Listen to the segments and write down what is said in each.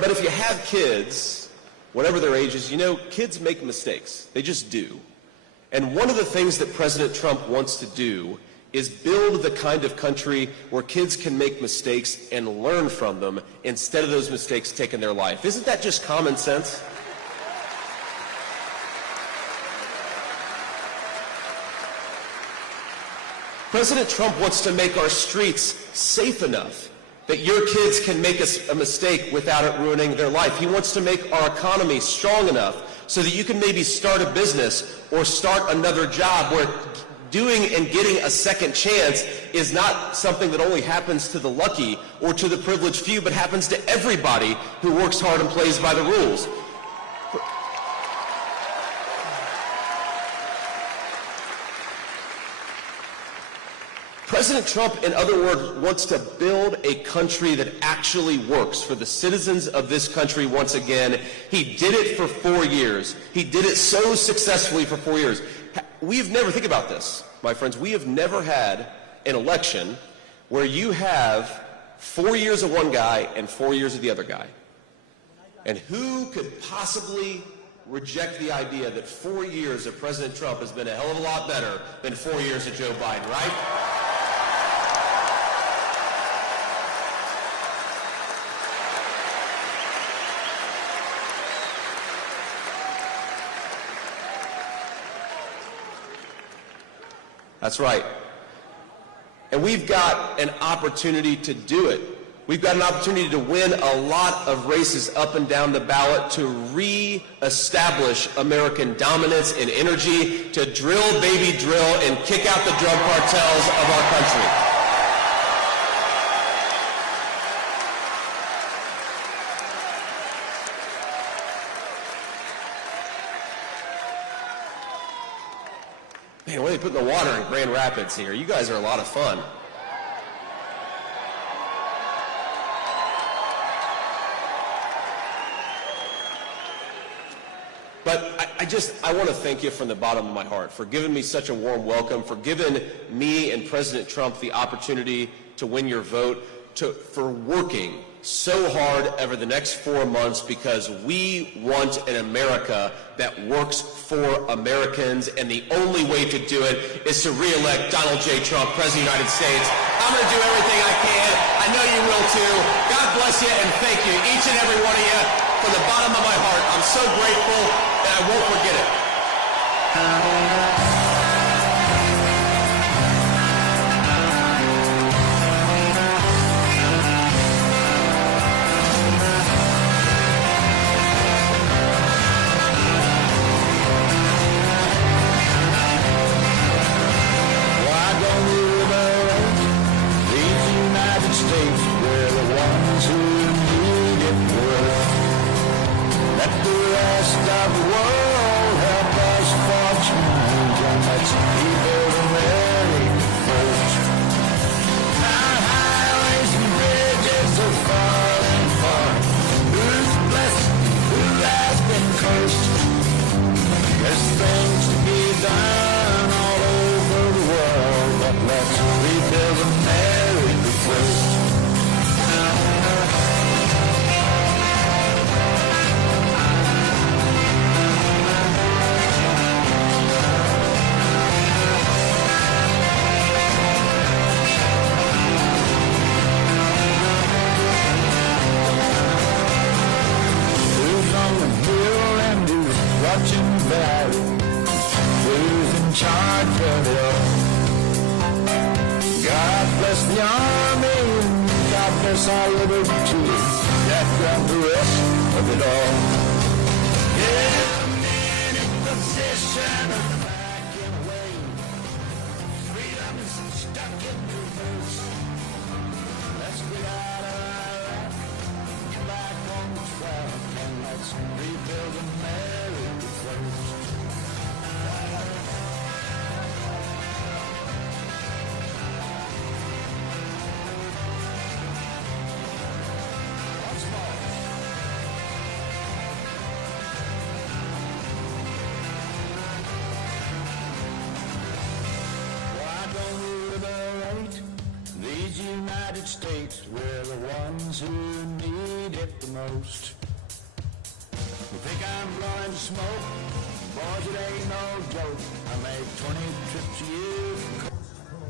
But if you have kids, whatever their ages, you know, kids make mistakes. They just do. And one of the things that President Trump wants to do is build the kind of country where kids can make mistakes and learn from them instead of those mistakes taking their life. Isn't that just common sense? President Trump wants to make our streets safe enough that your kids can make a mistake without it ruining their life. He wants to make our economy strong enough so that you can maybe start a business or start another job where doing and getting a second chance is not something that only happens to the lucky or to the privileged few, but happens to everybody who works hard and plays by the rules. President Trump, in other words, wants to build a country that actually works for the citizens of this country once again. He did it for 4 years. He did it so successfully for 4 years. We've never, think about this, my friends, we have never had an election where you have 4 years of one guy and 4 years of the other guy. And who could possibly reject the idea that 4 years of President Trump has been a hell of a lot better than 4 years of Joe Biden, right? That's right. And we've got an opportunity to do it. We've got an opportunity to win a lot of races up and down the ballot, to re-establish American dominance in energy, to drill, baby, drill, and kick out the drug cartels of our country. Man, what are they putting the water in Grand Rapids here? You guys are a lot of fun. But I want to thank you from the bottom of my heart for giving me such a warm welcome, for giving me and President Trump the opportunity to win your vote, for working so hard over the next 4 months, because we want an America that works for Americans, and the only way to do it is to re-elect Donald J. Trump, President of the United States. I'm going to do everything I can. I know you will too. God bless you, and thank you, each and every one of you, from the bottom of my heart. I'm so grateful, and I won't forget it. United States, we're the ones who need it the most. You think I'm blowing smoke? Boys, it ain't no joke. I make 20 trips a year from coast to coast.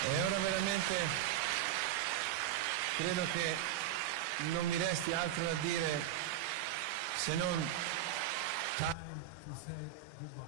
E ora veramente credo che non mi resti altro da dire se non time to say goodbye.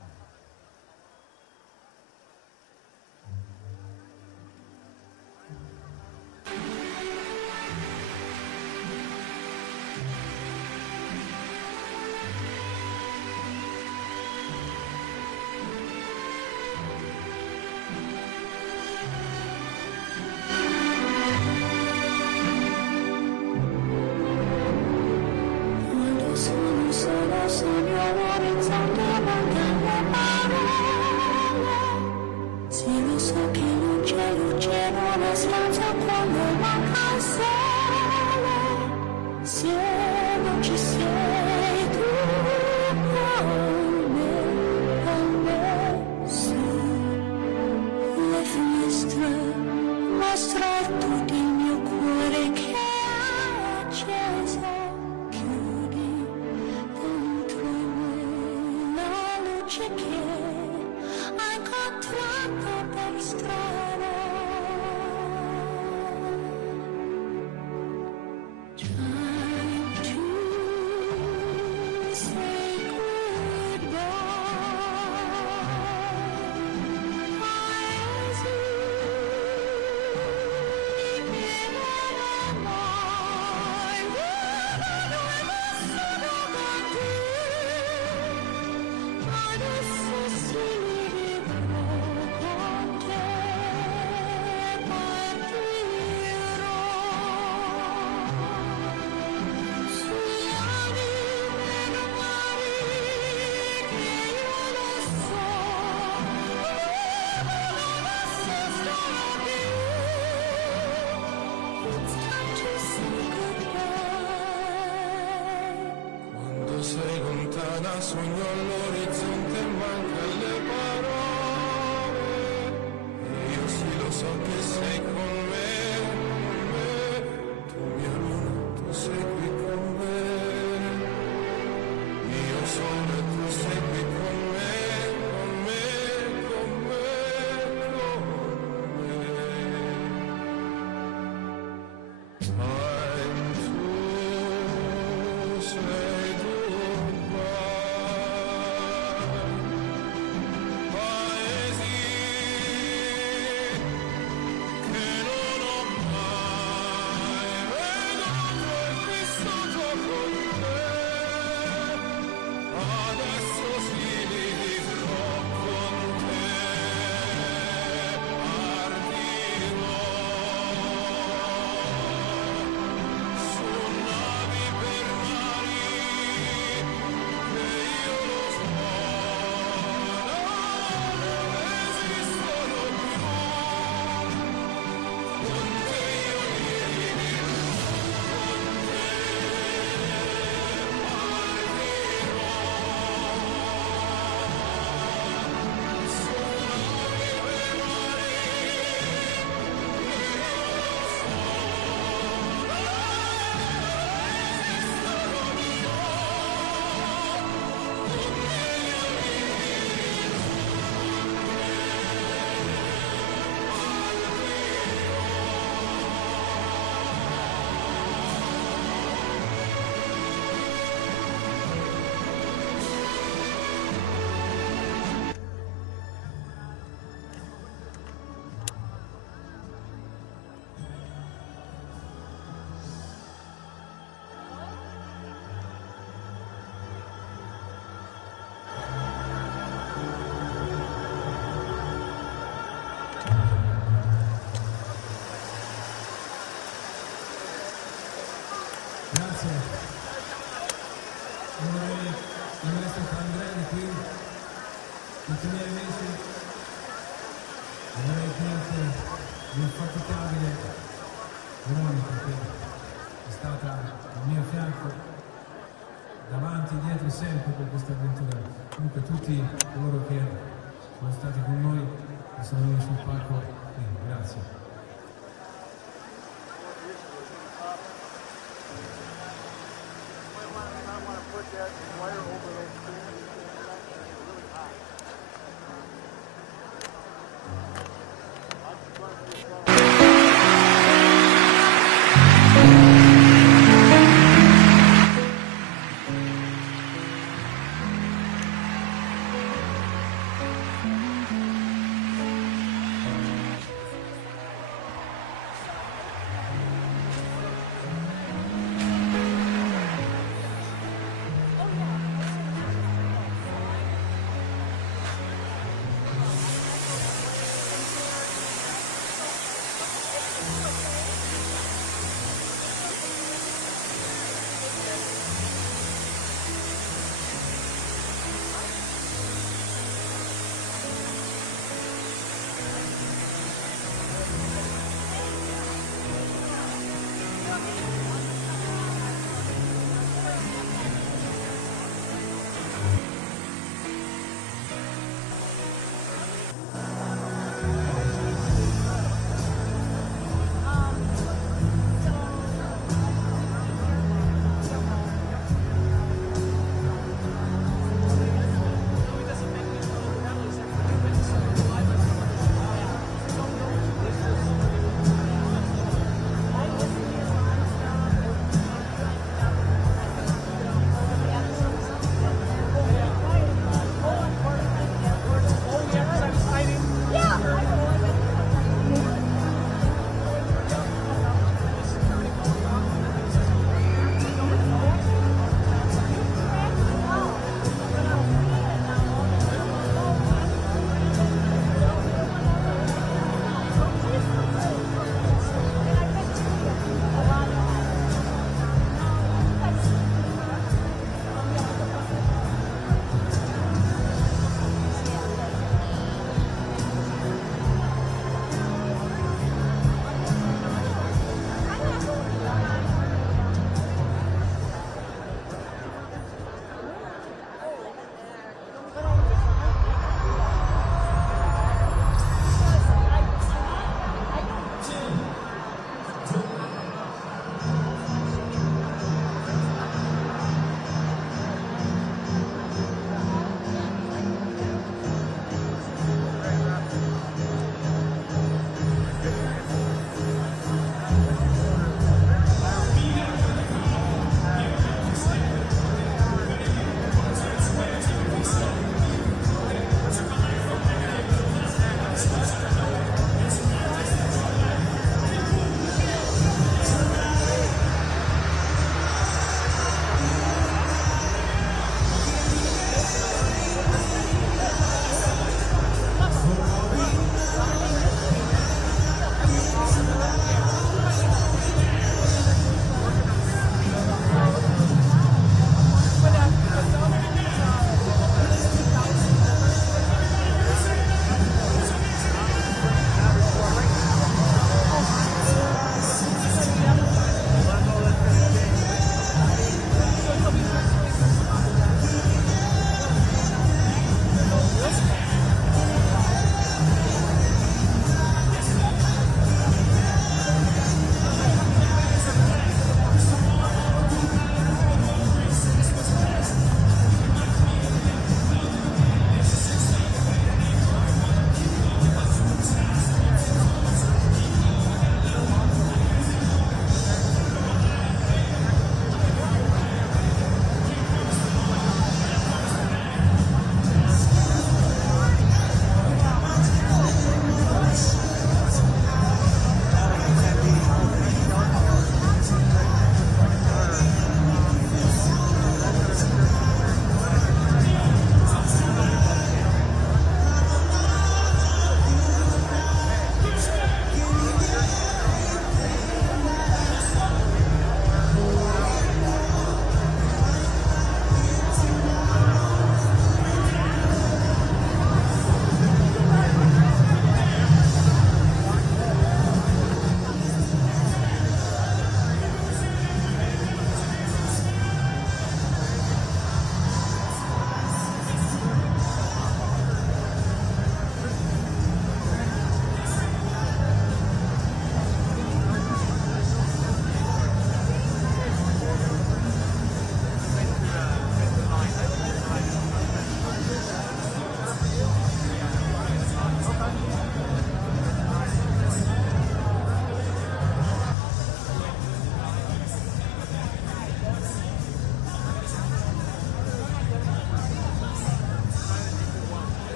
Sogno all'orizzonte mancano le parole. Sì, lo so che non c'è luce in una stanza quando manca il sole. Se non ci sei tu con me, su le finestre mostra tutto il mio cuore che è acceso. Che hai incontrato per strada. Time to say goodbye. Paesi che non mai volano e passano da te. Adesso si vivrò con te, partirò sugli animi normali che io lo so, non assistono più. It's time to say goodbye. Quando sei lontana sogno all'orizzonte manca le parole. Io sì lo so che sei con me, tu mia luna, tu sei qui con me. Io sono e tu sei qui con me, con me, con me, con me. Time to say goodbye. il maestro Andrea qui, tutti i miei amici, vorrei anche l'infaticabile Veronica che è stata al mio fianco, davanti e dietro sempre per questa avventura. Comunque tutti coloro che sono stati con noi e sono venuti sul palco, grazie.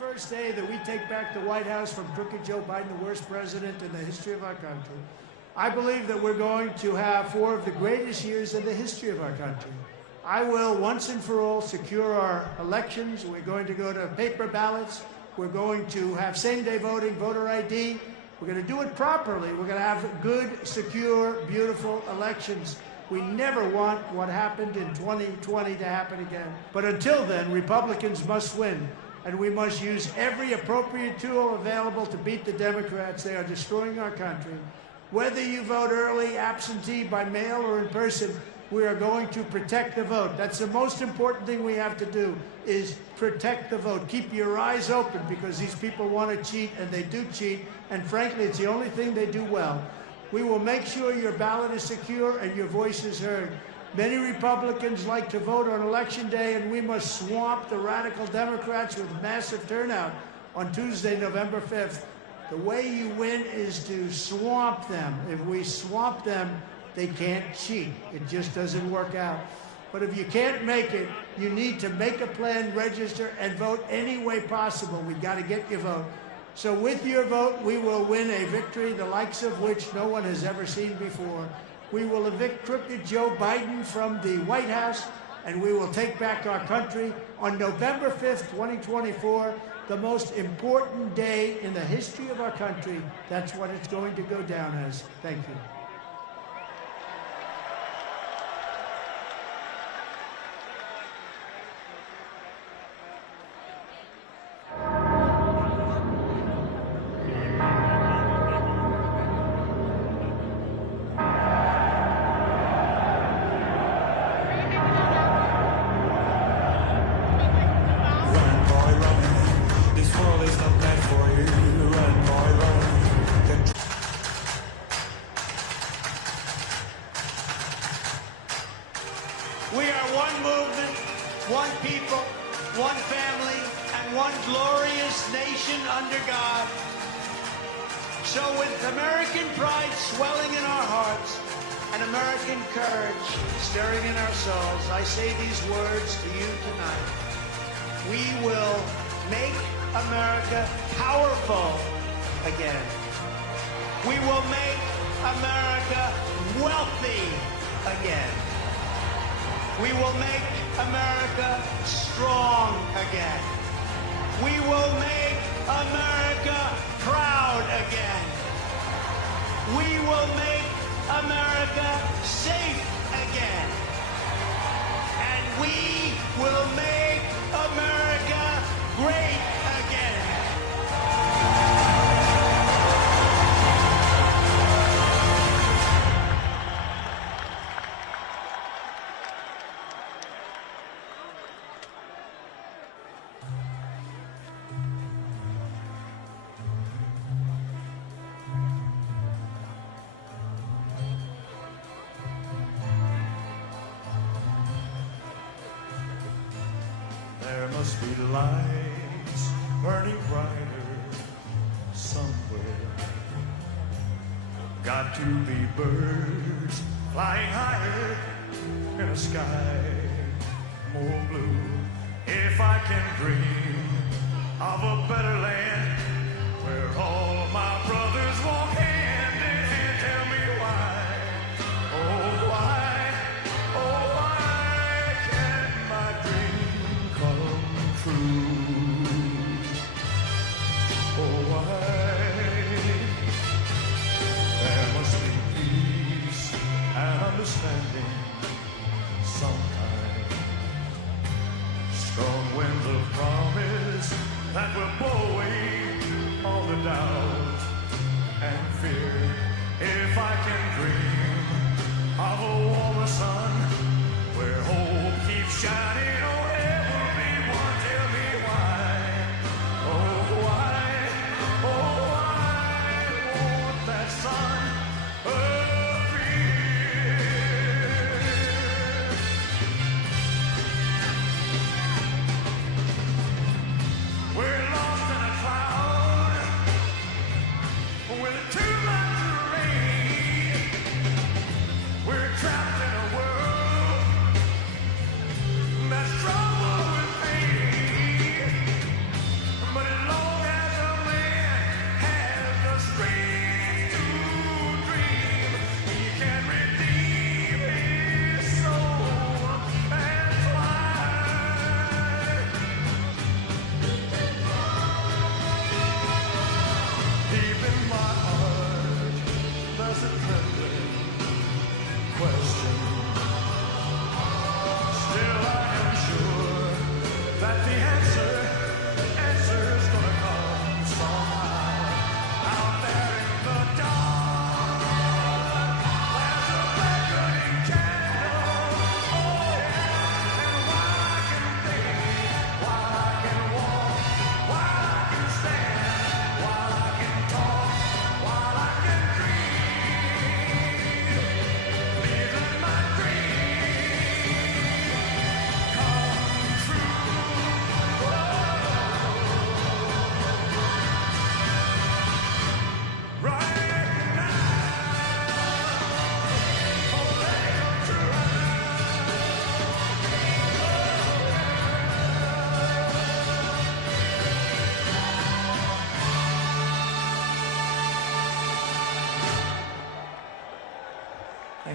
first day that we take back the White House from crooked Joe Biden, the worst president in the history of our country, I believe that we're going to have 4 of the greatest years in the history of our country. I will, once and for all, secure our elections. We're going to go to paper ballots. We're going to have same-day voting, voter ID. We're going to do it properly. We're going to have good, secure, beautiful elections. We never want what happened in 2020 to happen again. But until then, Republicans must win, and we must use every appropriate tool available to beat the Democrats. They are destroying our country. Whether you vote early, absentee, by mail, or in person, we are going to protect the vote. That's the most important thing we have to do, is protect the vote. Keep your eyes open, because these people want to cheat, and they do cheat, and frankly, it's the only thing they do well. We will make sure your ballot is secure and your voice is heard. Many Republicans like to vote on Election Day, and we must swamp the radical Democrats with massive turnout on Tuesday, November 5th. The way you win is to swamp them. If we swamp them, they can't cheat. It just doesn't work out. But if you can't make it, you need to make a plan, register, and vote any way possible. We've got to get your vote. So with your vote, we will win a victory the likes of which no one has ever seen before. We will evict crooked Joe Biden from the White House, and we will take back our country on November 5th, 2024, the most important day in the history of our country. That's what it's going to go down as. Thank you. We are one movement, one people, one family, and one glorious nation under God. So with American pride swelling in our hearts and American courage stirring in our souls, I say these words to you tonight. We will make America powerful again. We will make America wealthy again. We will make America strong again. We will make America proud again. We will make America safe again. And we will make America great again. There must be lights burning brighter somewhere. Got to be birds flying higher in a sky more blue. If I can dream of a better land where all of my brothers walk hand in hand, tell me why, oh why, oh why can't my dream come true? Oh why? There must be peace and understanding sometime. Strong winds of promise that will blow away all the doubt and fear. If I can dream of a warmer sun where hope keeps shining, oh everyone, tell me why, oh why, oh why won't that sun appear? We're lost in a cloud with too much rain. We're trapped in a world that's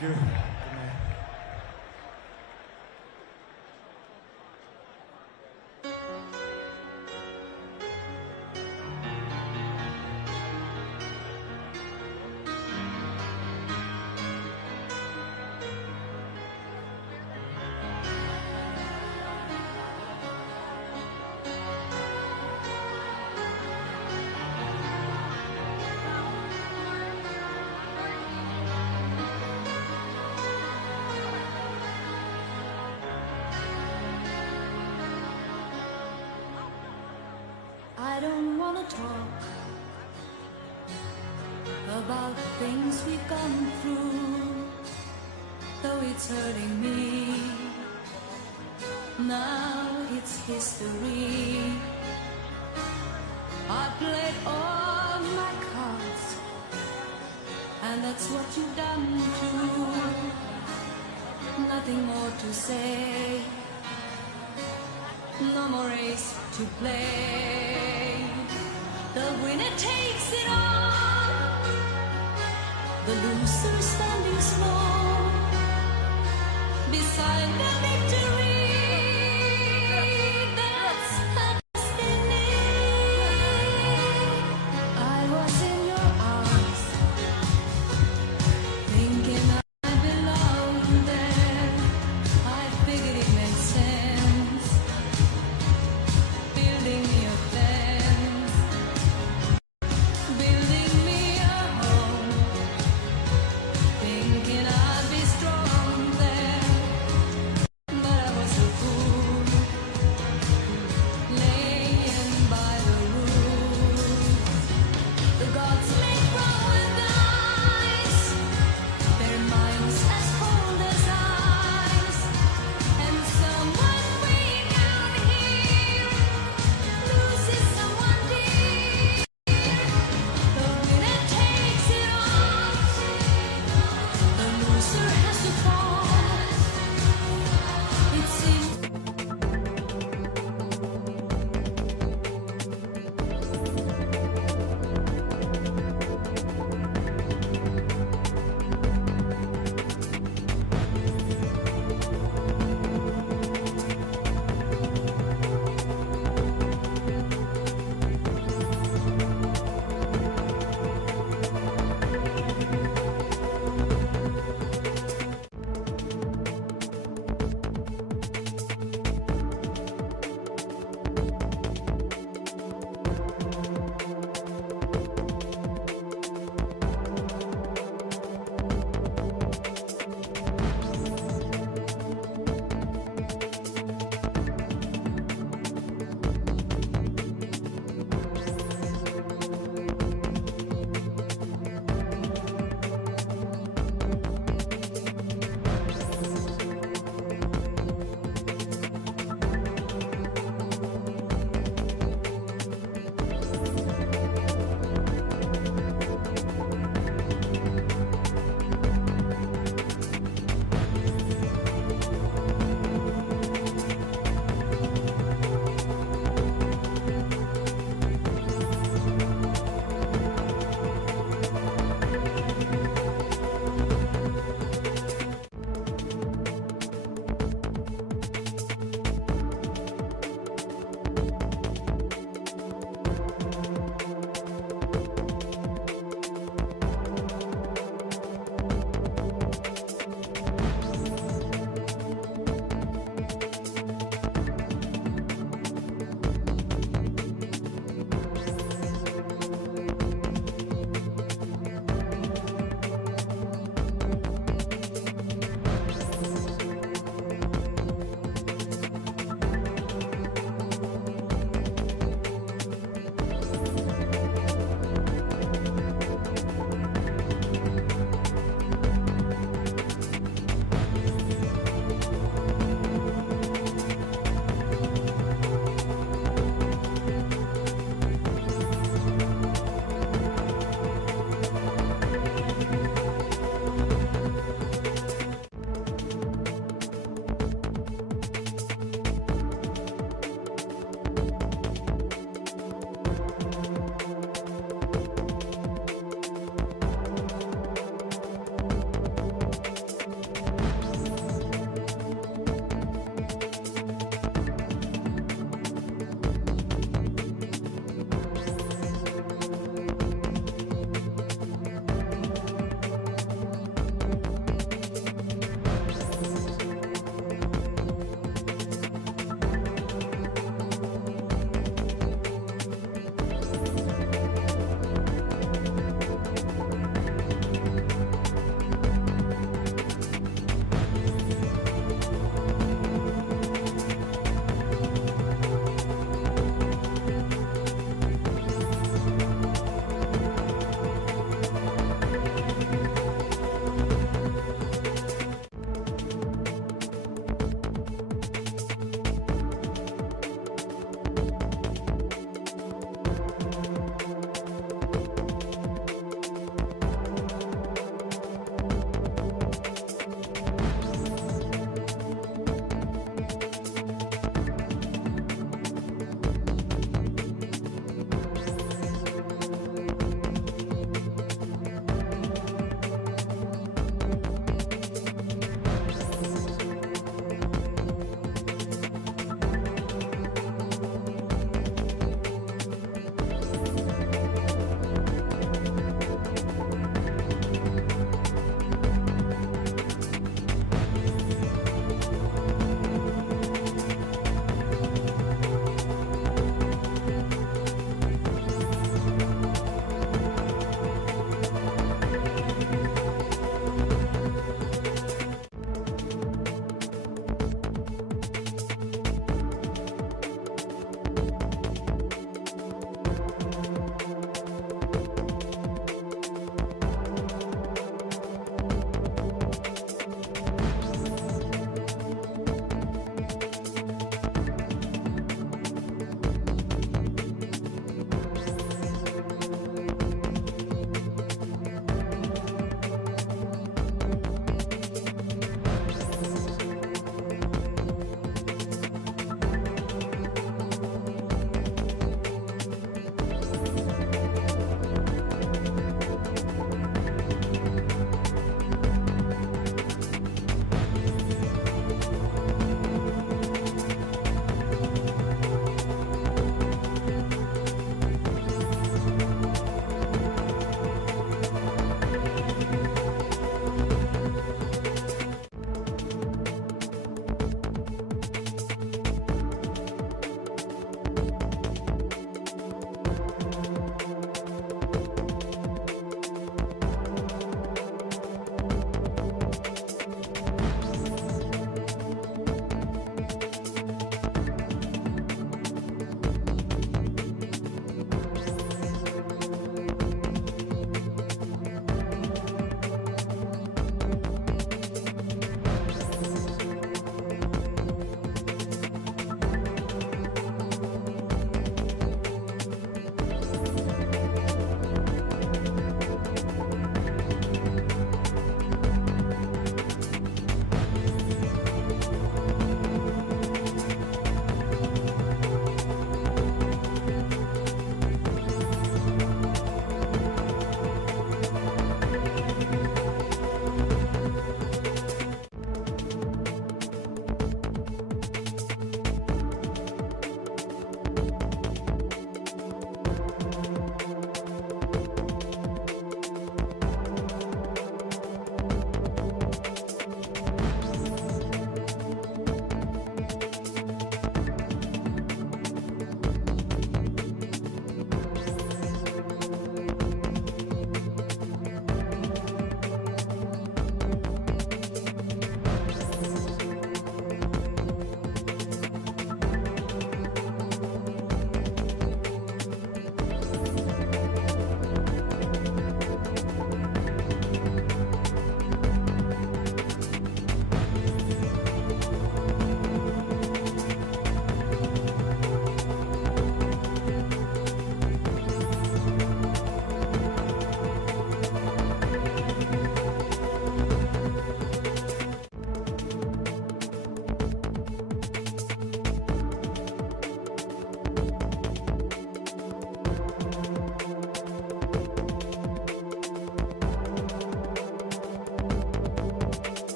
Thank you. I don't wanna talk about the things we've gone through, though it's hurting me. Now it's history. I played all my cards, and that's what you've done too. Nothing more to say, no more race to play. The winner takes it all, the loser standing small beside the victory.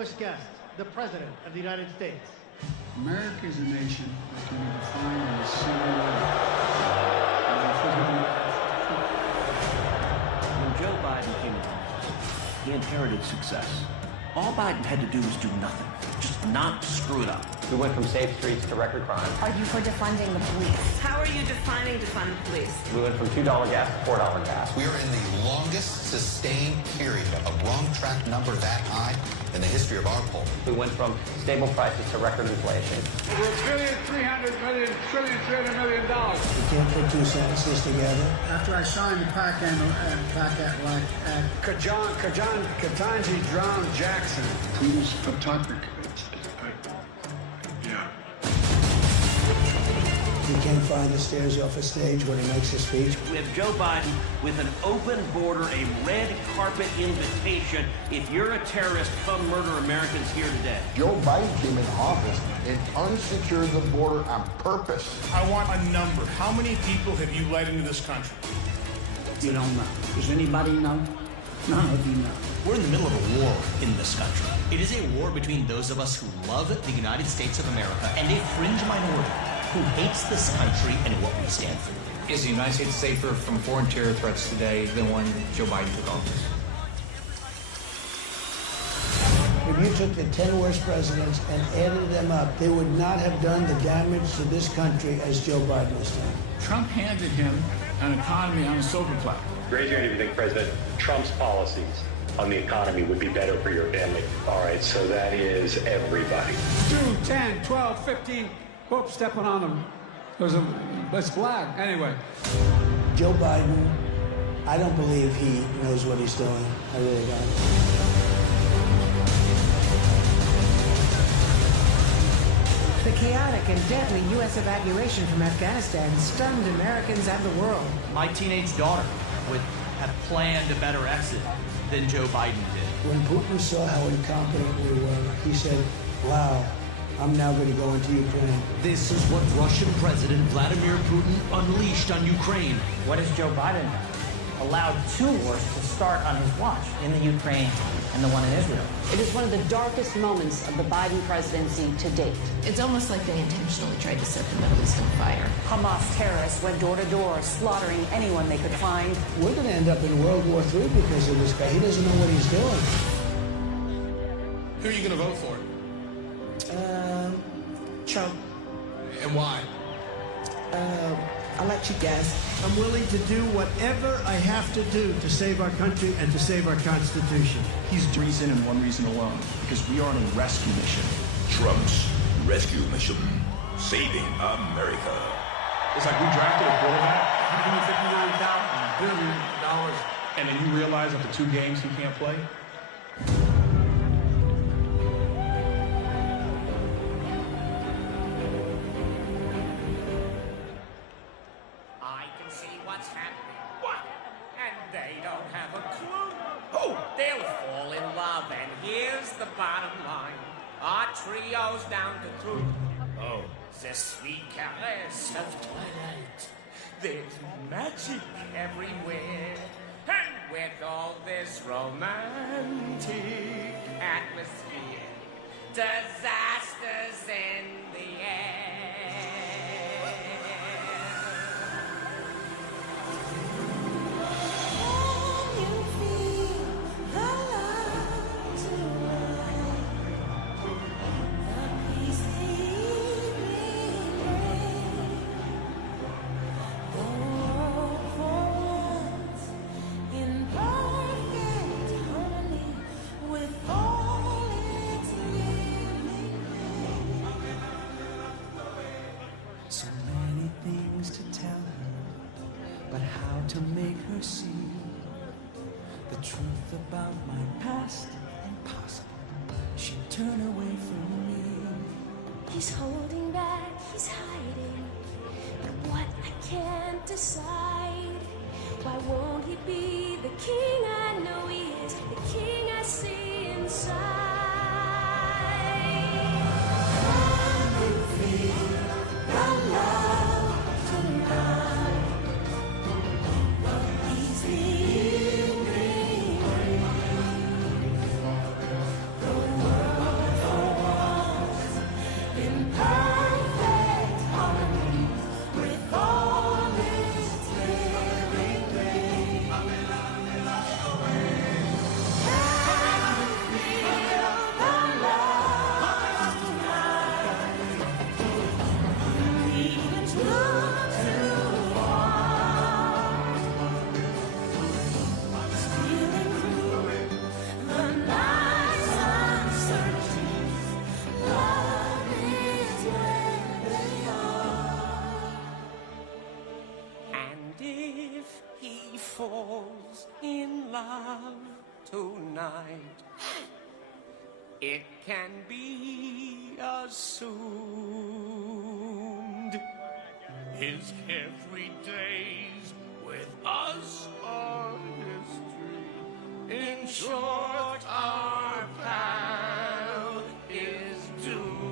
distinguished guest, the President of the United States. America is a nation that can be defined in a single word. When Joe Biden came into office, he inherited success. All Biden had to do was do nothing, just not screw it up. We went from safe streets to record crime. Are you for defunding the police? How are you defining defund the police? We went from $2 gas to $4 gas. We are in the longest sustained period of wrong track number that high in the history of our poll. We went from stable prices to record inflation. We're $1.3 billion, $1.3 million. You can't put two sentences together. After I signed the PAC Act, Katanji drowned Jackson. Putin's a topic. Yeah. He can't find the stairs off a stage when he makes a speech. We have Joe Biden with an open border, a red carpet invitation. If you're a terrorist, come murder Americans here today. Joe Biden came in office and unsecured the border on purpose. I want a number. How many people have you let into this country? You don't know. Does anybody know? None of you know. We're in the middle of a war in this country. It is a war between those of us who love the United States of America and a fringe minority who hates this country and what we stand for. Is the United States safer from foreign terror threats today than when Joe Biden took office? If you took the 10 worst presidents and added them up, they would not have done the damage to this country as Joe Biden has done. Trump handed him an economy on a silver platter. Raise your hand if you think President Trump's policies on the economy would be better for your family. All right, so that is everybody. 2, 10, 12, 15. Whoops, stepping on them. It's black. Anyway. Joe Biden, I don't believe he knows what he's doing. I really don't. The chaotic and deadly U.S. evacuation from Afghanistan stunned Americans and the world. My teenage daughter would have planned a better exit than Joe Biden did. When Putin saw how incompetent we were, he said, wow, I'm now going to go into Ukraine. This is what Russian President Vladimir Putin unleashed on Ukraine. What has Joe Biden done? Allowed 2 wars to start on his watch in the Ukraine and the one in Israel. It is one of the darkest moments of the Biden presidency to date. It's almost like they intentionally tried to set the Middle East on fire. Hamas terrorists went door to door, slaughtering anyone they could find. We're going to end up in World War III because of this guy. He doesn't know what he's doing. Who are you going to vote for? Trump. And why? I'll let you guess. I'm willing to do whatever I have to do to save our country and to save our Constitution. He's reason and one reason alone, because we are on a rescue mission. Trump's rescue mission, saving America. It's like we drafted a quarterback, $159 billion. and then you realize after 2 games he can't play. I can see what's happening. What? And they don't have a clue. Oh, they'll fall in love, and here's the bottom line. Our trio's down to 3. Oh, the sweet caress of twilight. There's magic everywhere. And with all this romantic atmosphere, disasters in the air. So many things to tell her, but how to make her see the truth about my past? Impossible. She'd turn away from me. He's holding back, he's hiding, but what I can't decide. Why won't he be the king I know he is, the king I see inside? Can you feel the love tonight? He's the evening rain. The world love tonight. It can be assumed his carefree days with us are history. In short, our pal is doomed.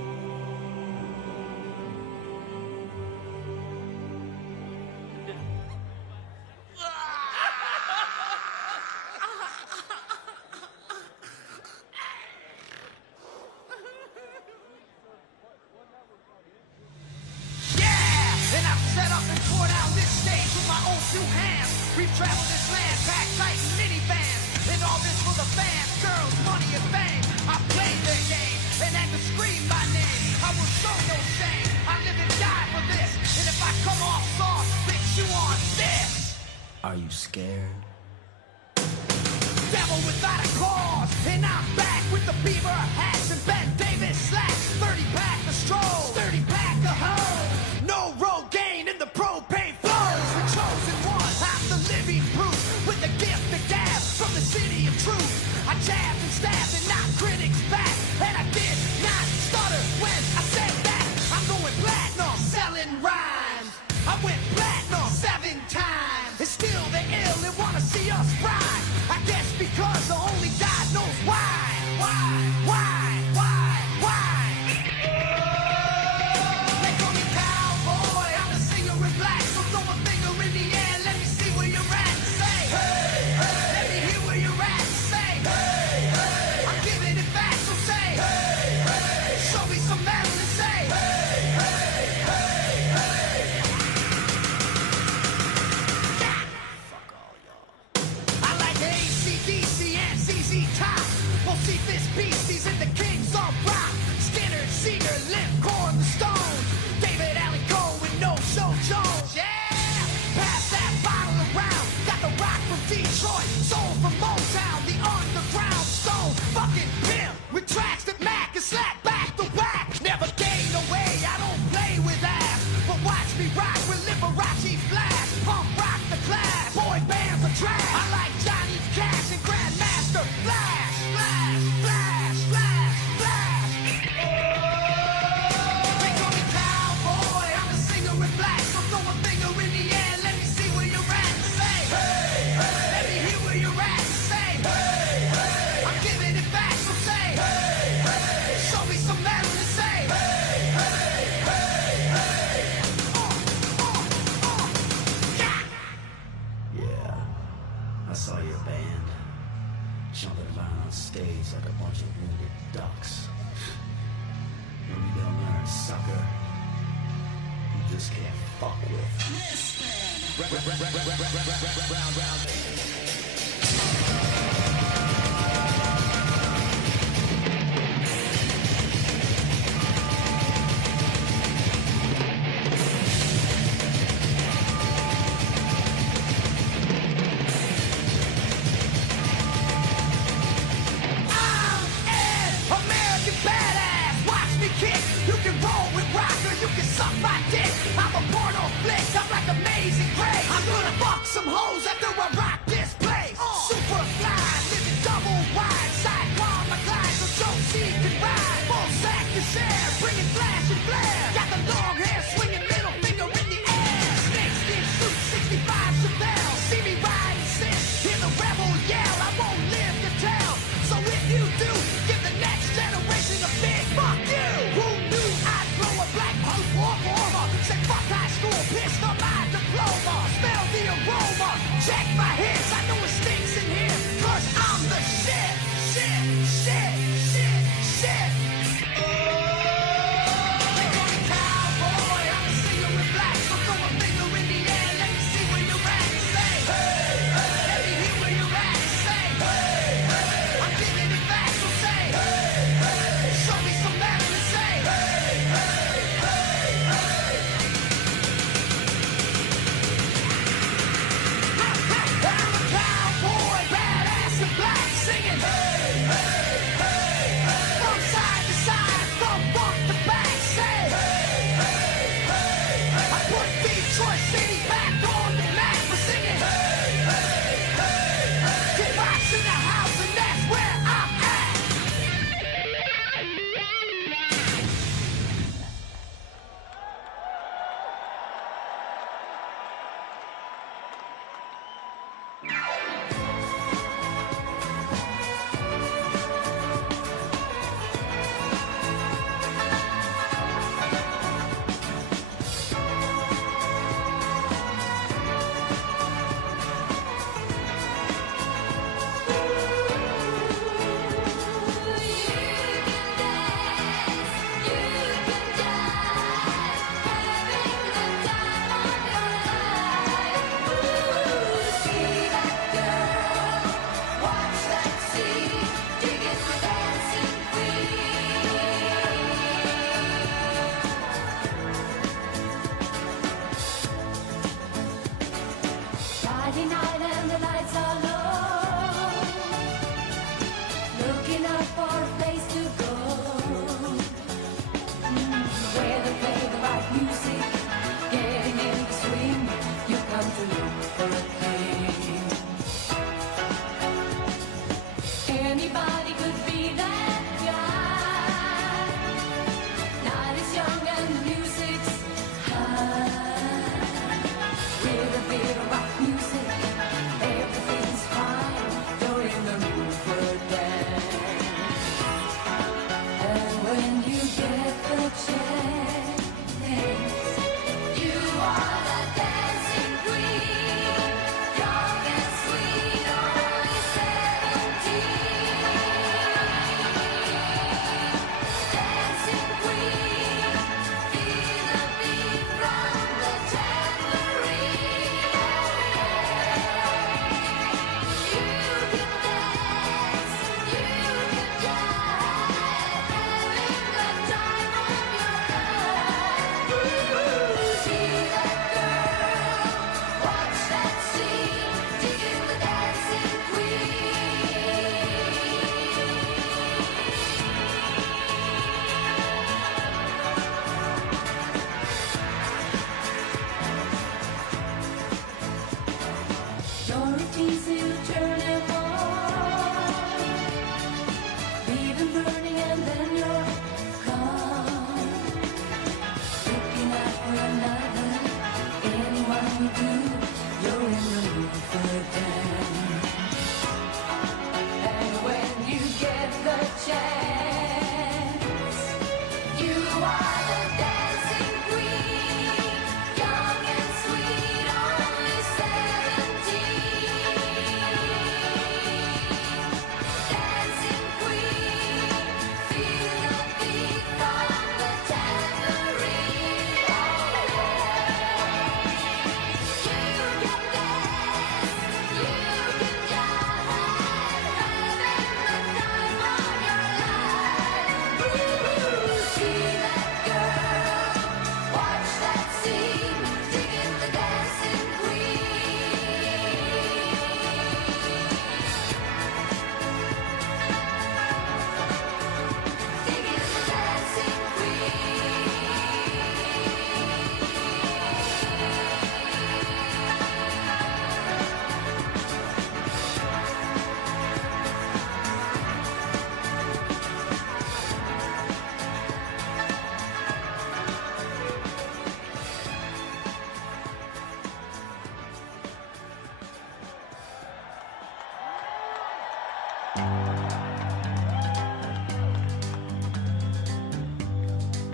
And I've set up and tore down this stage with my own two hands. We've traveled this land, packed tight in minivans. And all this for the fans, girls, money, and fame. I played their game and had to scream my name. I will show no shame. I live and die for this. And if I come off soft, fix you on this. Are you scared? Devil without a cause. And I'm back with the beaver hats and Ben Davis slacks. 30 pack of stroll, 30 pack of hoe. No Rogaine in the propane flows. The chosen one, I'm the living proof. With the gift of gab from the city of truth. I jabbed and stabbed and knocked critics back. And I did not stutter when I said that. I'm going platinum, selling rhymes. I went platinum 7 times. And still they ill and wanna see us ride. I guess because only God knows why. Why? They call me cowboy, I'm a singer in black. So throw a finger in the air, let me see where you're at. Say, hey, hey. Let me hear where you're at. Say, hey, hey. I'm giving it back, so say, hey, hey. Show me some metal and say, hey, hey, hey, hey. Fuck all y'all. I like AC/DC and ZZ Top. We'll see this beasties and the kings on rock. Skinner, Seeger, Limp, Corn, the Stones. David Allen Coe with No Show Jones. Yeah! Pass that bottle around. Got the rock from Detroit. Soul from Motown. The underground stone. Fucking pimp. With tracks that Mac and slap back to back. Never gain away. I don't play with ass. But watch me rock with Liberace Flash. Pump rock the class. Boy bands are trash. I like Johnny Cash and Grandmaster Flash. Flash, flash, flash, flash. They call me cowboy, I'm a singer in black. So throw a finger in the air, let me see where you're at. Say, hey, hey. Let me hear where you're at. Say, hey, hey. I'm giving it back, so say, hey, hey. Show me some metal and say, hey, hey, hey, hey. Yeah, I saw your band jumping around on stage like a bunch of wounded ducks. Maybe they'll learn, sucker. You just can't fuck with. American badass, watch me kick. You can roll with rocker, you can suck my dick. I'm a porno flick, I'm like Amazing Grace. I'm gonna fuck some hoes after I rock this place. Super fly, living double wide, sidecar my glide so Josie can ride. Full sack to share, bringing flash and flare. Got the long hair, swinging middle finger in the air. Snakeskin suit, 65 Chevelle. See me ride and sit, hear the rebel yell. I won't live to tell, so if you do, give the next generation a big fuck you. Who knew I'd blow a black hope off armor? Say fuck high school, pissed on my diploma. Smell the aroma, check hear rock music, everything's fine. You're in the mood for a dance. And when you get the chance, you are the dancing queen, young and sweet, only 17. Dancing queen, feel the beat from the tambourine. You can dance, you can jive, having the time of your life. See that girl, watch that scene, digging the dancing queen. Your routine to turn them on, leave them burning and then you're gone. Looking out for another, anyone will do. You're in the mood for a dance. And when you get the chance, you are the dancing queen, young and sweet, only 17. Dancing queen, feel the beat from the tambourine. You can dance, you can jive, having the time of your life. See that girl, watch that scene, digging the dancing queen. Digging the dancing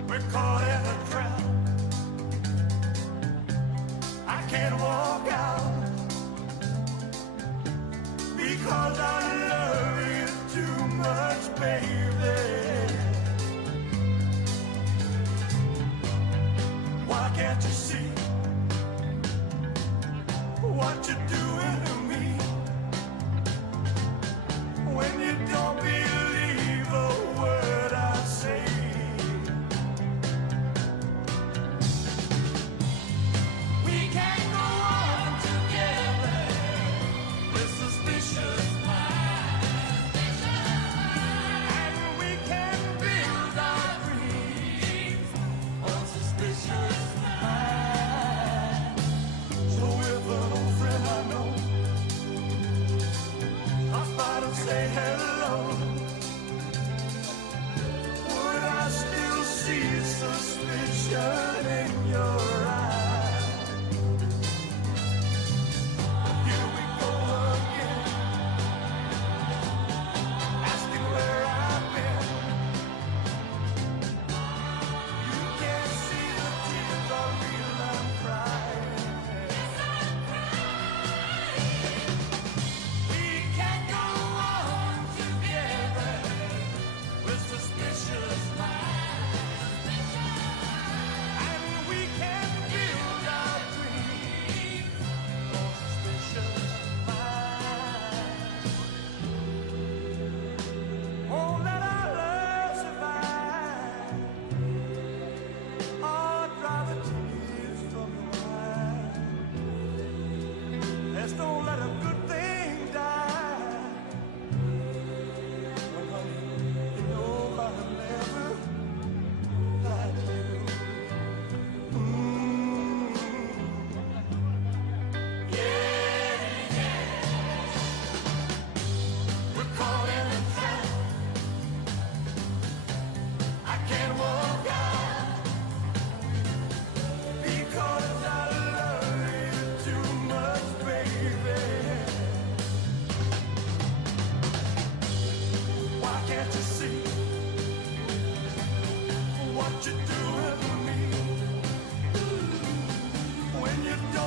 We're caught in a trap. I can't walk out because I love you too much, baby. Why can't you see what you're doing to me when you don't believe a word I say? We can't go on together with suspicious minds, and we can build our dreams on suspicious minds. So if an old friend I know stops by to say hello, would I still see suspicion in your eyes? Here we go again, asking where I've been. You can't see the tears are real, I'm crying. We can't go on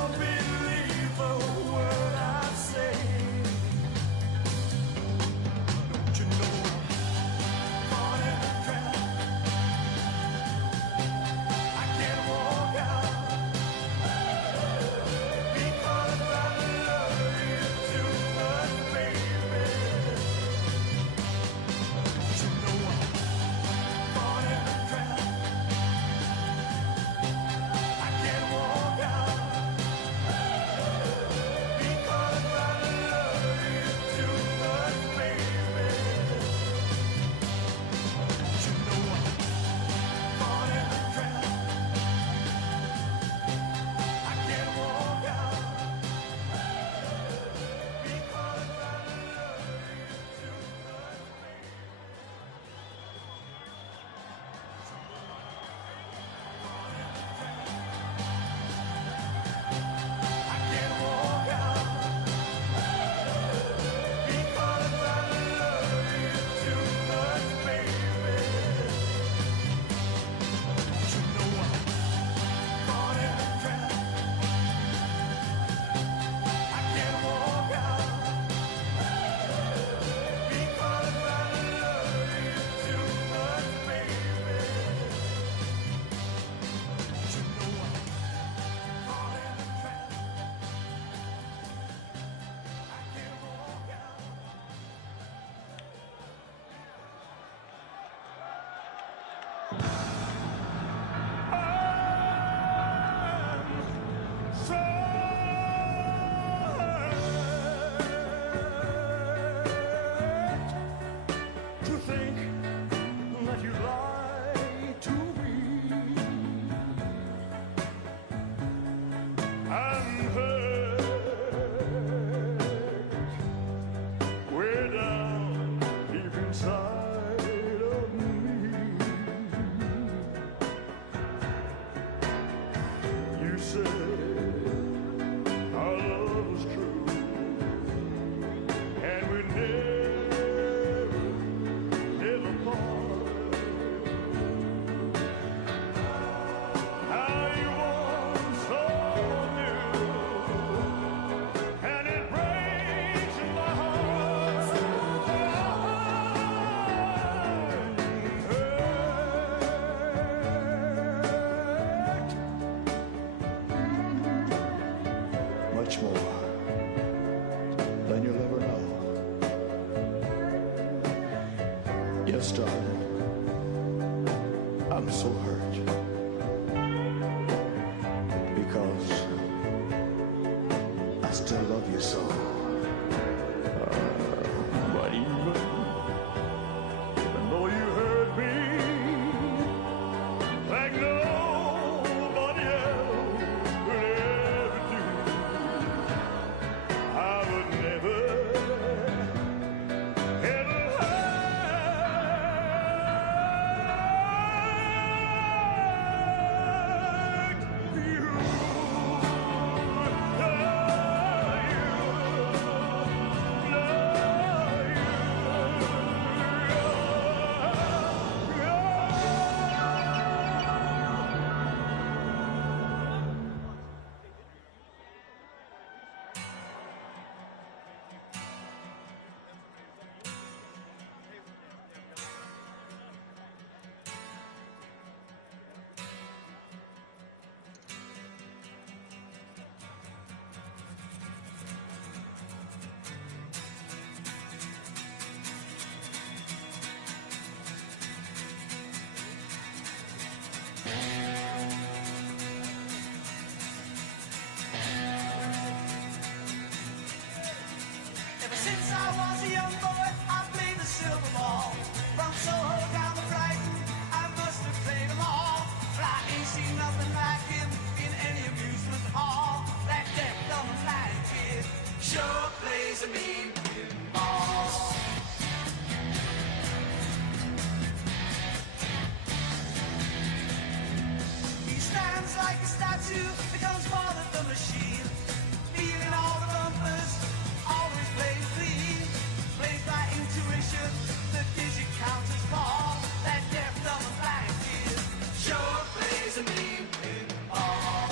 don't believe a word I say. Don't you know I'm caught in a trap? I can't walk out because I love you too much, baby. Don't you know I'm caught in a trap? I can't walk out because I love you too much, baby. Don't you know I'm caught in a trap? I can't walk out because I love you too much, baby. I can't walk out because I love you too much, baby. Don't you know I'm caught in a trap? I can't walk out because I love you too much, baby. Don't you know I'm caught in a trap? I can't walk out. So hurt to think that you lied to me. I'm hurt way down deep inside of me. You said our love was true, and we never part. How you want so new, and it breaks my heart. Hurt much more than you'll ever know. Yes, darling, I'm so hurt because I still love you so. But even though you hurt me like nobody else could ever do, I would never, ever hurt you. Ever since I was a young boy, I played the silver ball. From Soho down to Brighton, I must have played them all. But I ain't seen nothing like him in any amusement hall. That deaf, dumb, and blind kid sure plays a mean pinball. He stands like a statue, becomes part of the machine. Feeling all the bumpers, always plays clean. Plays by intuition, the digit counters fall. That deaf, dumb, and blind kid sure plays a mean pinball.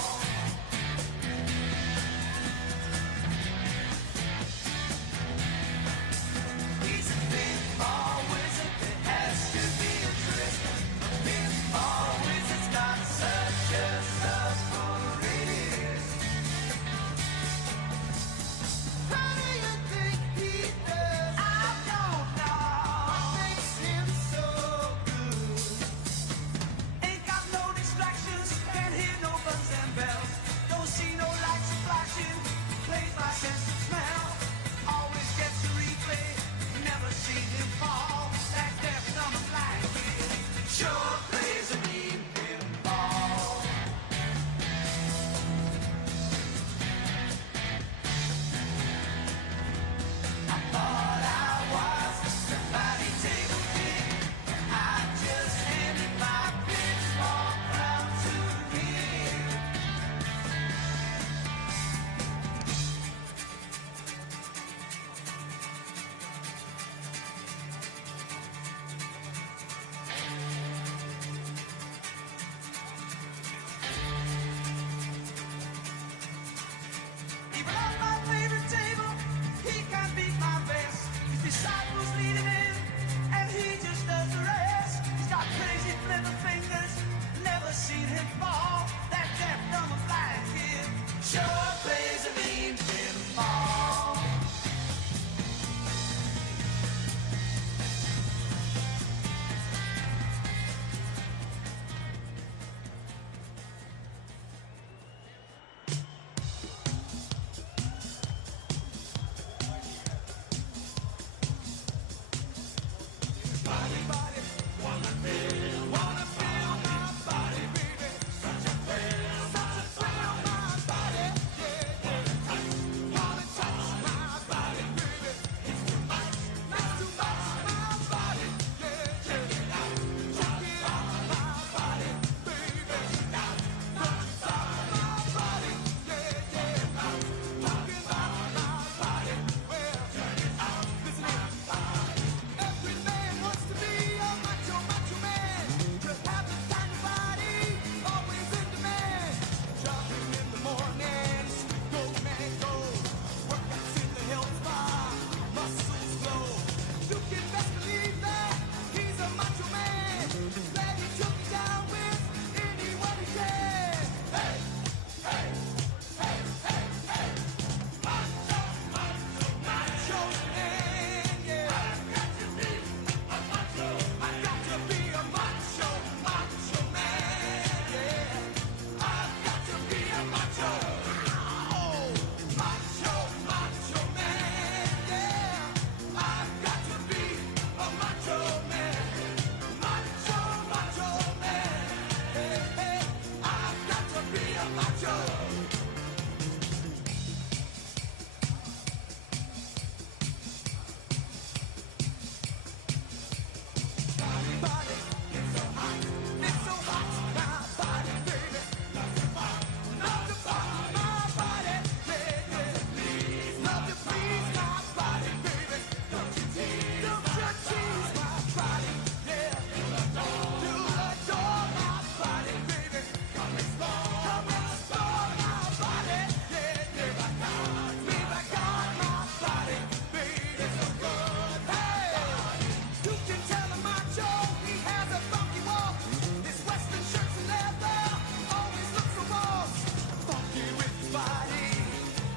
fighting.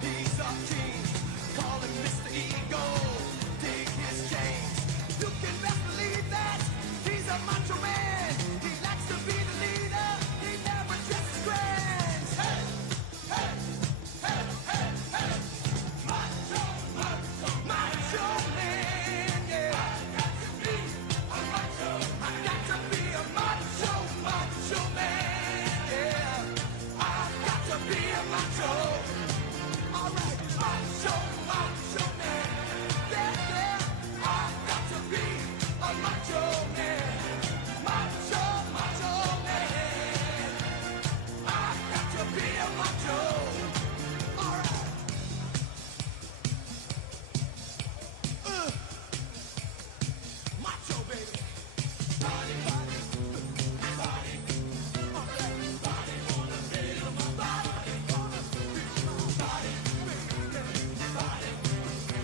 He's a king, call him Mr. Ego. Dig his chains. You can best believe that he's a macho man. He likes to be the leader. He never dresses grand. Hey, hey, hey, hey, hey. Macho, macho, macho man. Yeah. I got to be a macho, macho man. Yeah. I've got to be a macho. All right, macho, macho man. Yeah, yeah. I've got to be a macho man. Macho, macho man. I've got to be a macho. All right. Macho, baby. Body, body, body. All right, body wanna feel my body, wanna feel my body, baby, body.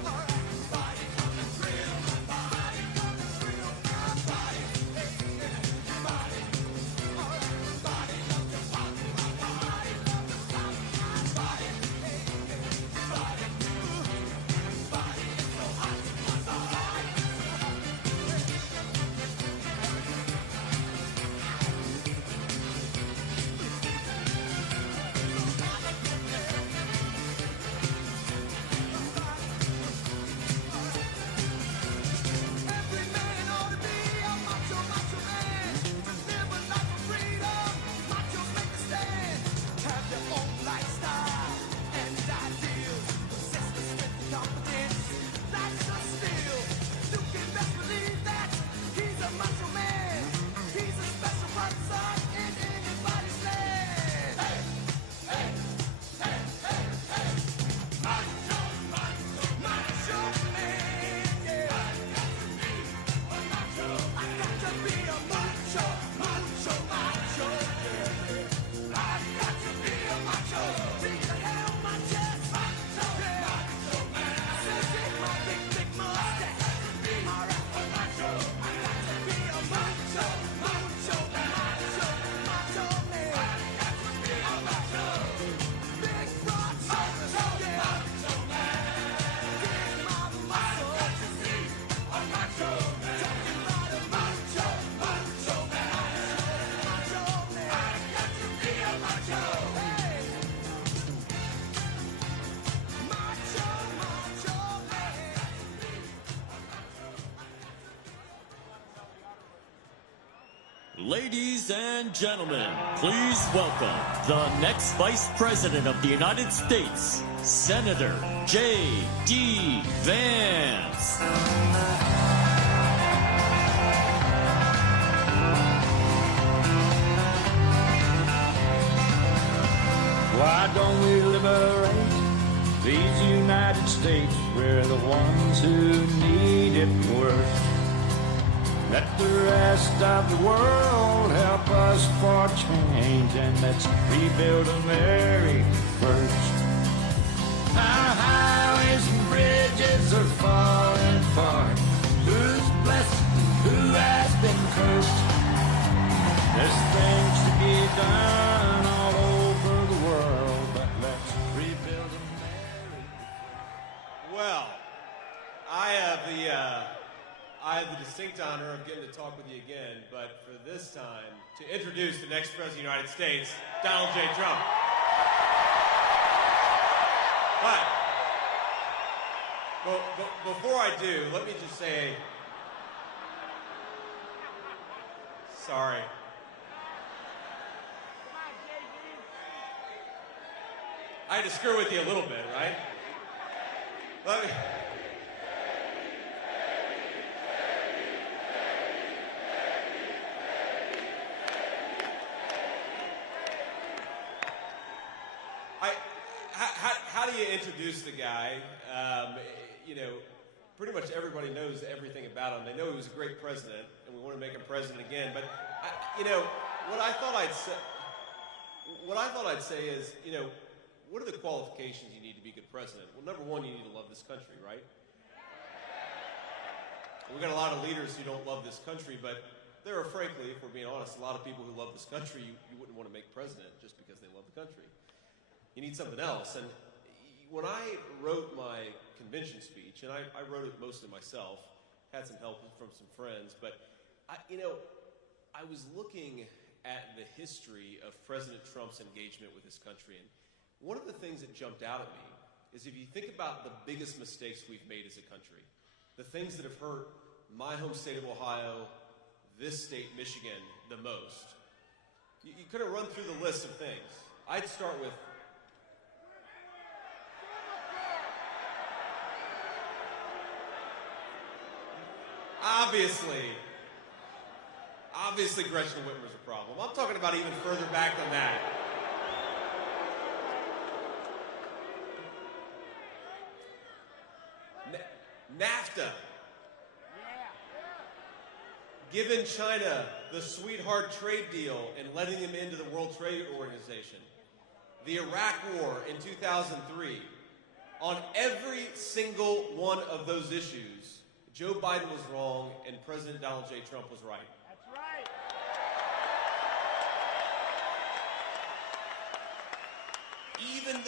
All right, body come and thrill my body, come and thrill my body, hey, body. All right, body love to pop my body, love to pop my body, hey, body. Body is so hot, my body. Every man ought to be a macho, macho man. Live a life of freedom. Machos make a stand. Have their own lifestyle and ideals. Possess the strength and confidence. Life's a steal. You can best believe that he's a macho man. He's a special person in anybody's land. Hey, hey, hey, hey, hey. Macho, macho, macho man. Yeah. I got to be a macho, macho, macho. Yeah. I got to be a macho. Take the hell on my chest, macho, macho man. I said, take my big, big mustache. All right, macho. I got to be a macho, macho, macho, macho man. I got to be a macho. Big broad shoulders, yeah. Macho man. Dig my muscle. I got to be a macho man. Talking about a macho, macho man. Macho man. I got to be a macho. Hey. Macho, macho man. Ladies and gentlemen, please welcome the next Vice President of the United States, Senator JD Vance. Why don't we liberate these United States? We're the ones who need it worst. Let the rest of the world help us for change, and let's rebuild America first. Our highways and bridges are falling apart. Who's blessed? Who has been cursed? There's things to be done all over the world, but let's rebuild America. Well, I have the distinct honor of getting to talk with you again, but for this time, to introduce the next President of the United States, Donald J. Trump. But before I do, let me just say, sorry. I had to screw with you a little bit, right? Let me... How do you introduce the guy? Pretty much everybody knows everything about him. They know he was a great president, and we want to make him president again. But what I thought I'd say is, what are the qualifications you need to be a good president? Well, number one, you need to love this country, right? We've got a lot of leaders who don't love this country, but there are, frankly, if we're being honest, a lot of people who love this country you wouldn't want to make president just because they love the country. You need something else. And when I wrote my convention speech, and I wrote it mostly myself, had some help from some friends, but I was looking at the history of President Trump's engagement with this country, and one of the things that jumped out at me is if you think about the biggest mistakes we've made as a country, the things that have hurt my home state of Ohio, this state, Michigan, the most. You could have run through the list of things. I'd start with obviously Gretchen Whitmer's a problem. I'm talking about even further back than that. NAFTA. Giving China the sweetheart trade deal and letting them into the World Trade Organization. The Iraq War in 2003. On every single one of those issues, Joe Biden was wrong and President Donald J. Trump was right. That's right. Even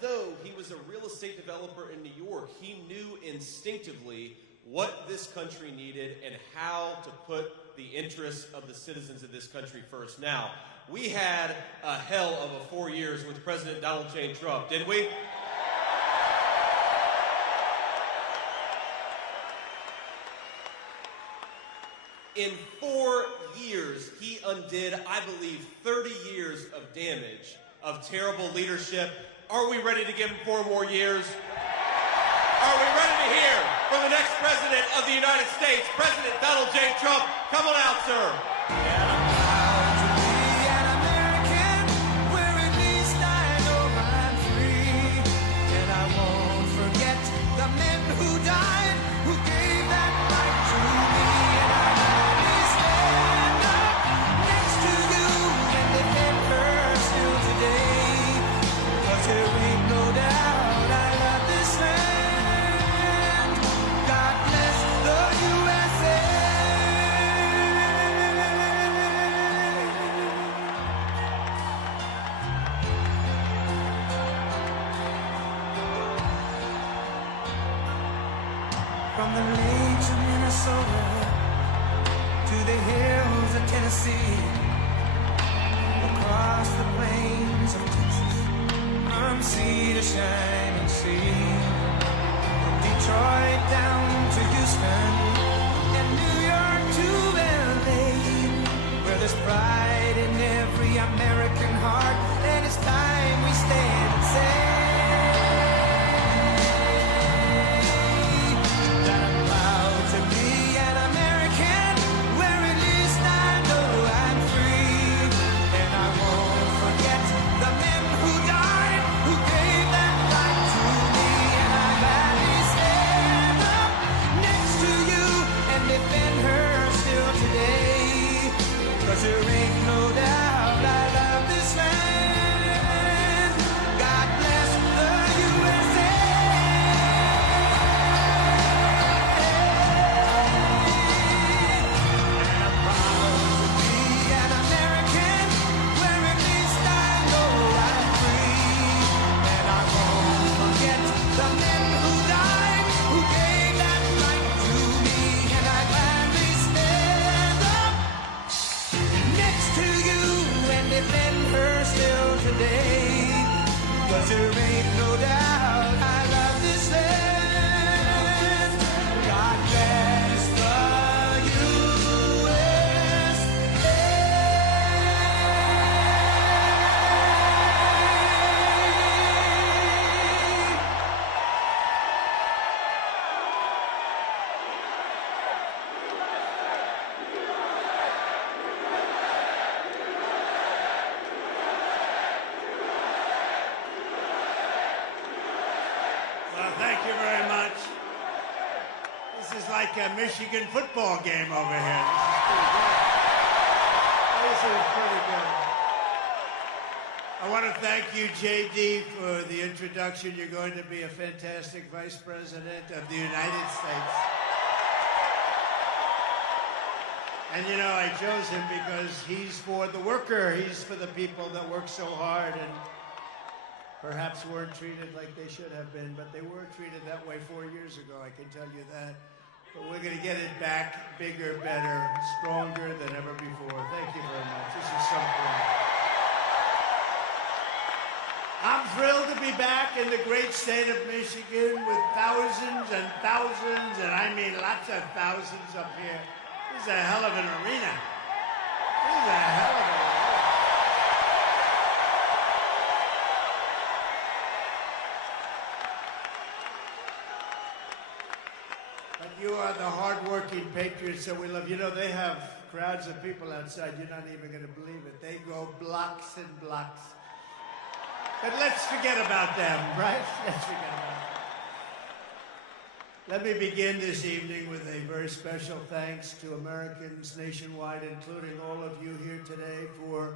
though he was a real estate developer in New York, he knew instinctively what this country needed and how to put the interests of the citizens of this country first. Now, we had a hell of a 4 years with President Donald J. Trump, didn't we? In 4 years, he undid, I believe, 30 years of damage, of terrible leadership. Are we ready to give him 4 more years? Are we ready to hear from the next president of the United States, President Donald J. Trump? Come on out, sir. From the lakes of Minnesota to the hills of Tennessee, across the plains of Texas, from sea to shining sea, from Detroit down to Houston, and New York to LA, where there's pride in every American heart, and it's time we stand and say there ain't no doubt I love this land. God bless the USA. And I'm proud to be an American, where at least I know I'm free. And I won't forget the men who died, who gave that right to me. And I gladly stand up next to you and defend her still today, 'cause there ain't no doubt I love this land. God bless the USA. Well, thank you very much. This is like a Michigan football game over here. This is pretty good. I want to thank you, JD, for the introduction. You're going to be a fantastic vice president of the United States. And you know, I chose him because he's for the worker. He's for the people that work so hard. And perhaps weren't treated like they should have been, but they were treated that way 4 years ago, I can tell you that. But we're going to get it back bigger, better, stronger than ever before. Thank you very much. This is something. I'm thrilled to be back in the great state of Michigan with thousands and thousands, and I mean lots of thousands up here. This is a hell of an arena. This is a hell of an arena. But you are the hard-working patriots that we love. You know, they have crowds of people outside. You're not even going to believe it. They go blocks and blocks. But let's forget about them, right? Let's forget about them. Let me begin this evening with a very special thanks to Americans nationwide, including all of you here today, for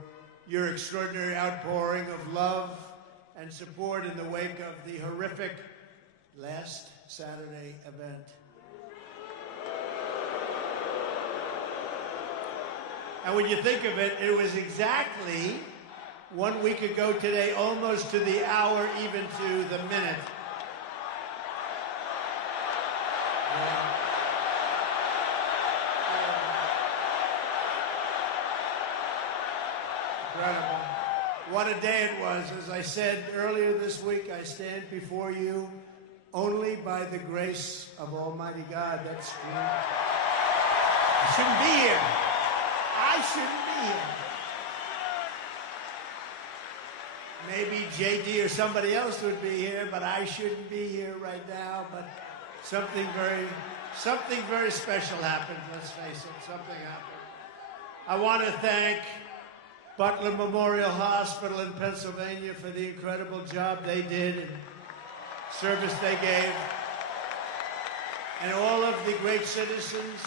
your extraordinary outpouring of love and support in the wake of the horrific last Saturday event. And when you think of it, it was exactly 1 week ago today, almost to the hour, even to the minute. Incredible. What a day it was. As I said earlier this week, I stand before you only by the grace of Almighty God. That's true. I shouldn't be here. I shouldn't be here. Maybe JD or somebody else would be here, but I shouldn't be here right now. But something very special happened, let's face it. Something happened. I want to thank Butler Memorial Hospital in Pennsylvania for the incredible job they did and service they gave. And all of the great citizens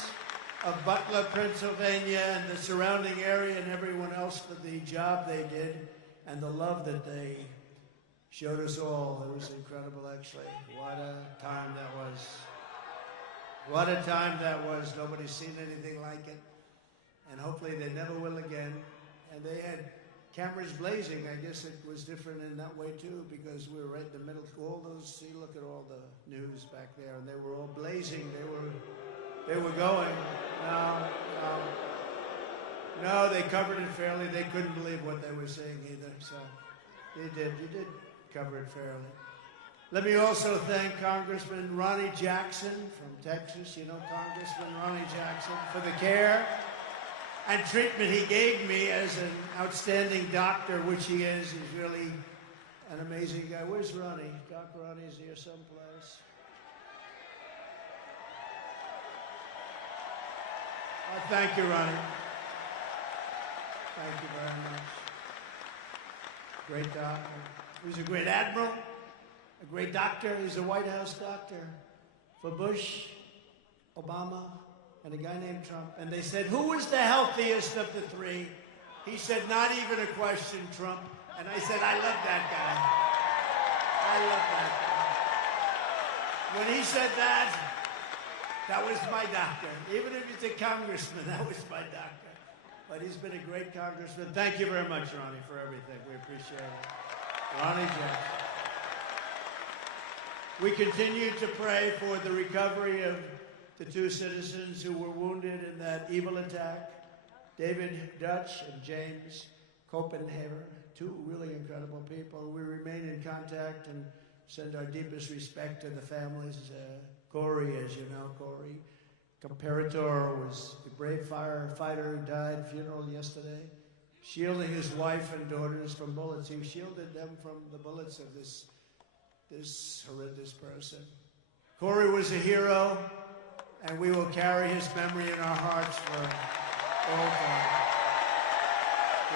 of Butler, Pennsylvania and the surrounding area and everyone else for the job they did and the love that they showed us all. It was incredible, actually. What a time that was. What a time that was. Nobody's seen anything like it. And hopefully they never will again. And they had cameras blazing. I guess it was different in that way, too, because we were right in the middle. All those, see, look at all the news back there. And they were all blazing. They were going. No, they covered it fairly. They couldn't believe what they were seeing either. So you did cover it fairly. Let me also thank Congressman Ronnie Jackson from Texas. You know Congressman Ronnie Jackson for the care and treatment he gave me as an outstanding doctor, which he is. He's really an amazing guy. Where's Ronnie? Doc Ronnie's here someplace. Oh, thank you, Ronnie. Thank you very much. Great doctor. He was a great admiral, a great doctor. He was a White House doctor for Bush, Obama, and a guy named Trump. And they said, who was the healthiest of the three? He said, not even a question, Trump. And I said, I love that guy. I love that guy. When he said that, that was my doctor. Even if he's a congressman, that was my doctor. But he's been a great congressman. Thank you very much, Ronnie, for everything. We appreciate it. Ronnie Jackson. We continue to pray for the recovery of the two citizens who were wounded in that evil attack, David Dutch and James Copenhaver, two really incredible people. We remain in contact and send our deepest respect to the families. Corey, as you know, Corey Comparator was the brave firefighter who died, funeral yesterday, shielding his wife and daughters from bullets. He shielded them from the bullets of this horrendous person. Corey was a hero, and we will carry his memory in our hearts for all time.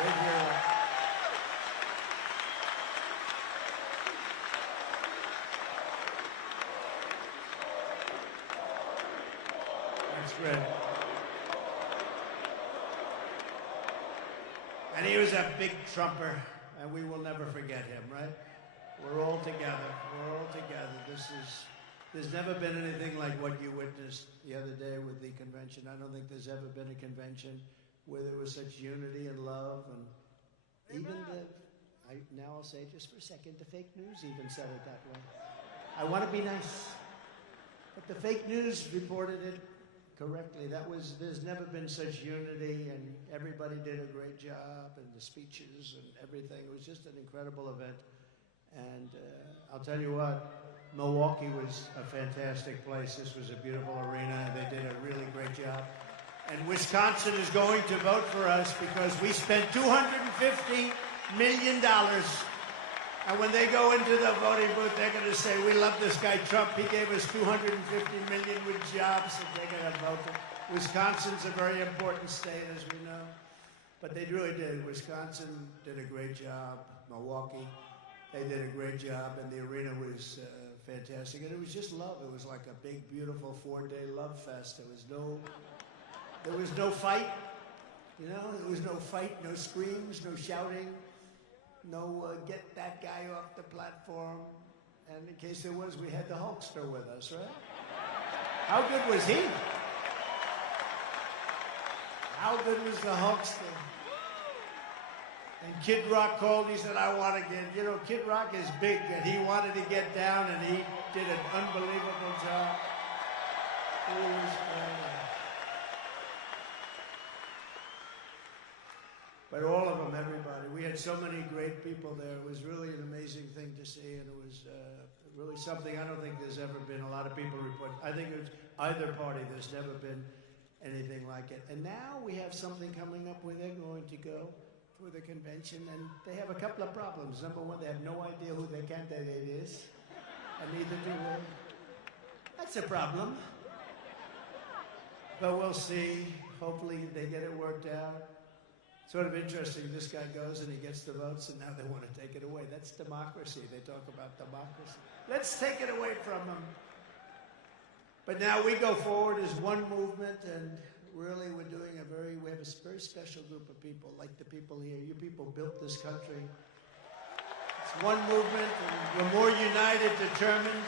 Great hero. Great. And he was a big trumper, and we will never forget him, right? We're all together. We're all together. There's never been anything like what you witnessed the other day with the convention. I don't think there's ever been a convention where there was such unity and love, and even now I'll say it just for a second, the fake news even said it that way. I want to be nice, but the fake news reported it correctly. There's never been such unity, and everybody did a great job, and the speeches and everything. It was just an incredible event. And I'll tell you what, Milwaukee was a fantastic place. This was a beautiful arena. They did a really great job. And Wisconsin is going to vote for us because we spent $250 million. And when they go into the voting booth, they're going to say, we love this guy Trump. He gave us $250 million with jobs, and they're going to vote for him. Wisconsin's a very important state, as we know. But they really did. Wisconsin did a great job. Milwaukee, they did a great job. And the arena was fantastic. And it was just love. It was like a big, beautiful 4-day love fest. There was no fight. You know, there was no fight, no screams, no shouting. No, get that guy off the platform. And in case there was, we had the Hulkster with us, right? How good was he? How good was the Hulkster? And Kid Rock called, he said, I want to get, you know, Kid Rock is big, and he wanted to get down, and he did an unbelievable job. It was But all of them, everybody. We had so many great people there. It was really an amazing thing to see, and it was really something I don't think there's ever been. A lot of people report. I think it was either party. There's never been anything like it. And now we have something coming up where they're going to go for the convention, and they have a couple of problems. Number one, they have no idea who their candidate is, and neither do we. That's a problem. But we'll see. Hopefully they get it worked out. Sort of interesting, this guy goes and he gets the votes, and now they want to take it away. That's democracy. They talk about democracy. Let's take it away from them. But now we go forward as one movement, and really we have a very special group of people, like the people here. You people built this country. It's one movement, and we're more united, determined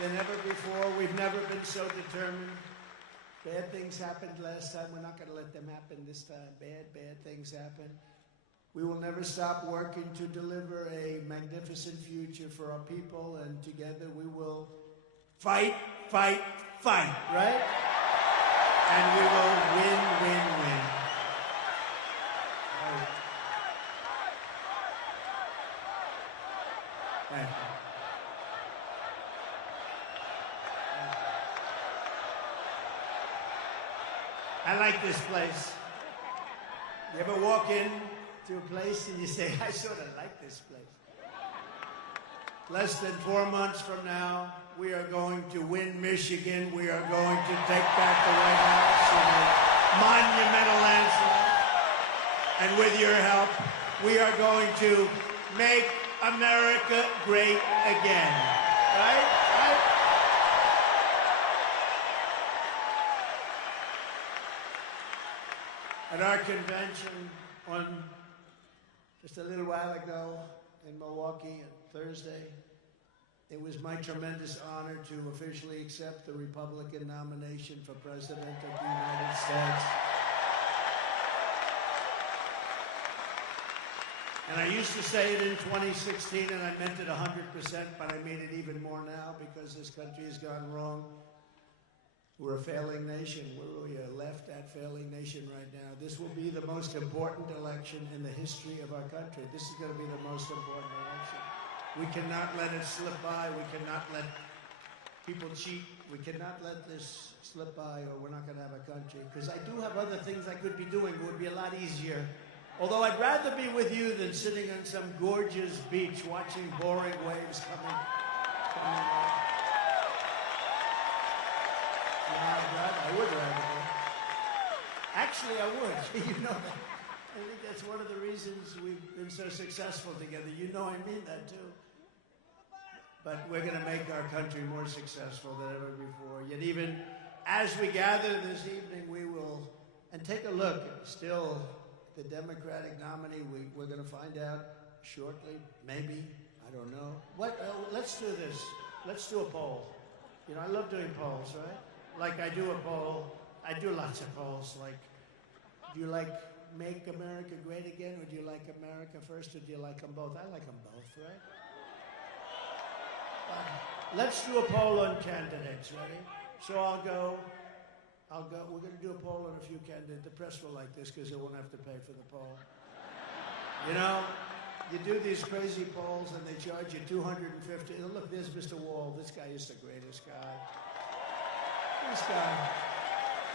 than ever before. We've never been so determined. Bad things happened last time. We're not going to let them happen this time. Bad things happen. We will never stop working to deliver a magnificent future for our people, and together we will fight, right? And we will win. Right. Thank you. I like this place. You ever walk in to a place and you say, I sort of like this place. Less than 4 months from now, we are going to win Michigan. We are going to take back the White House in a monumental landslide. And with your help, we are going to make America great again. Right? At our convention just a little while ago in Milwaukee on Thursday, it was my tremendous honor to officially accept the Republican nomination for President of the United States. And I used to say it in 2016, and I meant it 100%, but I mean it even more now because this country has gone wrong. We're a failing nation. We're really a left at failing nation right now. This will be the most important election in the history of our country. This is going to be the most important election. We cannot let it slip by. We cannot let people cheat. We cannot let this slip by, or we're not going to have a country. Because I do have other things I could be doing. It would be a lot easier. Although I'd rather be with you than sitting on some gorgeous beach watching boring waves coming by. I would rather go. Actually, I would. You know that. I think that's one of the reasons we've been so successful together. You know I mean that too. But we're going to make our country more successful than ever before. Yet even as we gather this evening, we will, and take a look, still the Democratic nominee, we're going to find out shortly, maybe, I don't know. Let's do this. Let's do a poll. You know, I love doing polls, right? Like I do a poll, I do lots of polls, like, do you like Make America Great Again, or do you like America First, or do you like them both? I like them both, right? Let's do a poll on candidates, ready? So I'll go. We're going to do a poll on a few candidates. The press will like this because they won't have to pay for the poll. You know, you do these crazy polls and they charge you $250. Look, there's Mr. Wall. This guy is the greatest guy. This guy.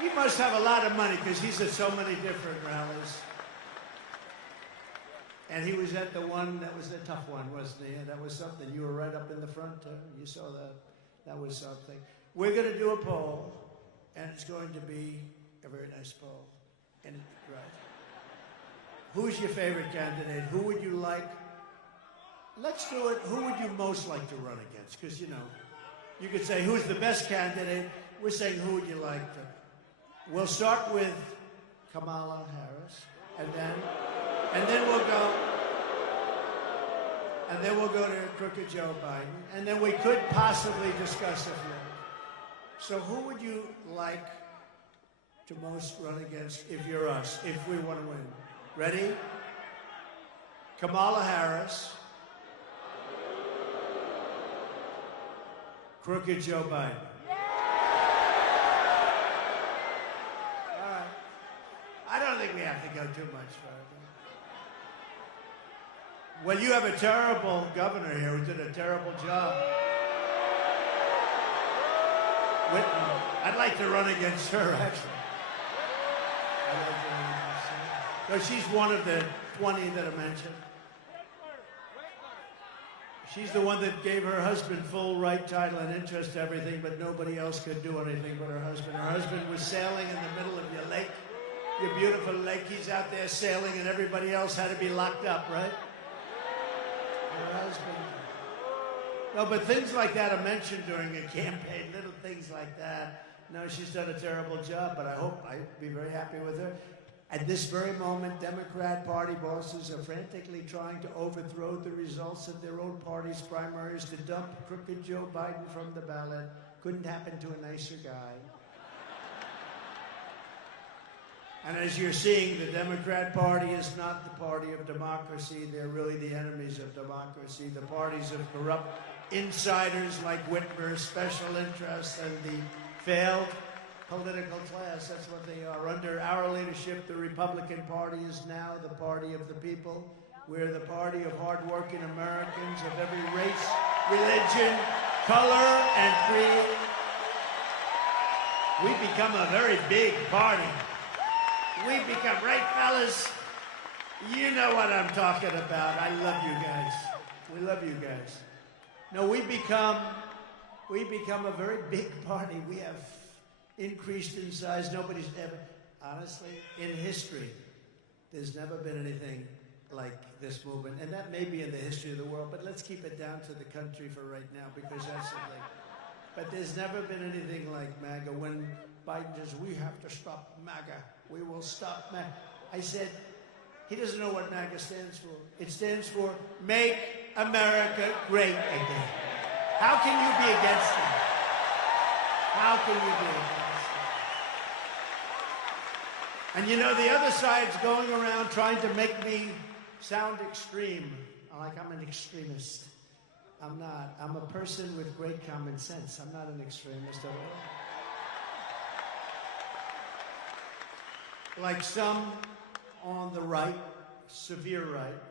He must have a lot of money because he's at so many different rallies. And he was at the one that was the tough one, wasn't he? And that was something. You were right up in the front. You saw that. That was something. We're going to do a poll, and it's going to be a very nice poll. And right. Who's your favorite candidate? Who would you like? Let's do it. Who would you most like to run against? Because, you know, you could say, who's the best candidate? We're saying, who would you like to? We'll start with Kamala Harris, and then we'll go to crooked Joe Biden, and then we could possibly discuss a few. So who would you like to most run against if you're us, if we want to win? Ready? Kamala Harris, crooked Joe Biden. All right. I don't think we have to go too much further. Well, you have a terrible governor here who did a terrible job. Whitman. I'd like to run against her, actually. I'd like to run against her. No, she's one of the 20 that I mentioned. She's the one that gave her husband full right, title, and interest to everything, but nobody else could do anything but her husband. Her husband was sailing in the middle of your lake, your beautiful lake. He's out there sailing, and everybody else had to be locked up, right? Her husband. No, but things like that are mentioned during a campaign, little things like that. No, she's done a terrible job, but I'd be very happy with her. At this very moment, Democrat Party bosses are frantically trying to overthrow the results of their own party's primaries to dump crooked Joe Biden from the ballot. Couldn't happen to a nicer guy. And as you're seeing, the Democrat Party is not the party of democracy. They're really the enemies of democracy. The parties of corrupt insiders like Whitmer, special interests, and the failed political class. That's what they are. Under our leadership, the Republican Party is now the party of the people. We're the party of hardworking Americans of every race, religion, color, and creed. We've become a very big party. We've become, right, fellas? You know what I'm talking about. I love you guys. We love you guys. No, we become a very big party. We have increased in size. Nobody's ever, honestly, in history, there's never been anything like this movement. And that may be in the history of the world, but let's keep it down to the country for right now, because that's something. But there's never been anything like MAGA. When Biden says, we have to stop MAGA, we will stop MAGA. I said, he doesn't know what MAGA stands for. It stands for Make America Great Again. How can you be against that? How can you be against that? And you know, the other side's going around trying to make me sound extreme, like I'm an extremist. I'm not. I'm a person with great common sense. I'm not an extremist at all. Like some on the right, severe right,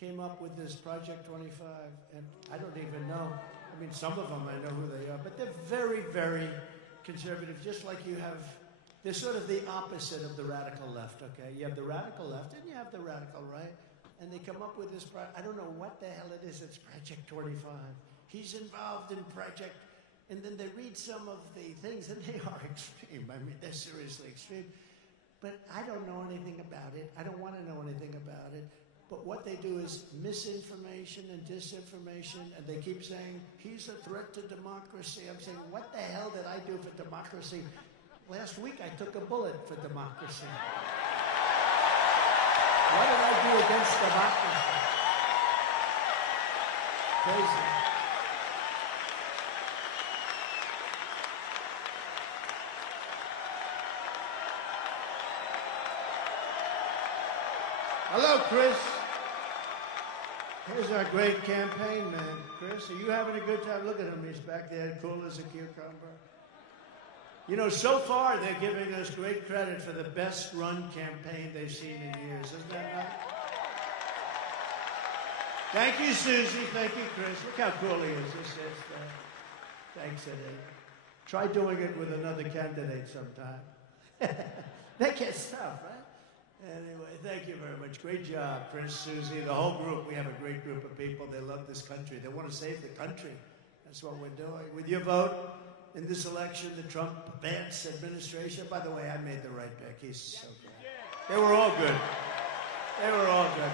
came up with this Project 25, and I don't even know. I mean, some of them I know who they are, but they're very, very conservative, just like you have. They're sort of the opposite of the radical left, okay? You have the radical left and you have the radical right, and they come up with this project. I don't know what the hell it is. It's Project 25. He's involved in Project, and then they read some of the things, and they are extreme. I mean, they're seriously extreme. But I don't know anything about it. I don't want to know anything about it. But what they do is misinformation and disinformation, and they keep saying, he's a threat to democracy. I'm saying, what the hell did I do for democracy? Last week I took a bullet for democracy. What did I do against democracy? Crazy. Hello, Chris. Here's our great campaign man. Chris, are you having a good time? Look at him. He's back there, cool as a cucumber. You know, so far they're giving us great credit for the best run campaign they've seen in years. Isn't that right? Thank you, Susie. Thank you, Chris. Look how cool he is. Thanks, Eddie. Try doing it with another candidate sometime. That gets tough, right? Anyway, thank you very much. Great job, Chris, Susie, the whole group. We have a great group of people. They love this country. They want to save the country. That's what we're doing. With your vote in this election, the Trump-Vance administration, by the way, I made the right pick. He's so good. They were all good. They were all good.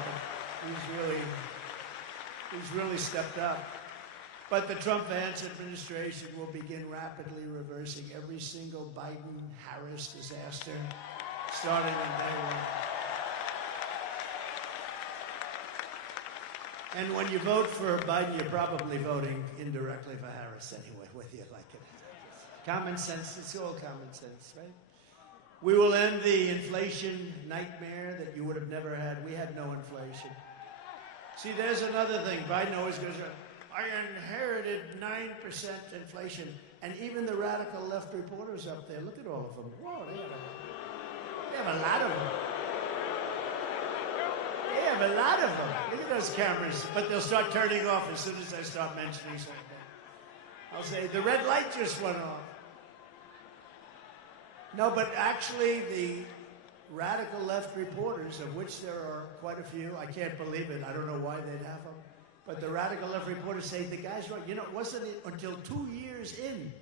He's really stepped up. But the Trump-Vance administration will begin rapidly reversing every single Biden-Harris disaster starting on day one. And when you vote for Biden, you're probably voting indirectly for Harris anyway, whether you like it. Common sense, it's all common sense, right? We will end the inflation nightmare that you would have never had. We had no inflation. See, there's another thing. Biden always goes, I inherited 9% inflation. And even the radical left reporters up there, look at all of them. Whoa, they have a lot of them. They have a lot of them. Look at those cameras. But they'll start turning off as soon as I start mentioning something. I'll say, the red light just went off. No, but actually the radical left reporters, of which there are quite a few, I can't believe it, I don't know why they'd have them, but the radical left reporters say, the guy's right. You know, it wasn't until 2 years in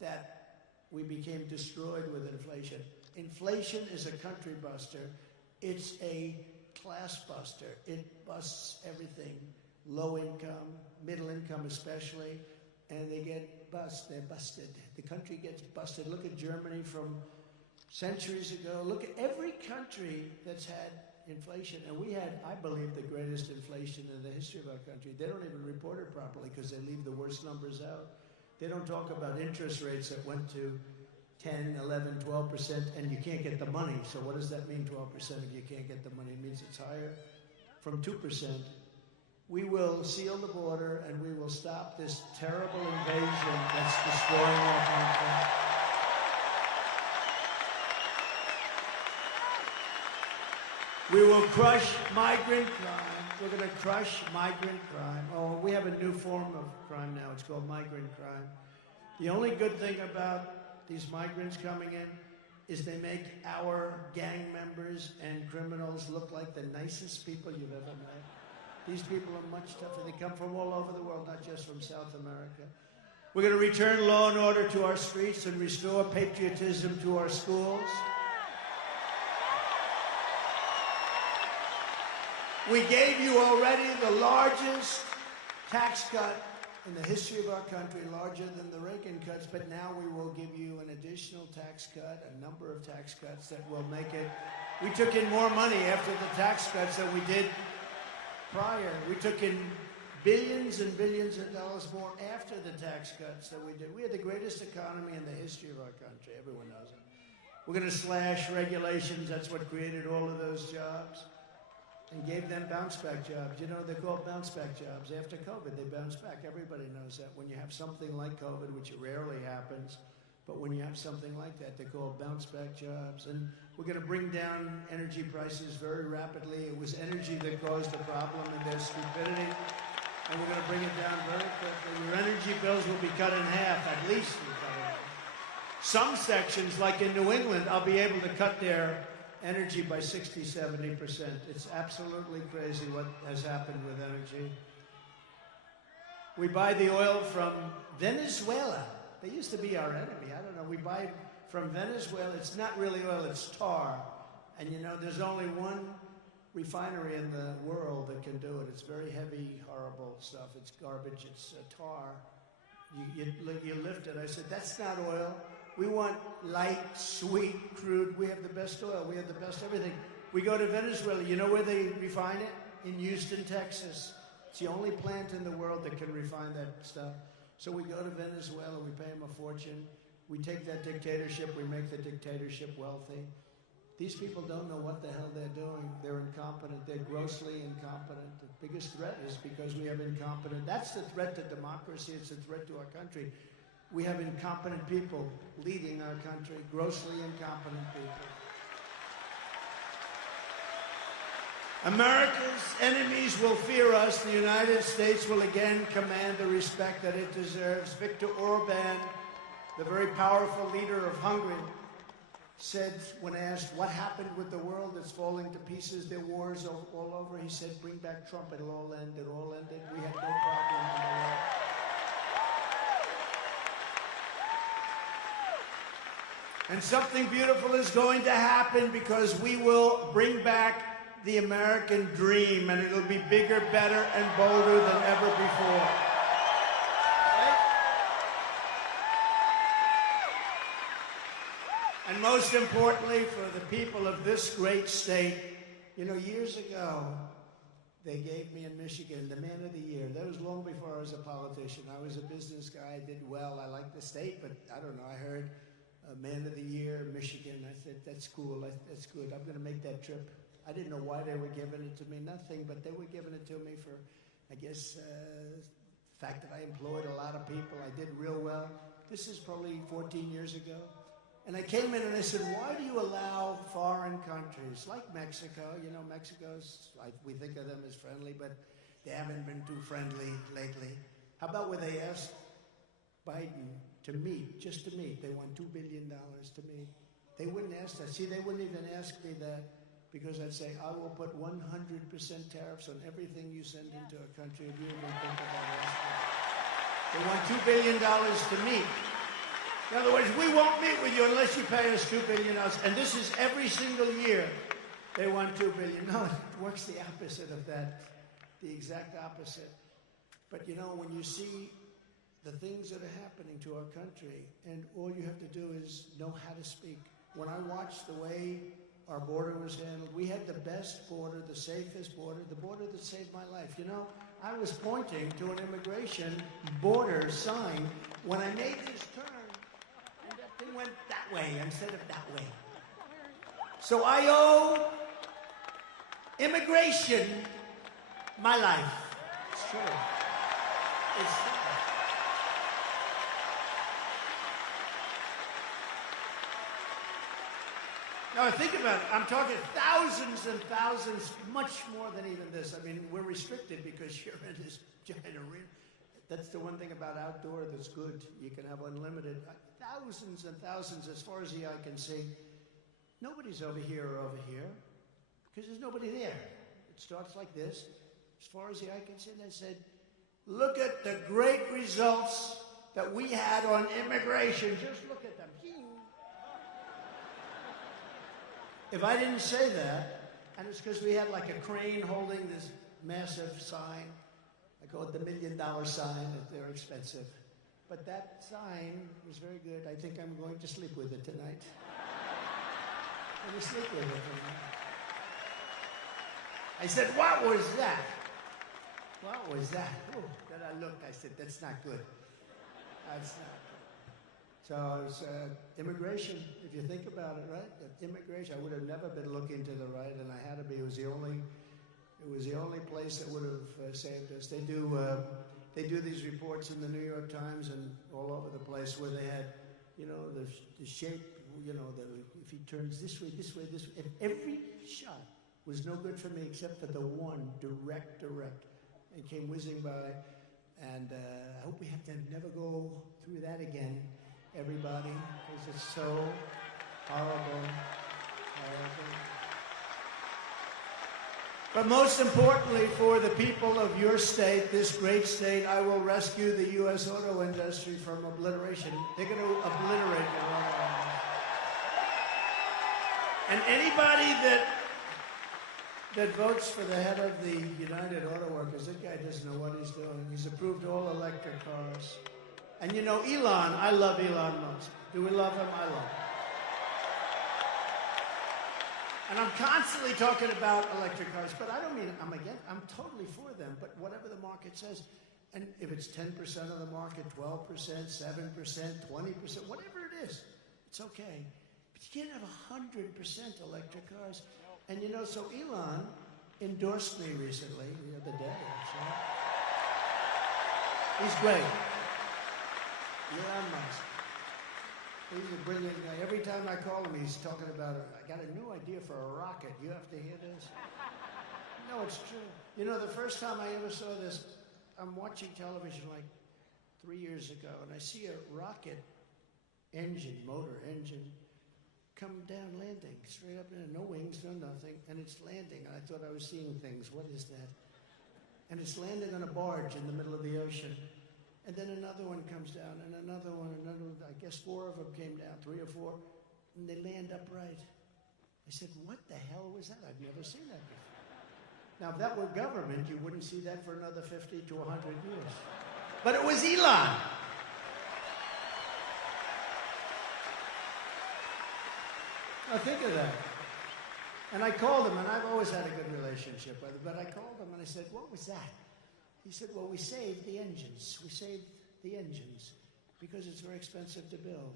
that we became destroyed with inflation. Inflation is a country buster. It's a class buster. It busts everything. Low income, middle income especially, and they get they're busted. The country gets busted. Look at Germany from centuries ago. Look at every country that's had inflation. And we had, I believe, the greatest inflation in the history of our country. They don't even report it properly because they leave the worst numbers out. They don't talk about interest rates that went to 10, 11, 12%, and you can't get the money. So what does that mean, 12% if you can't get the money? It means it's higher from 2%. We will seal the border, and we will stop this terrible invasion that's destroying our country. We will crush migrant crime. We're going to crush migrant crime. Oh, we have a new form of crime now. It's called migrant crime. The only good thing about these migrants coming in is they make our gang members and criminals look like the nicest people you've ever met. These people are much tougher. They come from all over the world, not just from South America. We're going to return law and order to our streets and restore patriotism to our schools. We gave you already the largest tax cut in the history of our country, larger than the Reagan cuts, but now we will give you an additional tax cut, a number of tax cuts that will make it. We took in more money after the tax cuts than we did prior. We took in billions and billions of dollars more after the tax cuts that we did. We had the greatest economy in the history of our country. Everyone knows it. We're going to slash regulations. That's what created all of those jobs and gave them bounce-back jobs. You know, they're called bounce-back jobs. After COVID, they bounce back. Everybody knows that. When you have something like COVID, which rarely happens, but when you have something like that, they're called bounce-back jobs. And we're going to bring down energy prices very rapidly. It was energy that caused the problem and their stupidity. And we're going to bring it down very quickly. Your energy bills will be cut in half, at least. Some sections, like in New England, I'll be able to cut their energy by 60, 70%. It's absolutely crazy what has happened with energy. We buy the oil from Venezuela. They used to be our enemy. I don't know. We buy from Venezuela. It's not really oil, it's tar. And you know, there's only one refinery in the world that can do it. It's very heavy, horrible stuff. It's garbage. It's tar. You lift it. I said, that's not oil. We want light, sweet, crude. We have the best oil. We have the best everything. We go to Venezuela. You know where they refine it? In Houston, Texas. It's the only plant in the world that can refine that stuff. So we go to Venezuela. We pay them a fortune. We take that dictatorship. We make the dictatorship wealthy. These people don't know what the hell they're doing. They're incompetent. They're grossly incompetent. The biggest threat is because we have incompetent. That's the threat to democracy. It's a threat to our country. We have incompetent people leading our country, grossly incompetent people. America's enemies will fear us. The United States will again command the respect that it deserves. Viktor Orban, the very powerful leader of Hungary, said when asked what happened with the world that's falling to pieces, there are wars all over, he said, bring back Trump, it'll all end. It all ended. We had no problem in the world. And something beautiful is going to happen because we will bring back the American dream, and it'll be bigger, better, and bolder than ever before. And most importantly, for the people of this great state, you know, years ago, they gave me in Michigan the Man of the Year. That was long before I was a politician. I was a business guy, I did well. I liked the state, but I don't know, I heard Man of the Year, Michigan. I said, that's cool, that's good. I'm going to make that trip. I didn't know why they were giving it to me, nothing, but they were giving it to me for, I guess, the fact that I employed a lot of people. I did real well. This is probably 14 years ago. And I came in and I said, why do you allow foreign countries like Mexico? You know, Mexico's, we think of them as friendly, but they haven't been too friendly lately. How about when they asked Biden to meet, just to meet? They want $2 billion to meet. They wouldn't ask that. See, they wouldn't even ask me that because I'd say, I will put 100% tariffs on everything you send into a country if you even think about asking. They want $2 billion to meet. In other words, we won't meet with you unless you pay us $2 billion. And this is every single year. They want $2 billion. No, it works the opposite of that, the exact opposite. But you know, when you see the things that are happening to our country, and all you have to do is know how to speak. When I watched the way our border was handled, we had the best border, the safest border, the border that saved my life. You know, I was pointing to an immigration border sign when I made this turn. It went that way instead of that way. So I owe immigration my life. It's true. It's true. Now think about it. I'm talking thousands and thousands, much more than even this. I mean, we're restricted because you're in this giant arena. That's the one thing about outdoor that's good. You can have unlimited. Thousands and thousands as far as the eye can see. Nobody's over here or over here because there's nobody there. It starts like this. As far as the eye can see, and I said, look at the great results that we had on immigration. Just look at them. If I didn't say that, and it's because we had like a crane holding this massive sign, I call it the $1 million sign, that they're expensive. But that sign was very good. I think I'm going to sleep with it tonight. I'm going to sleep with it tonight. I said, what was that? What was that? Oh, then I looked, I said, that's not good. That's not good. So it's immigration, if you think about it, right? Immigration, I would have never been looking to the right, and I had to be. It was the only place that would have saved us. They do these reports in the New York Times and all over the place where they had, you know, the shape, you know, if he turns this way, this way, this way. And every shot was no good for me except for the one direct. It came whizzing by, and I hope we have to never go through that again, everybody, because it's so horrible. But most importantly, for the people of your state, this great state, I will rescue the U.S. auto industry from obliteration. They're going to obliterate it. And anybody that votes for the head of the United Auto Workers, that guy doesn't know what he's doing. He's approved all electric cars. And you know, Elon, I love Elon Musk. Do we love him? I love him. And I'm constantly talking about electric cars, but I don't mean I'm totally for them, but whatever the market says, and if it's 10% of the market, 12%, 7%, 20%, whatever it is, it's okay. But You can't have 100% electric cars. And you know, so Elon endorsed me recently, the other day, actually. He's great. Elon Musk. He's a brilliant guy. Every time I call him, he's talking about, I got a new idea for a rocket. You have to hear this? No, it's true. You know, the first time I ever saw this, I'm watching television like 3 years ago, and I see a rocket engine, motor engine, come down landing, straight up there, no wings, no nothing, and it's landing. And I thought I was seeing things. What is that? And it's landing on a barge in the middle of the ocean. And then another one comes down, and another one, I guess 4 of them came down, 3 or 4, and they land upright. I said, what the hell was that? I've never seen that before. Now, if that were government, you wouldn't see that for another 50 to 100 years. But it was Elon. Now, think of that. And I called him, and I've always had a good relationship with him, but I called him, and I said, what was that? He said, well, we saved the engines. We saved the engines because it's very expensive to build.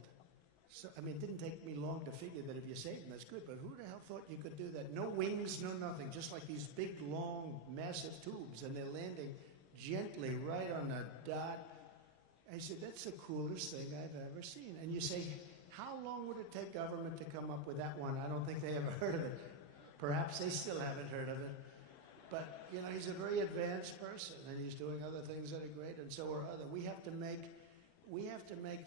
So, I mean, it didn't take me long to figure that if you save them, that's good, but who the hell thought you could do that? No wings, no nothing, just like these big, long, massive tubes, and they're landing gently right on the dot. I said, that's the coolest thing I've ever seen. And you say, how long would it take government to come up with that one? I don't think they ever heard of it. Perhaps they still haven't heard of it. But, you know, he's a very advanced person, and he's doing other things that are great, and so are others. We have to make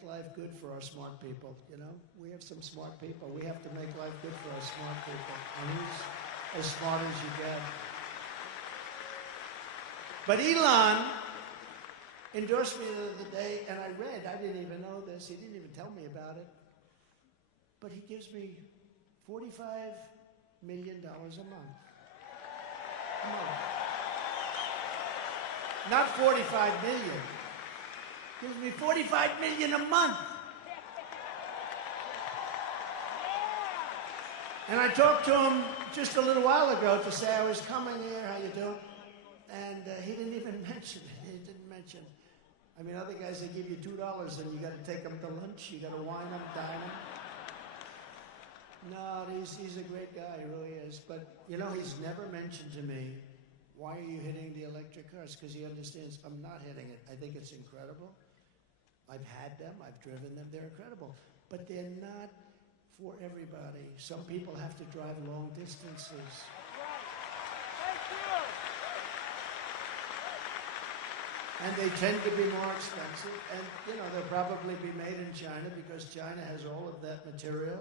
life good for our smart people, you know? We have some smart people. We have to make life good for our smart people. And he's as smart as you get. But Elon endorsed me the other day, and I didn't even know this. He didn't even tell me about it. But he gives me $45 million a month. No. Not 45 million. Gives me 45 million a month. And I talked to him just a little while ago to say I was coming here, how you doing? And he didn't even mention it. He didn't mention. I mean, other guys, they give you $2 and you got to take them to lunch. You got to wine them, dine them. No, he's a great guy, he really is. But, you know, he's never mentioned to me, why are you hitting the electric cars? Because he understands I'm not hitting it. I think it's incredible. I've had them. I've driven them. They're incredible. But they're not for everybody. Some people have to drive long distances. Thank you. And they tend to be more expensive. And, you know, they'll probably be made in China because China has all of that material.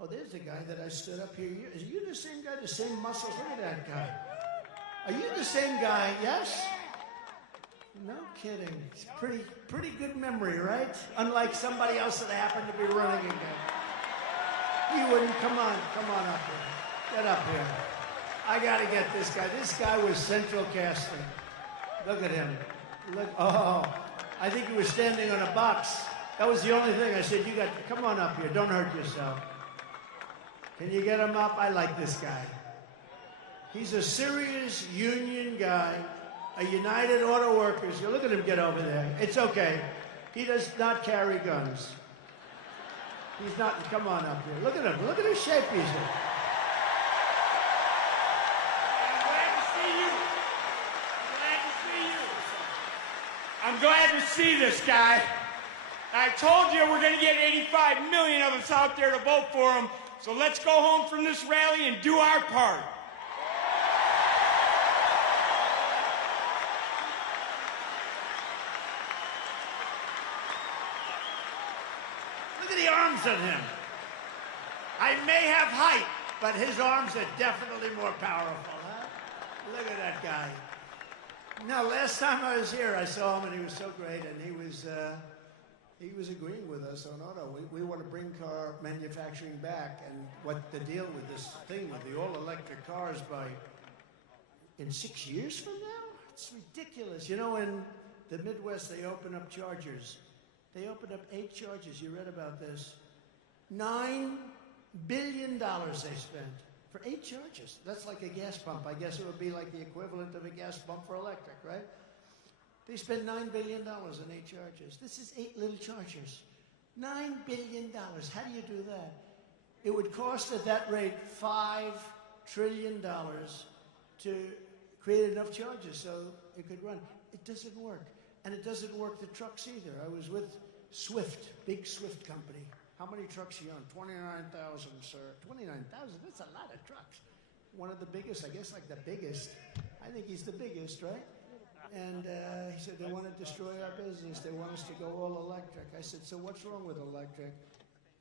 Oh, there's the guy that I stood up here. Are you the same guy, the same muscles? Look at that guy. Are you the same guy? Yes? No kidding. It's pretty good memory, right? Unlike somebody else that happened to be running again. You wouldn't. Come on up here. Get up here. I got to get this guy. This guy was central casting. Look at him. Look. Oh, I think he was standing on a box. That was the only thing. I said, you got to come on up here. Don't hurt yourself. Can you get him up? I like this guy. He's a serious union guy, a United Auto Workers. You look at him get over there. It's okay. He does not carry guns. He's not. Come on up here. Look at him. Look at his shape he's in. I'm glad to see you. Glad to see you. I'm glad to see this guy. I told you we're going to get 85 million of us out there to vote for him. So let's go home from this rally and do our part. Look at the arms on him. I may have height, but his arms are definitely more powerful, huh? Look at that guy. No, last time I was here, I saw him, and he was so great, and he was agreeing with us on auto. We want to bring car manufacturing back, and what the deal with this thing with the all-electric cars in 6 years from now? It's ridiculous. You know, in the Midwest, they open up chargers. They opened up 8 chargers. You read about this. $9 billion they spent for 8 chargers. That's like a gas pump. I guess it would be like the equivalent of a gas pump for electric, right? They spent $9 billion on 8 chargers. This is 8 little chargers. $9 billion. How do you do that? It would cost at that rate $5 trillion to create enough charges so it could run. It doesn't work. And it doesn't work the trucks either. I was with Swift, big Swift company. How many trucks you own? 29,000, sir. 29,000? That's a lot of trucks. One of the biggest, I guess like the biggest. I think he's the biggest, right? And he said, they want to destroy our business. They want us to go all electric. I said, so what's wrong with electric?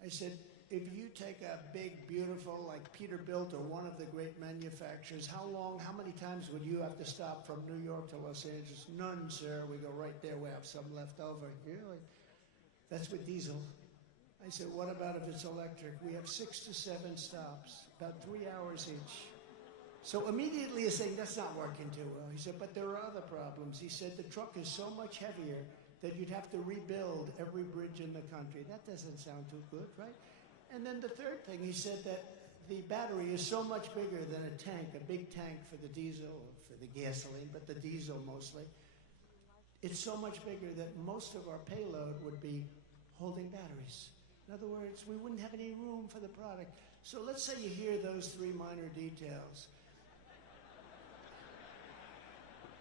I said, if you take a big, beautiful, like Peterbilt or one of the great manufacturers, how many times would you have to stop from New York to Los Angeles? None, sir. We go right there. We have some left over. Really? That's with diesel. I said, what about if it's electric? We have 6 to 7 stops, about 3 hours each. So immediately he's saying, that's not working too well. He said, but there are other problems. He said, the truck is so much heavier that you'd have to rebuild every bridge in the country. That doesn't sound too good, right? And then the third thing, he said that the battery is so much bigger than a tank, a big tank for the diesel, or for the gasoline, but the diesel mostly. It's so much bigger that most of our payload would be holding batteries. In other words, we wouldn't have any room for the product. So let's say you hear those 3 minor details.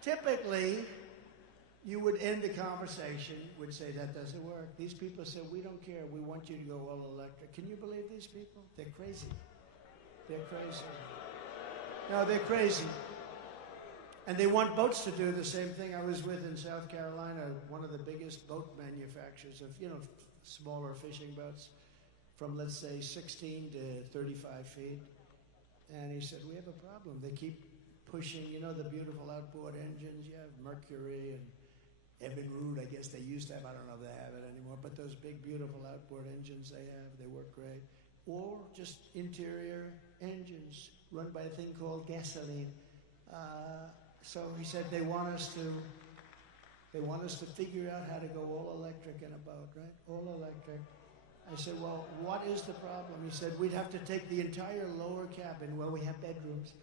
Typically, you would end the conversation, would say, that doesn't work. These people said, we don't care. We want you to go all electric. Can you believe these people? They're crazy. They're crazy. No, they're crazy. And they want boats to do the same thing. I was with in South Carolina, one of the biggest boat manufacturers of, smaller fishing boats from, let's say, 16 to 35 feet. And he said, we have a problem. They keep pushing, the beautiful outboard engines. You have Mercury and Evinrude, I guess they used to have. I don't know if they have it anymore. But those big, beautiful outboard engines they have, they work great. Or just interior engines run by a thing called gasoline. So he said they want us to figure out how to go all electric in a boat, right? All electric. I said, well, what is the problem? He said, we'd have to take the entire lower cabin, well, we have bedrooms,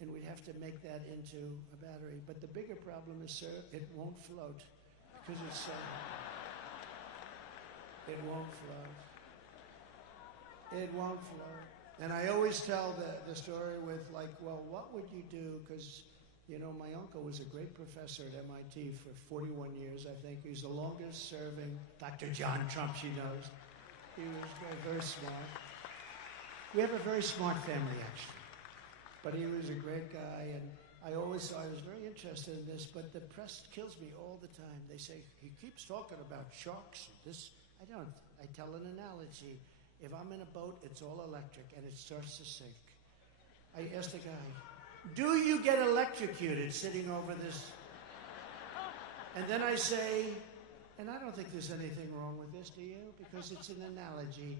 and we'd have to make that into a battery. But the bigger problem is, sir, it won't float. Because it's, it won't float. It won't float. And I always tell the story with like, well, what would you do? Because, my uncle was a great professor at MIT for 41 years, I think. He's the longest serving Dr. John Trump, she knows. He was very smart. We have a very smart family, actually. But he was a great guy, and I was very interested in this, but the press kills me all the time. They say, he keeps talking about sharks. I don't. I tell an analogy. If I'm in a boat, it's all electric, and it starts to sink. I asked the guy, do you get electrocuted sitting over this? And then I say, and I don't think there's anything wrong with this, do you? Because it's an analogy.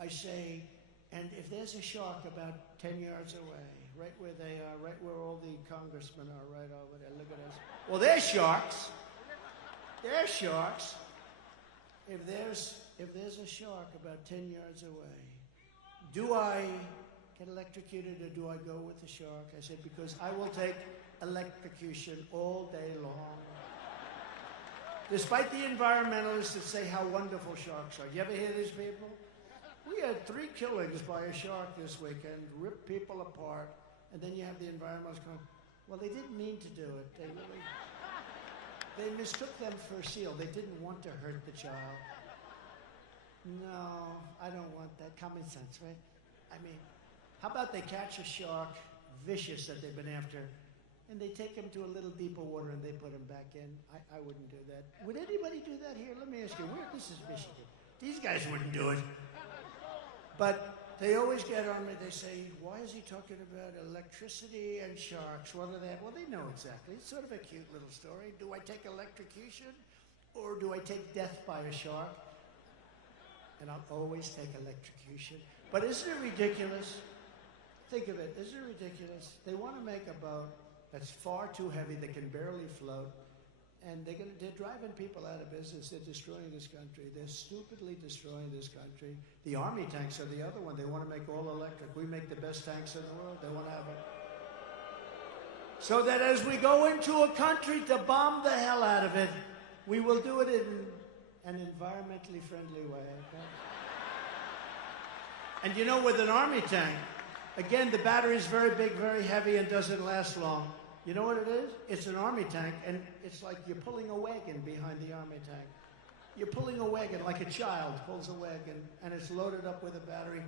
I say, and if there's a shark about 10 yards away, right where they are, right where all the congressmen are, right over there, look at us. Well, they're sharks. They're sharks. If there's a shark about 10 yards away, do I get electrocuted or do I go with the shark? I said, because I will take electrocution all day long. Despite the environmentalists that say how wonderful sharks are. You ever hear these people? We had 3 killings by a shark this weekend, ripped people apart, and then you have the environmentalists going, well, they didn't mean to do it. They mistook them for a seal. They didn't want to hurt the child. No, I don't want that. Common sense, right? I mean, how about they catch a shark, vicious that they've been after, and they take him to a little deeper water and they put him back in? I wouldn't do that. Would anybody do that here? Let me ask you, this is Michigan. These guys wouldn't do it. But they always get on me. They say, why is he talking about electricity and sharks? What are they? Well, they know exactly. It's sort of a cute little story. Do I take electrocution or do I take death by a shark? And I'll always take electrocution. But isn't it ridiculous? Think of it. Isn't it ridiculous? They want to make a boat that's far too heavy, that can barely float, and they're driving people out of business. They're destroying this country. They're stupidly destroying this country. The Army tanks are the other one. They want to make all electric. We make the best tanks in the world. They want to have it. So that as we go into a country to bomb the hell out of it, we will do it in an environmentally friendly way. Okay? And you know, with an army tank, again, the battery is very big, very heavy, and doesn't last long. You know what it is? It's an army tank, and it's like you're pulling a wagon behind the army tank. You're pulling a wagon like a child pulls a wagon, and it's loaded up with a battery.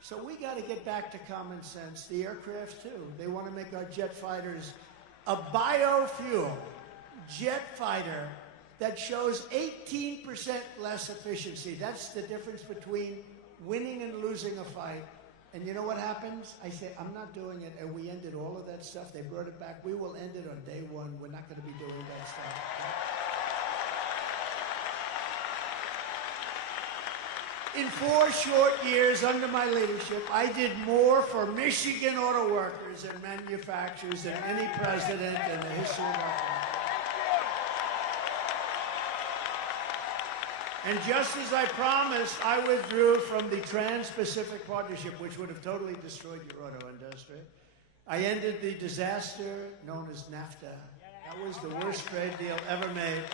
So we got to get back to common sense. The aircraft, too. They want to make our jet fighters a biofuel jet fighter that shows 18% less efficiency. That's the difference between winning and losing a fight. And you know what happens? I say, I'm not doing it, and we ended all of that stuff. They brought it back. We will end it on day one. We're not going to be doing that stuff. In 4 short years under my leadership, I did more for Michigan auto workers and manufacturers than any president in the history of our country. And just as I promised, I withdrew from the Trans-Pacific Partnership, which would have totally destroyed your auto industry. I ended the disaster known as NAFTA. That was the worst trade deal ever made.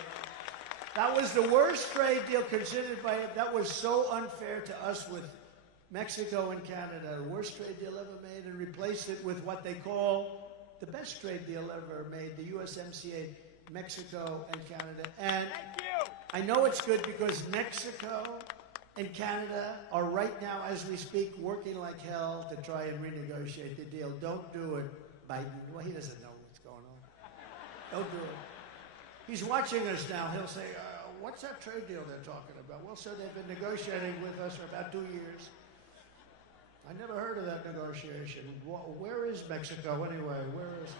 That was the worst trade deal considered by it. That was so unfair to us with Mexico and Canada. The worst trade deal ever made, and replaced it with what they call the best trade deal ever made, the USMCA, Mexico and Canada. And I know it's good because Mexico and Canada are right now, as we speak, working like hell to try and renegotiate the deal. Don't do it, Biden. Well, he doesn't know what's going on. Don't do it. He's watching us now. He'll say, what's that trade deal they're talking about? Well, sir, they've been negotiating with us for about 2 years. I never heard of that negotiation. Where is Mexico anyway? Where is it?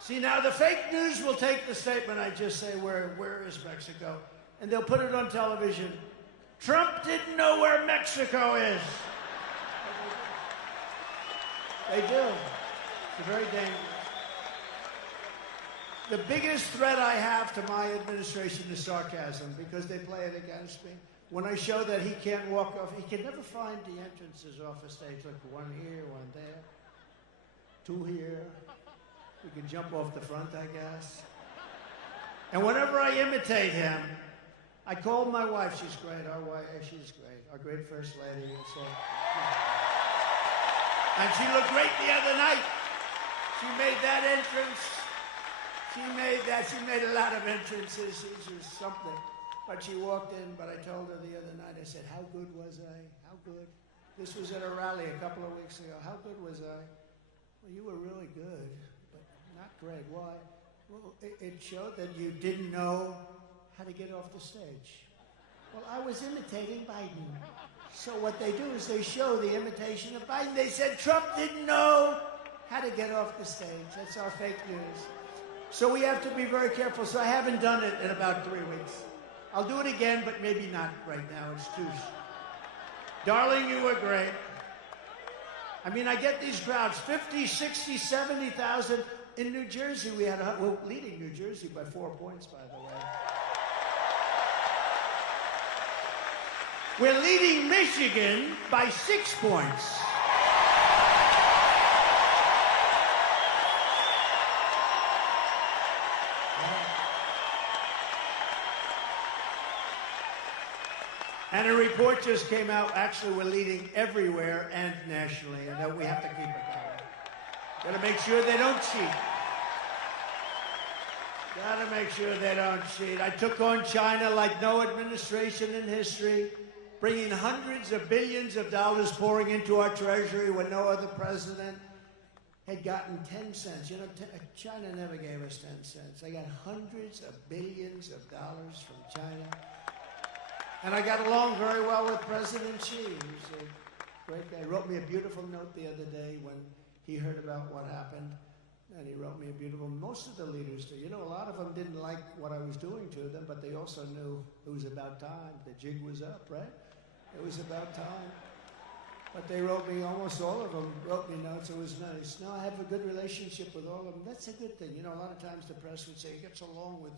See, now the fake news will take the statement I just say, where is Mexico? And they'll put it on television. Trump didn't know where Mexico is. They do. It's very dangerous. The biggest threat I have to my administration is sarcasm, because they play it against me. When I show that he can't walk off, he can never find the entrances off a stage, like one here, one there, 2 here. We can jump off the front, I guess. And whenever I imitate him, I call my wife. She's great. Our wife, she's great. Our great first lady. So, and she looked great the other night. She made that entrance. She made a lot of entrances. She was something. But she walked in, but I told her the other night, I said, how good was I? How good? This was at a rally a couple of weeks ago. How good was I? Well, you were really good, but not great. Why? Well, it showed that you didn't know how to get off the stage. Well, I was imitating Biden. So what they do is they show the imitation of Biden. They said Trump didn't know how to get off the stage. That's our fake news. So we have to be very careful. So I haven't done it in about 3 weeks. I'll do it again, but maybe not right now. It's too... Darling, you were great. I mean, I get these crowds, 50, 60, 70,000. In New Jersey, we had we're leading New Jersey by 4 points, by the way. We're leading Michigan by 6 points. And a report just came out, actually we're leading everywhere and nationally, and that we have to keep it going. Gotta make sure they don't cheat. Gotta make sure they don't cheat. I took on China like no administration in history, bringing hundreds of billions of dollars pouring into our treasury when no other president had gotten 10 cents. You know, China never gave us 10 cents. I got hundreds of billions of dollars from China. And I got along very well with President Xi. He's a great guy. He wrote me a beautiful note the other day when he heard about what happened. And he wrote me a beautiful, most of the leaders do. You know, a lot of them didn't like what I was doing to them, but they also knew it was about time. The jig was up, right? It was about time. But they wrote me, almost all of them wrote me notes. It was nice. No, I have a good relationship with all of them. That's a good thing. You know, a lot of times the press would say, he gets along with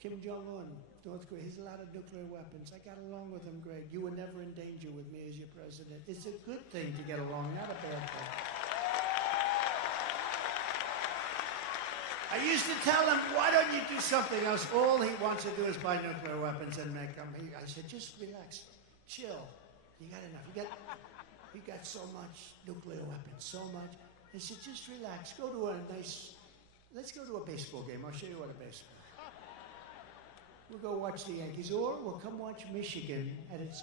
Kim Jong-un, North Korea. He's a lot of nuclear weapons. I got along with him great. You were never in danger with me as your president. It's a good thing to get along, not a bad thing. I used to tell him, why don't you do something else? All he wants to do is buy nuclear weapons and make them. I said, just relax. chill. You got enough. You got so much nuclear weapons, so much. He said, just relax. Let's go to a baseball game. I'll show you what a baseball. We'll go watch the Yankees, or we'll come watch Michigan at its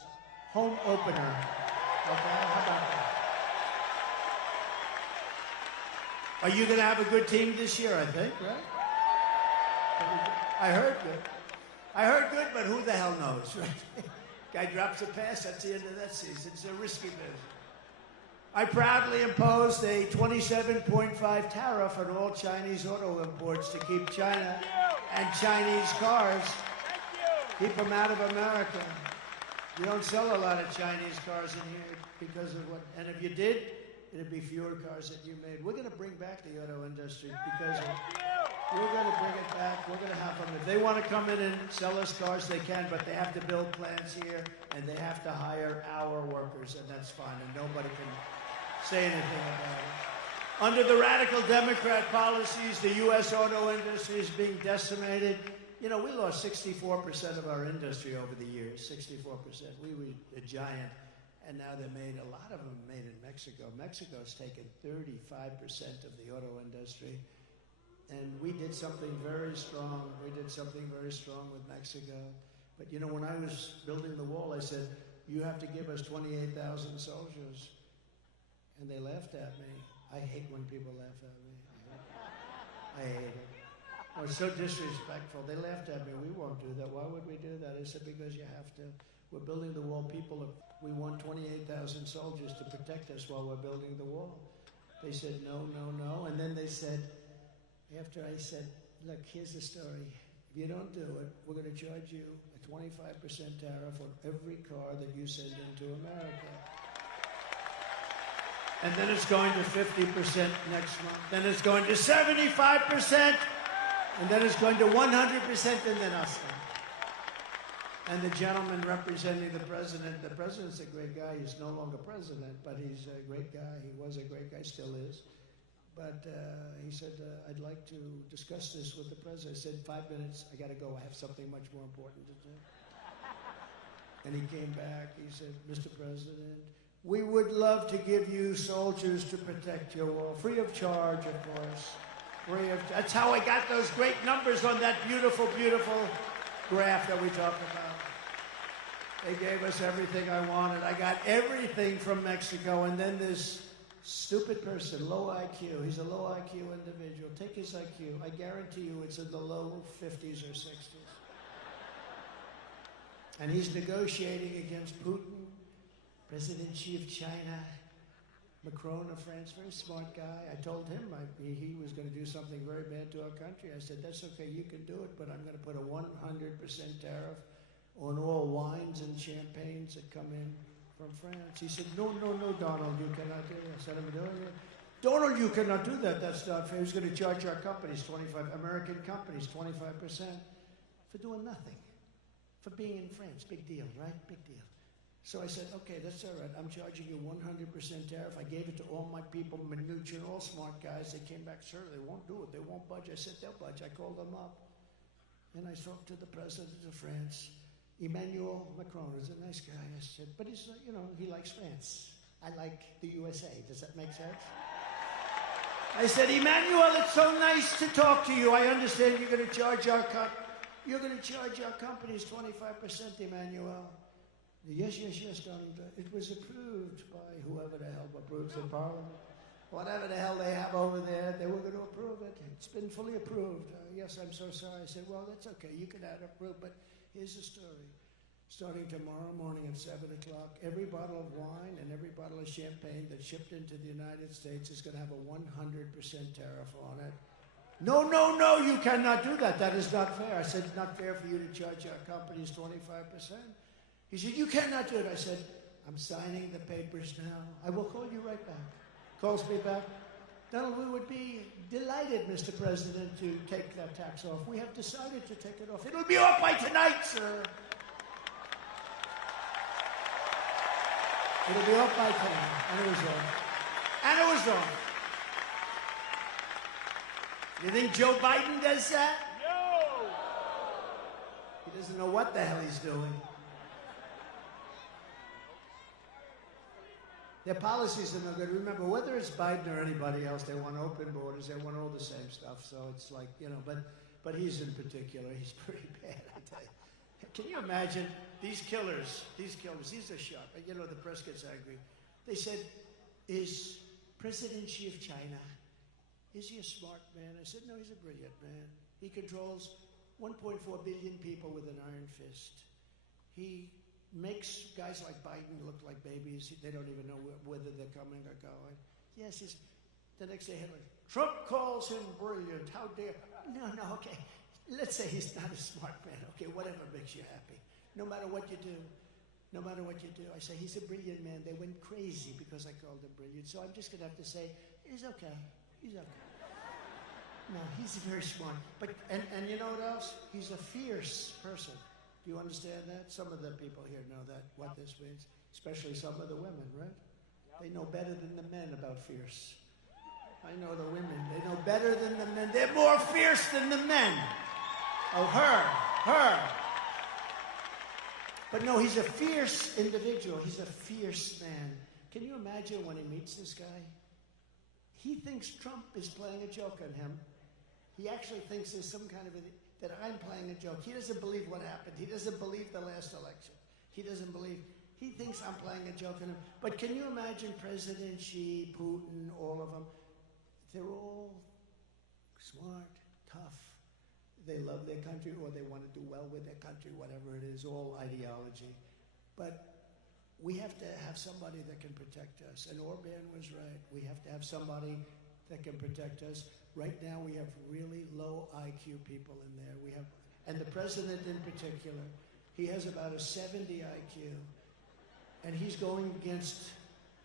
home opener. Okay, how about that? Are you going to have a good team this year, I think, right? I heard good. I heard good, but who the hell knows, right? Guy drops a pass, that's the end of that season. It's a risky business. I proudly imposed a 27.5 tariff on all Chinese auto imports to keep China and Chinese cars, keep them out of America. You don't sell a lot of Chinese cars in here because of what, and if you did, it'd be fewer cars that you made. We're going to bring back the auto industry because we're going to bring it back. We're going to have them. If they want to come in and sell us cars, they can, but they have to build plants here, and they have to hire our workers, and that's fine, and nobody can say anything about it. Under the radical Democrat policies, the U.S. auto industry is being decimated. You know, we lost 64% of our industry over the years, 64%. We were a giant. And now they're made, a lot of them made in Mexico. Mexico's taken 35% of the auto industry. And we did something very strong. We did something very strong with Mexico. But you know, when I was building the wall, I said, you have to give us 28,000 soldiers. And they laughed at me. I hate when people laugh at me. I hate it. Oh, it's so disrespectful. They laughed at me. We won't do that. Why would we do that? I said, because you have to. We're building the wall. We want 28,000 soldiers to protect us while we're building the wall. They said, no, no, no. And then they said, after I said, look, here's the story. If you don't do it, we're going to charge you a 25% tariff on every car that you send into America. And then it's going to 50% next month. Then it's going to 75%. And then it's going to 100%, and then us. And the gentleman representing the president's a great guy. He's no longer president, but he's a great guy. He was a great guy, still is. But he said, I'd like to discuss this with the president. I said, 5 minutes, I got to go. I have something much more important to do. And he came back. He said, Mr. President, we would love to give you soldiers to protect your wall, free of charge, of course. That's how I got those great numbers on that beautiful, beautiful graph that we talked about. They gave us everything I wanted. I got everything from Mexico, and then this stupid person, low IQ, he's a low IQ individual. Take his IQ. I guarantee you it's in the low 50s or 60s. And he's negotiating against Putin, President Xi of China, Macron of France, very smart guy. I told him he was going to do something very bad to our country. I said, that's okay, you can do it, but I'm going to put a 100% tariff on all wines and champagnes that come in from France. He said, no, no, no, Donald, you cannot do that. I said, I'm doing it. Donald, you cannot do that. That's not fair. He's going to charge our companies, American companies, 25% for doing nothing, for being in France. Big deal, right? Big deal. So I said, okay, that's all right. I'm charging you 100% tariff. I gave it to all my people, Mnuchin, all smart guys. They came back, sir, they won't do it. They won't budge. I said, they'll budge. I called them up. And I talked to the president of France. Emmanuel Macron is a nice guy. I said, but he's, you know, he likes France. I like the USA. Does that make sense? I said, Emmanuel, it's so nice to talk to you. I understand you're going to charge our companies 25%, Emmanuel. Yes, yes, yes, Donald. It was approved by whoever the hell approves in Parliament. Whatever the hell they have over there, they were going to approve it. It's been fully approved. Yes, I'm so sorry. I said, well, that's okay. You can have it approved, but here's the story. Starting tomorrow morning at 7 o'clock, every bottle of wine and every bottle of champagne that's shipped into the United States is going to have a 100% tariff on it. No, no, no, you cannot do that. That is not fair. I said, it's not fair for you to charge our companies 25%. He said, you cannot do it. I said, I'm signing the papers now. I will call you right back. Calls me back. Donald, we would be delighted, Mr. President, to take that tax off. We have decided to take it off. It'll be off by tonight, sir. It'll be off by tonight. And it was off. And it was off. You think Joe Biden does that? No! He doesn't know what the hell he's doing. Their policies are no good. Remember, whether it's Biden or anybody else, they want open borders. They want all the same stuff. So it's like, you know, but he's in particular, he's pretty bad, I tell you. Can you imagine these killers, these are sharp. You know, the press gets angry. They said, is President Xi of China, is he a smart man? I said, no, he's a brilliant man. He controls 1.4 billion people with an iron fist. He makes guys like Biden look like babies. They don't even know whether they're coming or going. Yes, the next day, Trump calls him brilliant. How dare... No, okay. Let's say he's not a smart man. Okay, whatever makes you happy. No matter what you do. I say, he's a brilliant man. They went crazy because I called him brilliant. So I'm just going to have to say, he's okay. No, he's very smart. But and you know what else? He's a fierce person. Do you understand that? Some of the people here know that, what this means. Especially some of the women, right? They know better than the men about fierce. I know the women. They know better than the men. They're more fierce than the men. Oh, her. But no, he's a fierce individual. He's a fierce man. Can you imagine when he meets this guy? He thinks Trump is playing a joke on him. He actually thinks there's some kind of that I'm playing a joke. He doesn't believe what happened. He doesn't believe the last election. He thinks I'm playing a joke on him. But can you imagine President Xi, Putin, all of them? They're all smart, tough. They love their country, or they want to do well with their country, whatever it is, all ideology. But we have to have somebody that can protect us. And Orban was right. We have to have somebody that can protect us. Right now, we have really low IQ people in there. And the president in particular, he has about a 70 IQ, and he's going against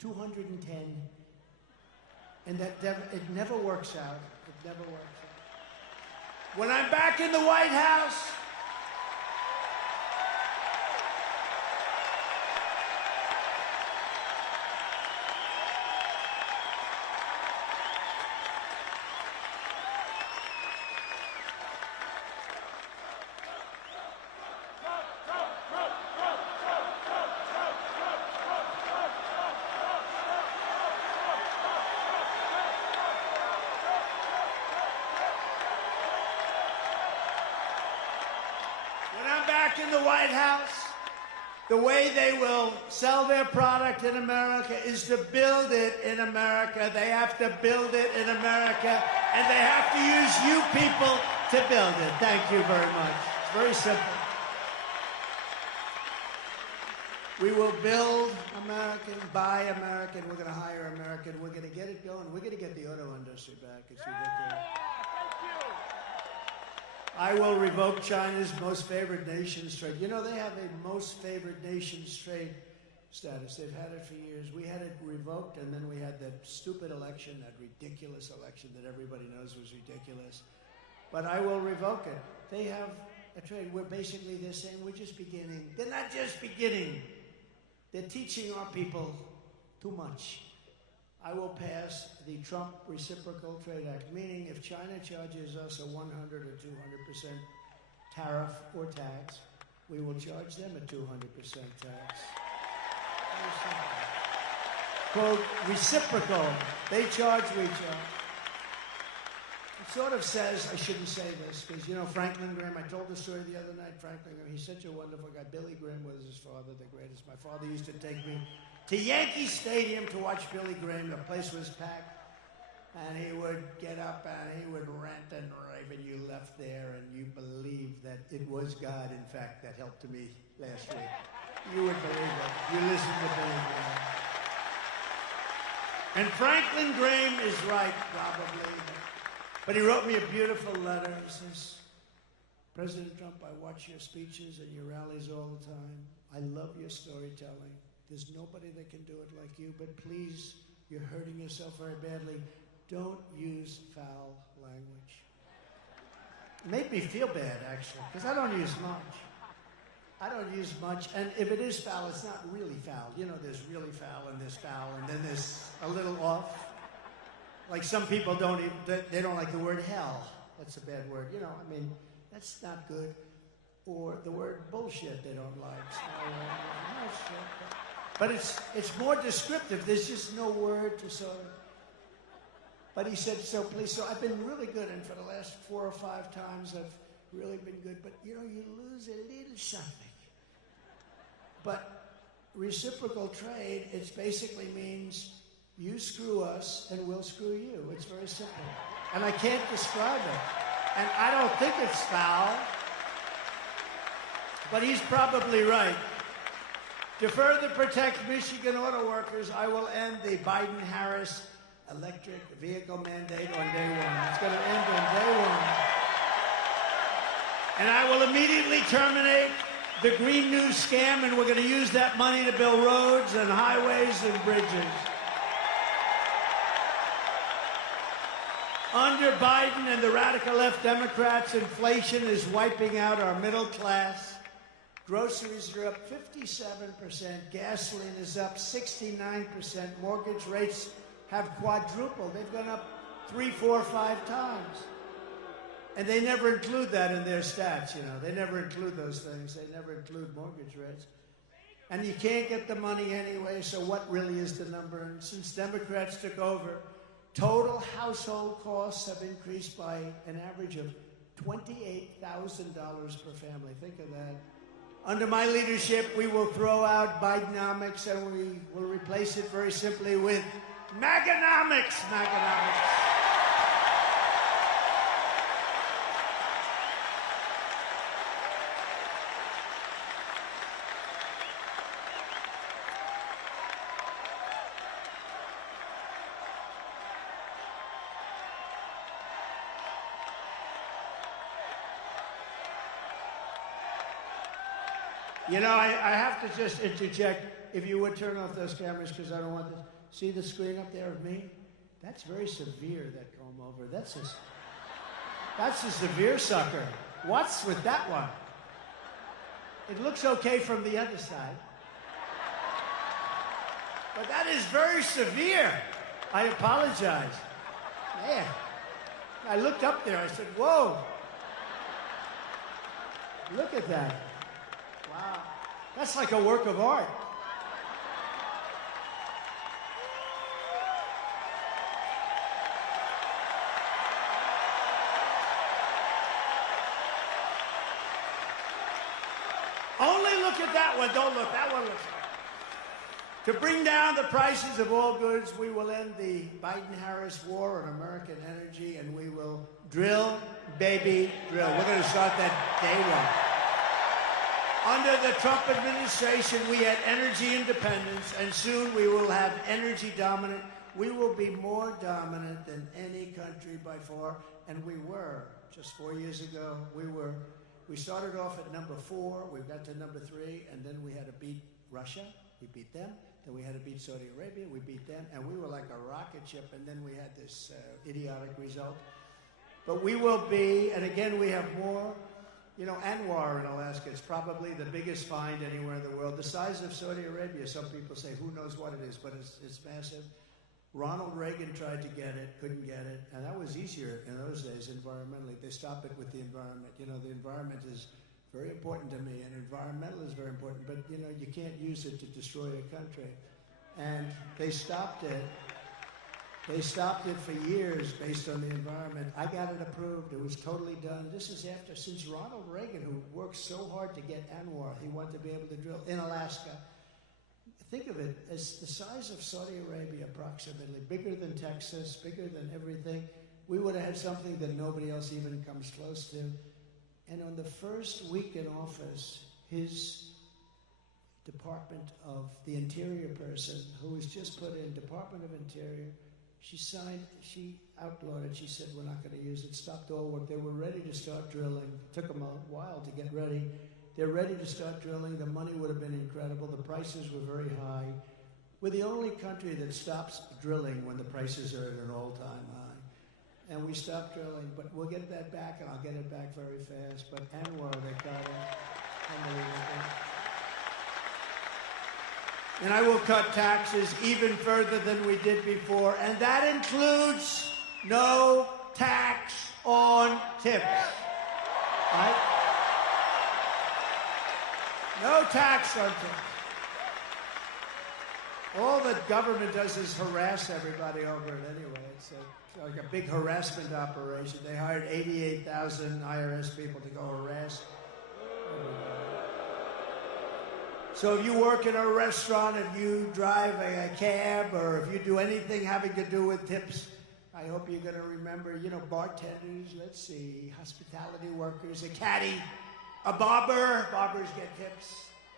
210. And it never works out. It never works out. When I'm back in the White House, in the White House, the way they will sell their product in America is to build it in America. They have to build it in America, and they have to use you people to build it. Thank you very much. It's very simple. We will build American, buy American, we're going to hire American, we're going to get it going. We're going to get the auto industry back. It's ridiculous. I will revoke China's most favored nations trade. You know, they have a most favored nations trade status. They've had it for years. We had it revoked, and then we had that stupid election, that ridiculous election that everybody knows was ridiculous. But I will revoke it. They have a trade where basically they're saying we're just beginning. They're not just beginning. They're teaching our people too much. I will pass the Trump Reciprocal Trade Act, meaning if China charges us a 100 or 200% tariff or tax, we will charge them a 200% tax. Quote, reciprocal. They charge, we charge. It sort of says, I shouldn't say this, because, you know, Franklin Graham, I told the story the other night, Franklin Graham, he's such a wonderful guy. Billy Graham was his father, the greatest. My father used to take me to Yankee Stadium to watch Billy Graham. The place was packed, and he would get up and he would rant and rave, and you left there and you believed that it was God, in fact, that helped me last week. You would believe it. You listened to Billy Graham. And Franklin Graham is right, probably. But he wrote me a beautiful letter. He says, President Trump, I watch your speeches and your rallies all the time. I love your storytelling. There's nobody that can do it like you, but please, you're hurting yourself very badly. Don't use foul language. It made me feel bad, actually, because I don't use much. And if it is foul, it's not really foul. You know, there's really foul and there's foul, and then there's a little off. Like some people they don't like the word hell. That's a bad word. You know, I mean, that's not good. Or the word bullshit they don't like. So, But it's more descriptive. There's just no word to sort of. But he said, so please, so I've been really good, and for the last 4 or 5 times I've really been good, but you know, you lose a little something. But reciprocal trade, it basically means you screw us and we'll screw you. It's very simple. And I can't describe it. And I don't think it's foul, but he's probably right. To further protect Michigan auto workers, I will end the Biden-Harris electric vehicle mandate on day 1. It's going to end on day 1. And I will immediately terminate the Green New scam, and we're going to use that money to build roads and highways and bridges. Under Biden and the radical left Democrats, inflation is wiping out our middle class. Groceries are up 57%. Gasoline is up 69%. Mortgage rates have quadrupled. They've gone up 3, 4, 5 times. And they never include that in their stats, you know. They never include those things. They never include mortgage rates. And you can't get the money anyway, so what really is the number? And since Democrats took over, total household costs have increased by an average of $28,000 per family. Think of that. Under my leadership, we will throw out Bidenomics and we will replace it very simply with Maganomics. Maganomics. You know, I have to just interject. If you would turn off those cameras, because I don't want this. See the screen up there of me? That's very severe, that comb over. That's a severe sucker. What's with that one? It looks okay from the other side. But that is very severe. I apologize. Man, I looked up there. I said, whoa. Look at that. Wow. That's like a work of art. Only look at that one. Don't look. That one looks good. To bring down the prices of all goods, we will end the Biden-Harris war on American energy, and we will drill, baby, drill. We're going to start that day 1. Under the Trump administration, we had energy independence, and soon we will have energy dominant. We will be more dominant than any country by far, and we were. Just 4 years ago, we started off at number 4, we got to number 3, and then we had to beat Russia. We beat them. Then we had to beat Saudi Arabia. We beat them, and we were like a rocket ship, and then we had this idiotic result. But we will be, and again, we have more. You know, Anwar in Alaska is probably the biggest find anywhere in the world. The size of Saudi Arabia, some people say, who knows what it is, but it's massive. Ronald Reagan tried to get it, couldn't get it, and that was easier in those days environmentally. They stopped it with the environment. You know, the environment is very important to me, and environmental is very important, but, you know, you can't use it to destroy a country. And they stopped it. They stopped it for years based on the environment. I got it approved. It was totally done. This is since Ronald Reagan, who worked so hard to get Anwar, he wanted to be able to drill in Alaska. Think of it as the size of Saudi Arabia, approximately, bigger than Texas, bigger than everything. We would have had something that nobody else even comes close to. And on the first week in office, his Department of the Interior person, who was just put in Department of Interior, she outlawed it. She said, we're not going to use it. Stopped all work. They were ready to start drilling. It took them a while to get ready. They're ready to start drilling. The money would have been incredible. The prices were very high. We're the only country that stops drilling when the prices are at an all-time high. And we stopped drilling, but we'll get that back, and I'll get it back very fast. But Anwar, they got it. Unbelievable. And I will cut taxes even further than we did before, and that includes no tax on tips. Right? No tax on tips. All the government does is harass everybody over it anyway. It's like a big harassment operation. They hired 88,000 IRS people to go harass everybody. So if you work in a restaurant, if you drive a cab, or if you do anything having to do with tips, I hope you're going to remember, you know, bartenders, let's see, hospitality workers, a caddy, a barber. Barbers get tips.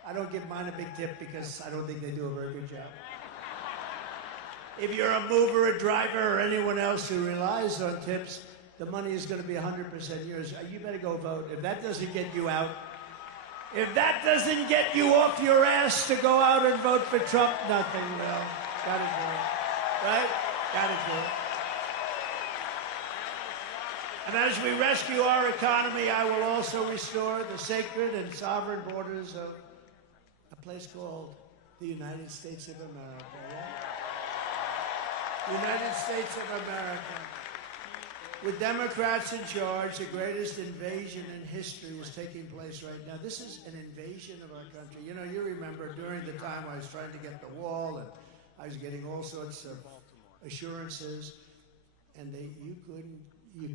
I don't give mine a big tip because I don't think they do a very good job. If you're a mover, a driver, or anyone else who relies on tips, the money is going to be 100% yours. You better go vote. If that doesn't get you out, if that doesn't get you off your ass to go out and vote for Trump, nothing will. Gotta do it. Right? Gotta do it. And as we rescue our economy, I will also restore the sacred and sovereign borders of a place called the United States of America. Right? United States of America. With Democrats in charge, the greatest invasion in history is taking place right now. This is an invasion of our country. You know, you remember during the time I was trying to get the wall, and I was getting all sorts of assurances, and you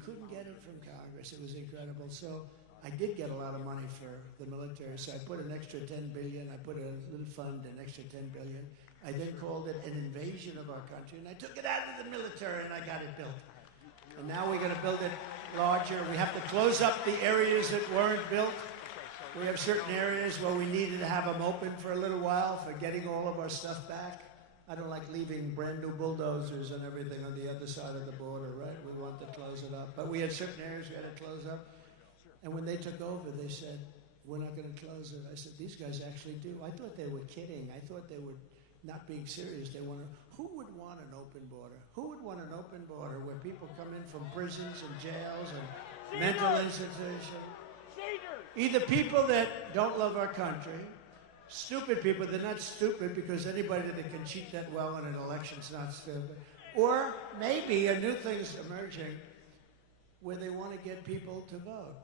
couldn't get it from Congress. It was incredible. So I did get a lot of money for the military. So I put an extra $10 billion. I put a little fund, an extra $10 billion. I then called it an invasion of our country, and I took it out of the military, and I got it built. And now we're going to build it larger. We have to close up the areas that weren't built. We have certain areas where we needed to have them open for a little while for getting all of our stuff back. I don't like leaving brand new bulldozers and everything on the other side of the border, right? We want to close it up. But we had certain areas we had to close up. And when they took over, they said, we're not going to close it. I said, these guys actually do. I thought they were kidding. I thought they were not being serious. They wanted, who would want an open border? Who would want an open border where people come in from prisons and jails and mental institutions? Either people that don't love our country, stupid people, they're not stupid because anybody that can cheat that well in an election's not stupid. Or maybe a new thing's emerging where they want to get people to vote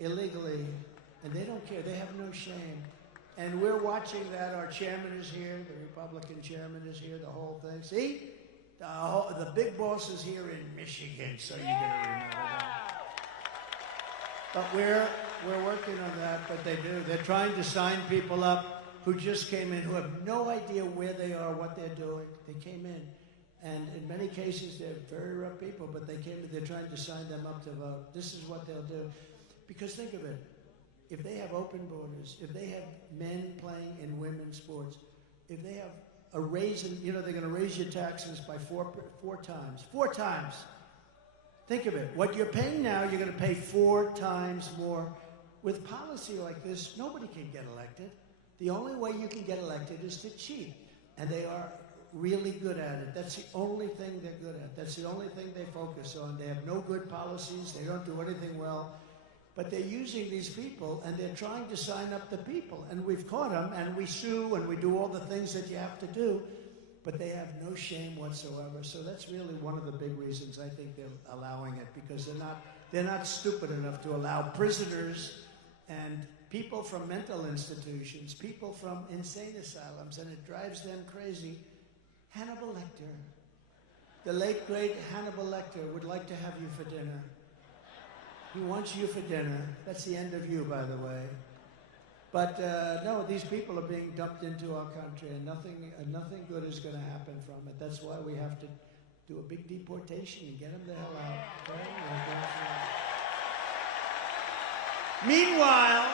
illegally, and they don't care. They have no shame. And we're watching that. Our chairman is here. The Republican chairman is here. The whole thing. See? The big boss is here in Michigan, so you're going to remember that. But we're working on that, but they do. They're trying to sign people up who just came in, who have no idea where they are, what they're doing. They came in. And in many cases, they're very rough people, but they're trying to sign them up to vote. This is what they'll do. Because think of it. If they have open borders, if they have men playing in women's sports, if they have a raise in, you know, they're going to raise your taxes by four times. 4 times. Think of it. What you're paying now, you're going to pay 4 times more. With policy like this, nobody can get elected. The only way you can get elected is to cheat. And they are really good at it. That's the only thing they're good at. That's the only thing they focus on. They have no good policies. They don't do anything well. But they're using these people, and they're trying to sign up the people. And we've caught them, and we sue, and we do all the things that you have to do. But they have no shame whatsoever. So that's really one of the big reasons I think they're allowing it, because they're not stupid enough to allow prisoners and people from mental institutions, people from insane asylums, and it drives them crazy. Hannibal Lecter, the late, great Hannibal Lecter, would like to have you for dinner. He wants you for dinner. That's the end of you, by the way. But no, these people are being dumped into our country, and nothing good is going to happen from it. That's why we have to do a big deportation and get them the hell out. Okay? Meanwhile,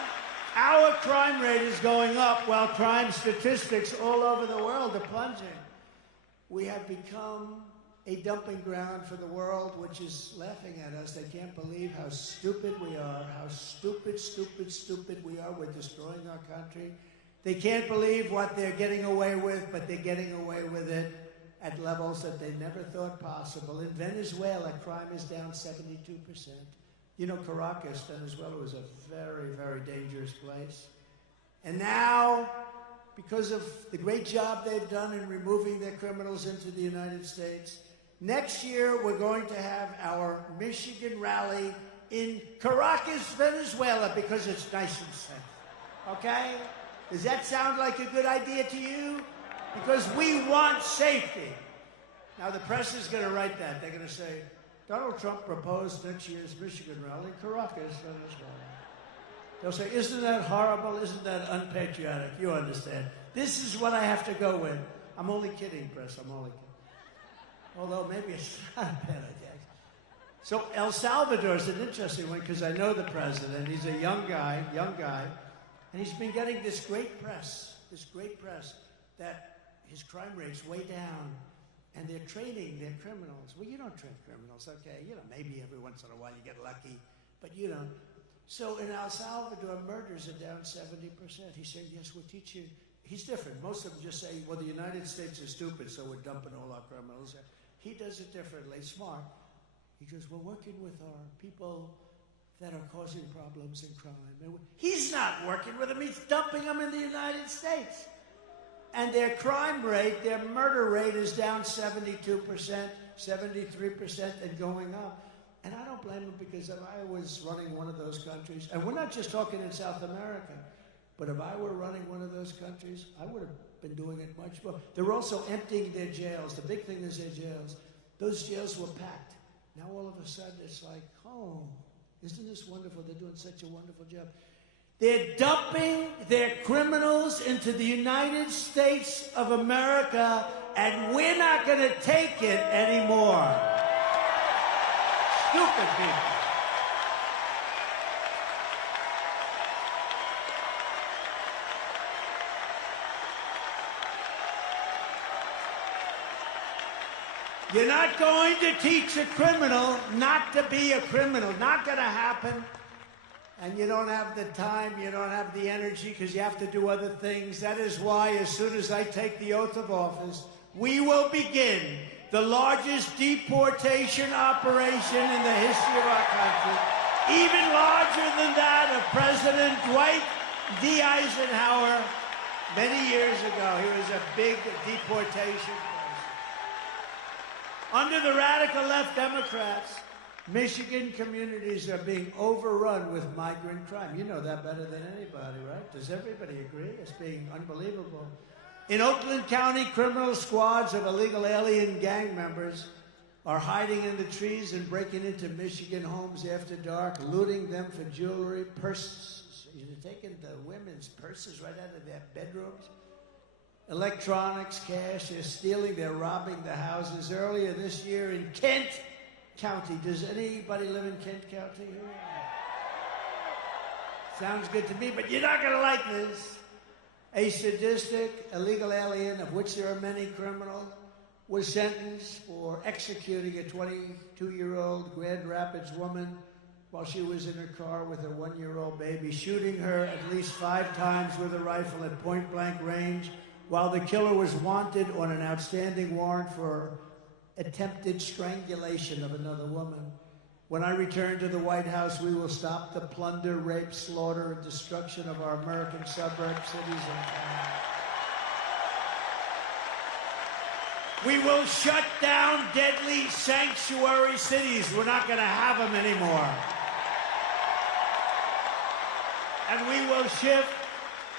our crime rate is going up while crime statistics all over the world are plunging. We have become a dumping ground for the world, which is laughing at us. They can't believe how stupid we are, how stupid we are. We're destroying our country. They can't believe what they're getting away with, but they're getting away with it at levels that they never thought possible. In Venezuela, crime is down 72%. You know, Caracas, Venezuela, was a very, very dangerous place. And now, because of the great job they've done in removing their criminals into the United States, next year, we're going to have our Michigan rally in Caracas, Venezuela, because it's nice and safe. Okay? Does that sound like a good idea to you? because we want safety. Now, the press is going to write that. They're going to say, Donald Trump proposed next year's Michigan rally, Caracas. They'll say, isn't that horrible? Isn't that unpatriotic? You understand. This is what I have to go with. I'm only kidding, press. I'm only kidding. Although maybe it's not a bad idea. So El Salvador is an interesting one because I know the president. He's a young guy, and he's been getting this great press that his crime rate's way down, and they're training their criminals. Well, you don't train criminals, okay? You know, maybe every once in a while you get lucky, but you don't. So in El Salvador, murders are down 70%. He's saying, yes, we'll teach you. He's different. Most of them just say, well, the United States is stupid, so we're dumping all our criminals. He does it differently, smart. He goes, we're working with our people that are causing problems and crime. And he's not working with them. He's dumping them in the United States. And their crime rate, their murder rate is down 72%, 73%, and going up. And I don't blame him because if I was running one of those countries, and we're not just talking in South America, but if I were running one of those countries, I would have been doing it much more. They're also emptying their jails. The big thing is their jails. Those jails were packed. Now all of a sudden it's like, oh, isn't this wonderful? They're doing such a wonderful job. They're dumping their criminals into the United States of America, and we're not going to take it anymore. Stupid people. You're not going to teach a criminal not to be a criminal. Not going to happen. And you don't have the time, you don't have the energy, because you have to do other things. That is why, as soon as I take the oath of office, we will begin the largest deportation operation in the history of our country, even larger than that of President Dwight D. Eisenhower many years ago. He was a big deportation person. Under the radical left Democrats, Michigan communities are being overrun with migrant crime. You know that better than anybody, right? Does everybody agree? It's being unbelievable. In Oakland County, criminal squads of illegal alien gang members are hiding in the trees and breaking into Michigan homes after dark, looting them for jewelry, purses. They're taking the women's purses right out of their bedrooms. Electronics, cash, they're stealing, they're robbing the houses. Earlier this year in Kent County. Does anybody live in Kent County here? Sounds good to me, but you're not going to like this. A sadistic illegal alien, of which there are many criminals, was sentenced for executing a 22-year-old Grand Rapids woman while she was in her car with her 1-year-old baby, shooting her at least 5 times with a rifle at point-blank range, while the killer was wanted on an outstanding warrant for attempted strangulation of another woman. When I return to the White House, we will stop the plunder, rape, slaughter, and destruction of our American suburbs, cities, and towns. We will shut down deadly sanctuary cities. We're not going to have them anymore. And we will shift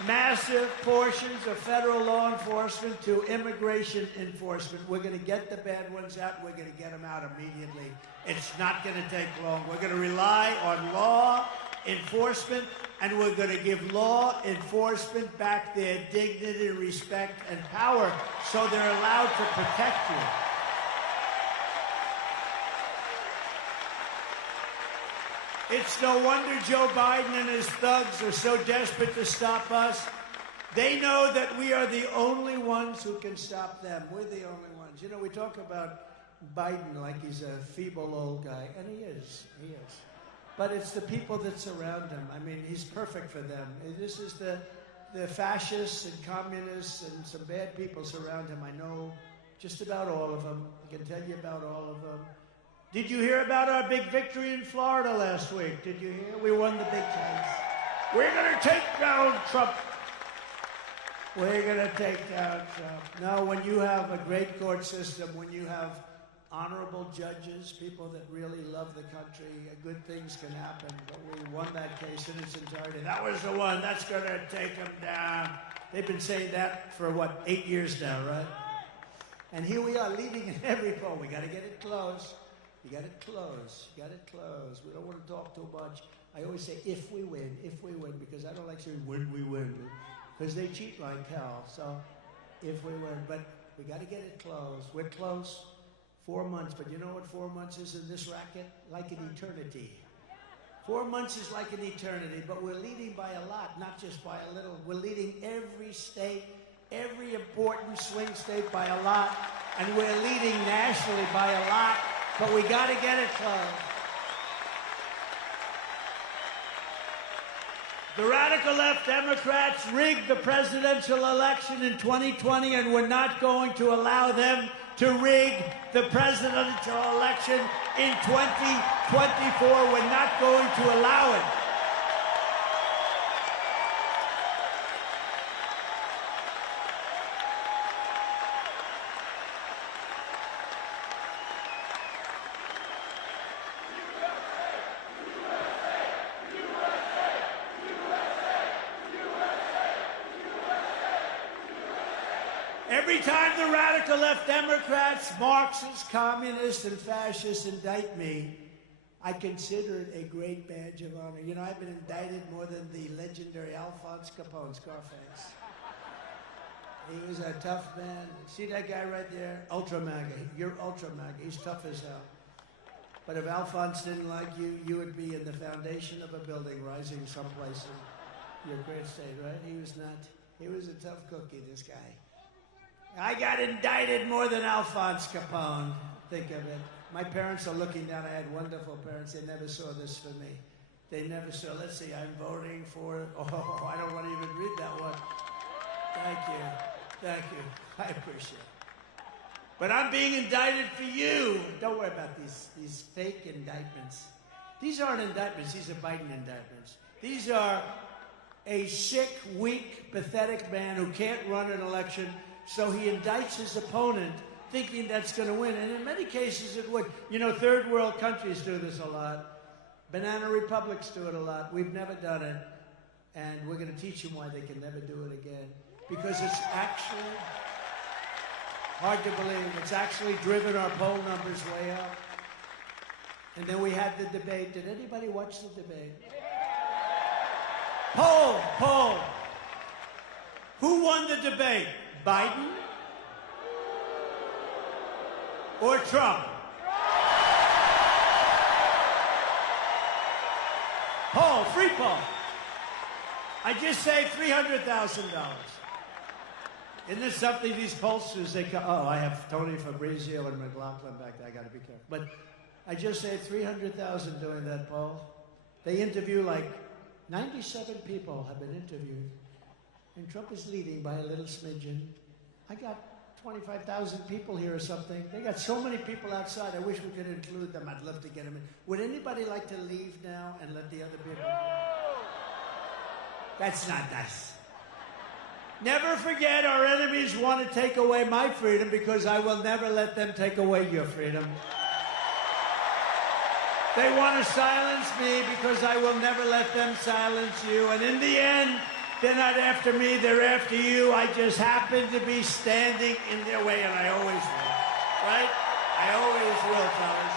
massive portions of federal law enforcement to immigration enforcement. We're going to get the bad ones out. We're going to get them out immediately. It's not going to take long. We're going to rely on law enforcement, and we're going to give law enforcement back their dignity, respect, and power so they're allowed to protect you. It's no wonder Joe Biden and his thugs are so desperate to stop us. They know that we are the only ones who can stop them. We're the only ones. You know, we talk about Biden like he's a feeble old guy, and he is. He is. But it's the people that surround him. I mean, he's perfect for them. This is the fascists and communists and some bad people surround him. I know just about all of them. I can tell you about all of them. Did you hear about our big victory in Florida last week? Did you hear? We won the big case. We're going to take down Trump. We're going to take down Trump. No, when you have a great court system, when you have honorable judges, people that really love the country, good things can happen. But we won that case in its entirety. That was the one. That's going to take them down. They've been saying that for, what, 8 years now, right? And here we are leading in every poll. We got to get it close. You got it close. You got it close. We don't want to talk too much. I always say, if we win, because I don't like saying when we win, because they cheat like hell. So, if we win. But we got to get it close. We're close. 4 months. But you know what 4 months is in this racket? Like an eternity. 4 months is like an eternity, but we're leading by a lot, not just by a little. We're leading every state, every important swing state by a lot, and we're leading nationally by a lot, but we got to get it close. The radical left Democrats rigged the presidential election in 2020, and we're not going to allow them to rig the presidential election in 2024. We're not going to allow it. Every time the radical left Democrats, Marxists, communists, and fascists indict me, I consider it a great badge of honor. You know, I've been indicted more than the legendary Alphonse Capone, Scarface. He was a tough man. See that guy right there? Ultra MAGA. You're Ultra MAGA. He's tough as hell. But if Alphonse didn't like you, you would be in the foundation of a building rising someplace in your great state, right? He was not. He was a tough cookie, this guy. I got indicted more than Alphonse Capone. Think of it. My parents are looking down. I had wonderful parents. They never saw this for me. They never saw. Let's see. I'm voting for. Oh, I don't want to even read that one. Thank you. Thank you. I appreciate it. But I'm being indicted for you. Don't worry about these fake indictments. These aren't indictments. These are Biden indictments. These are a sick, weak, pathetic man who can't run an election. So he indicts his opponent thinking that's going to win. And in many cases it would. You know, third world countries do this a lot. Banana republics do it a lot. We've never done it. And we're going to teach them why they can never do it again. Because it's actually hard to believe. It's actually driven our poll numbers way up. And then we had the debate. Did anybody watch the debate? Poll. Who won the debate? Biden or Trump? Poll, free poll. I just saved $300,000. Isn't this something these pollsters, they go, oh, I have Tony Fabrizio and McLaughlin back there, I gotta be careful. But I just saved $300,000 doing that poll. They interview like 97 people have been interviewed. And Trump is leading by a little smidgen. I got 25,000 people here or something. They got so many people outside. I wish we could include them. I'd love to get them in. Would anybody like to leave now and let the other people go? That's not nice. Never forget, our enemies want to take away my freedom because I will never let them take away your freedom. They want to silence me because I will never let them silence you. And in the end, they're not after me, they're after you. I just happen to be standing in their way, and I always will. Right? I always will, fellas.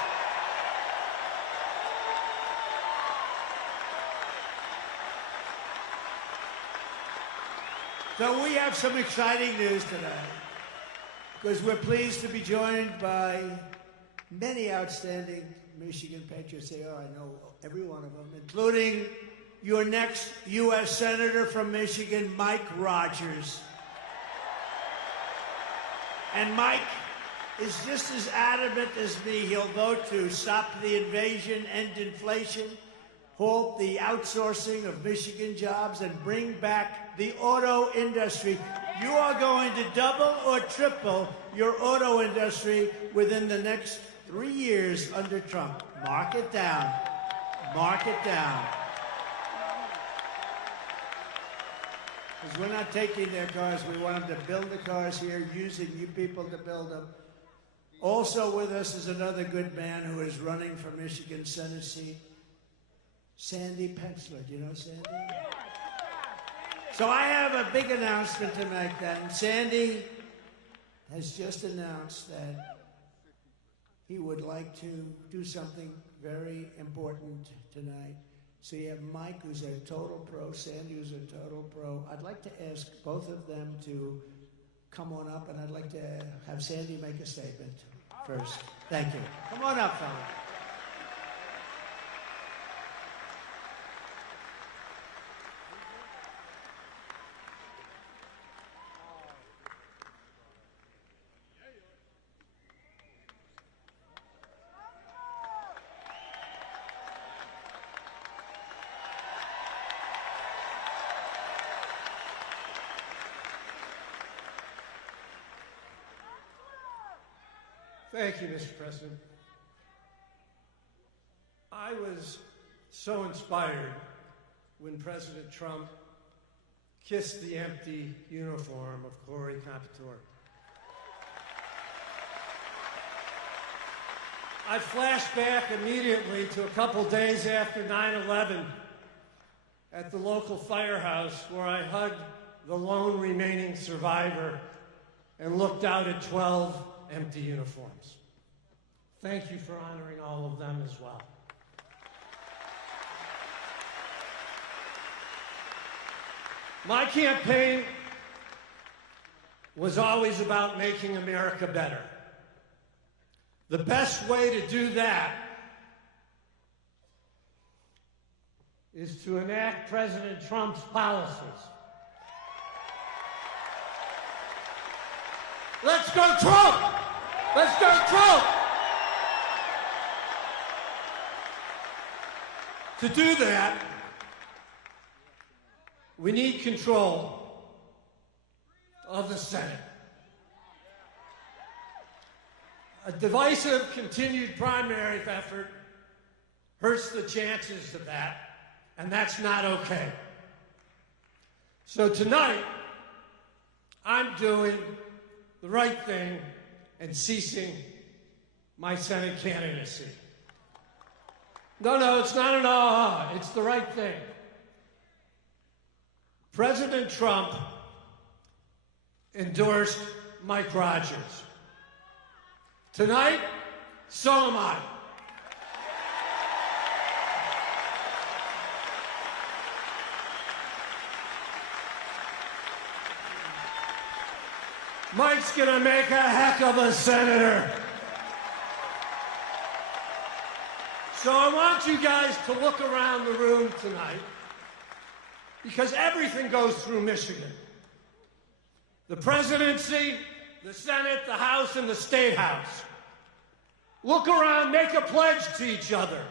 So we have some exciting news today, because we're pleased to be joined by many outstanding Michigan patriots. They are, I know every one of them, including your next U.S. Senator from Michigan, Mike Rogers. And Mike is just as adamant as me. He'll vote to stop the invasion, end inflation, halt the outsourcing of Michigan jobs, and bring back the auto industry. You are going to double or triple your auto industry within the next 3 years under Trump. Mark it down. Mark it down. Because we're not taking their cars. We want them to build the cars here, using you people to build them. Also with us is another good man who is running for Michigan Senate seat, Sandy Petzler. Do you know Sandy? So I have a big announcement to make then. Sandy has just announced that he would like to do something very important tonight. So you have Mike, who's a total pro, Sandy, who's a total pro. I'd like to ask both of them to come on up, and I'd like to have Sandy make a statement first. Thank you. Come on up, fella. Thank you, Mr. President. I was so inspired when President Trump kissed the empty uniform of Corey Competore. I flashed back immediately to a couple days after 9/11 at the local firehouse where I hugged the lone remaining survivor and looked out at 12 empty uniforms. Thank you for honoring all of them as well. My campaign was always about making America better. The best way to do that is to enact President Trump's policies. Let's go Trump! Let's go Trump! To do that, we need control of the Senate. A divisive, continued primary effort hurts the chances of that, and that's not okay. So tonight, I'm doing the right thing and ceasing my Senate candidacy. No, it's not an aha, it's the right thing. President Trump endorsed Mike Rogers. Tonight, so am I. Mike's gonna make a heck of a senator. So I want you guys to look around the room tonight, because everything goes through Michigan. The presidency, the Senate, the House, and the State House. Look around, make a pledge to each other.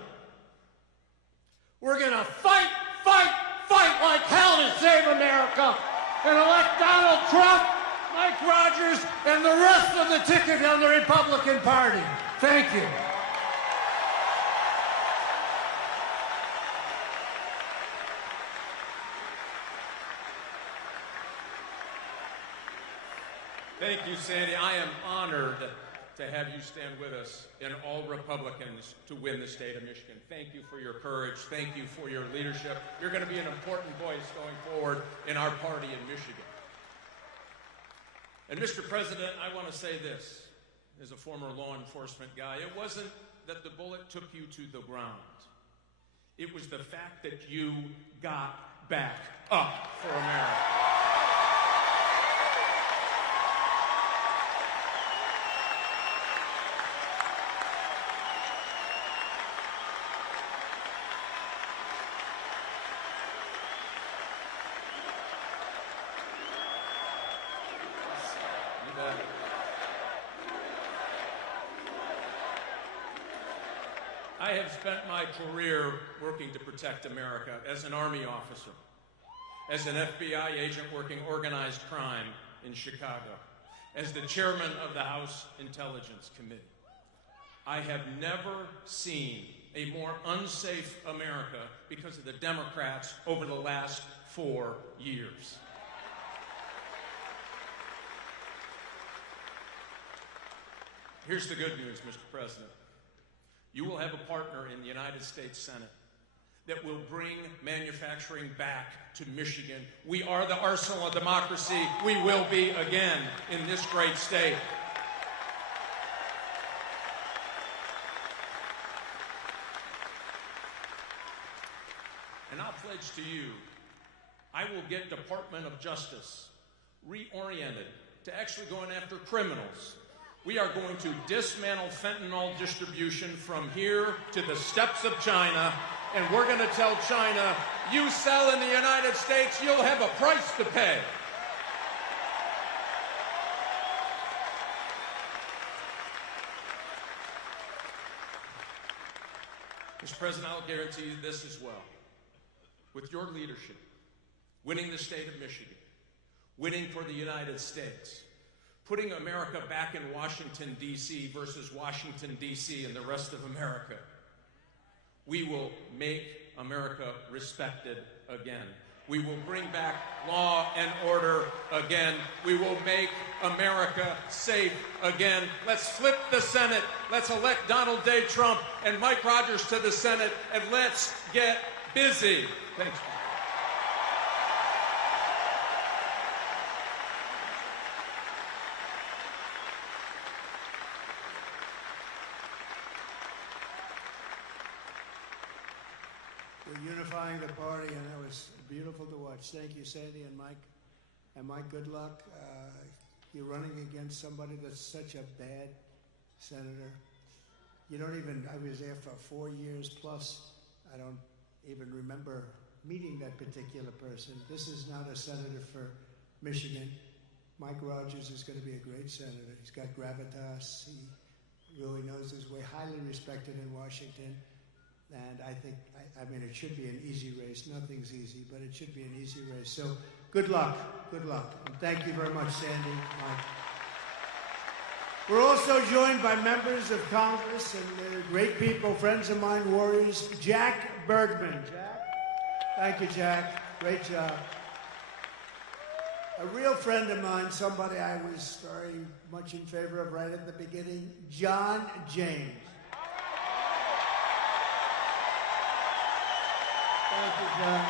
We're gonna fight like hell to save America and elect Donald Trump, Mike Rogers, and the rest of the ticket on the Republican Party. Thank you. Thank you, Sandy. I am honored to have you stand with us and all Republicans to win the state of Michigan. Thank you for your courage. Thank you for your leadership. You're going to be an important voice going forward in our party in Michigan. And Mr. President, I want to say this, as a former law enforcement guy, it wasn't that the bullet took you to the ground. It was the fact that you got back up for America. I have spent my career working to protect America as an Army officer, as an FBI agent working organized crime in Chicago, as the chairman of the House Intelligence Committee. I have never seen a more unsafe America because of the Democrats over the last 4 years. Here's the good news, Mr. President. You will have a partner in the United States Senate that will bring manufacturing back to Michigan. We are the arsenal of democracy. We will be again in this great state. And I'll pledge to you, I will get Department of Justice reoriented to actually going after criminals. We are going to dismantle fentanyl distribution from here to the steppes of China, and we're going to tell China, you sell in the United States, you'll have a price to pay. Mr. President, I'll guarantee you this as well. With your leadership, winning the state of Michigan, winning for the United States, putting America back in Washington, D.C. versus Washington, D.C. and the rest of America, we will make America respected again. We will bring back law and order again. We will make America safe again. Let's flip the Senate. Let's elect Donald J. Trump and Mike Rogers to the Senate, and let's get busy. Thanks. We're unifying the party, and it was beautiful to watch. Thank you, Sandy and Mike. And Mike, good luck. You're running against somebody that's such a bad senator. You don't even, I was there for 4 years plus. I don't even remember meeting that particular person. This is not a senator for Michigan. Mike Rogers is going to be a great senator. He's got gravitas. He really knows his way, highly respected in Washington. And I think, I mean, it should be an easy race. Nothing's easy, but it should be an easy race. So good luck. Good luck. And thank you very much, Sandy. Mike. We're also joined by members of Congress and they're great people, friends of mine, warriors. Jack Bergman. Jack? Thank you, Jack. Great job. A real friend of mine, somebody I was very much in favor of right at the beginning, John James. Thank you, John.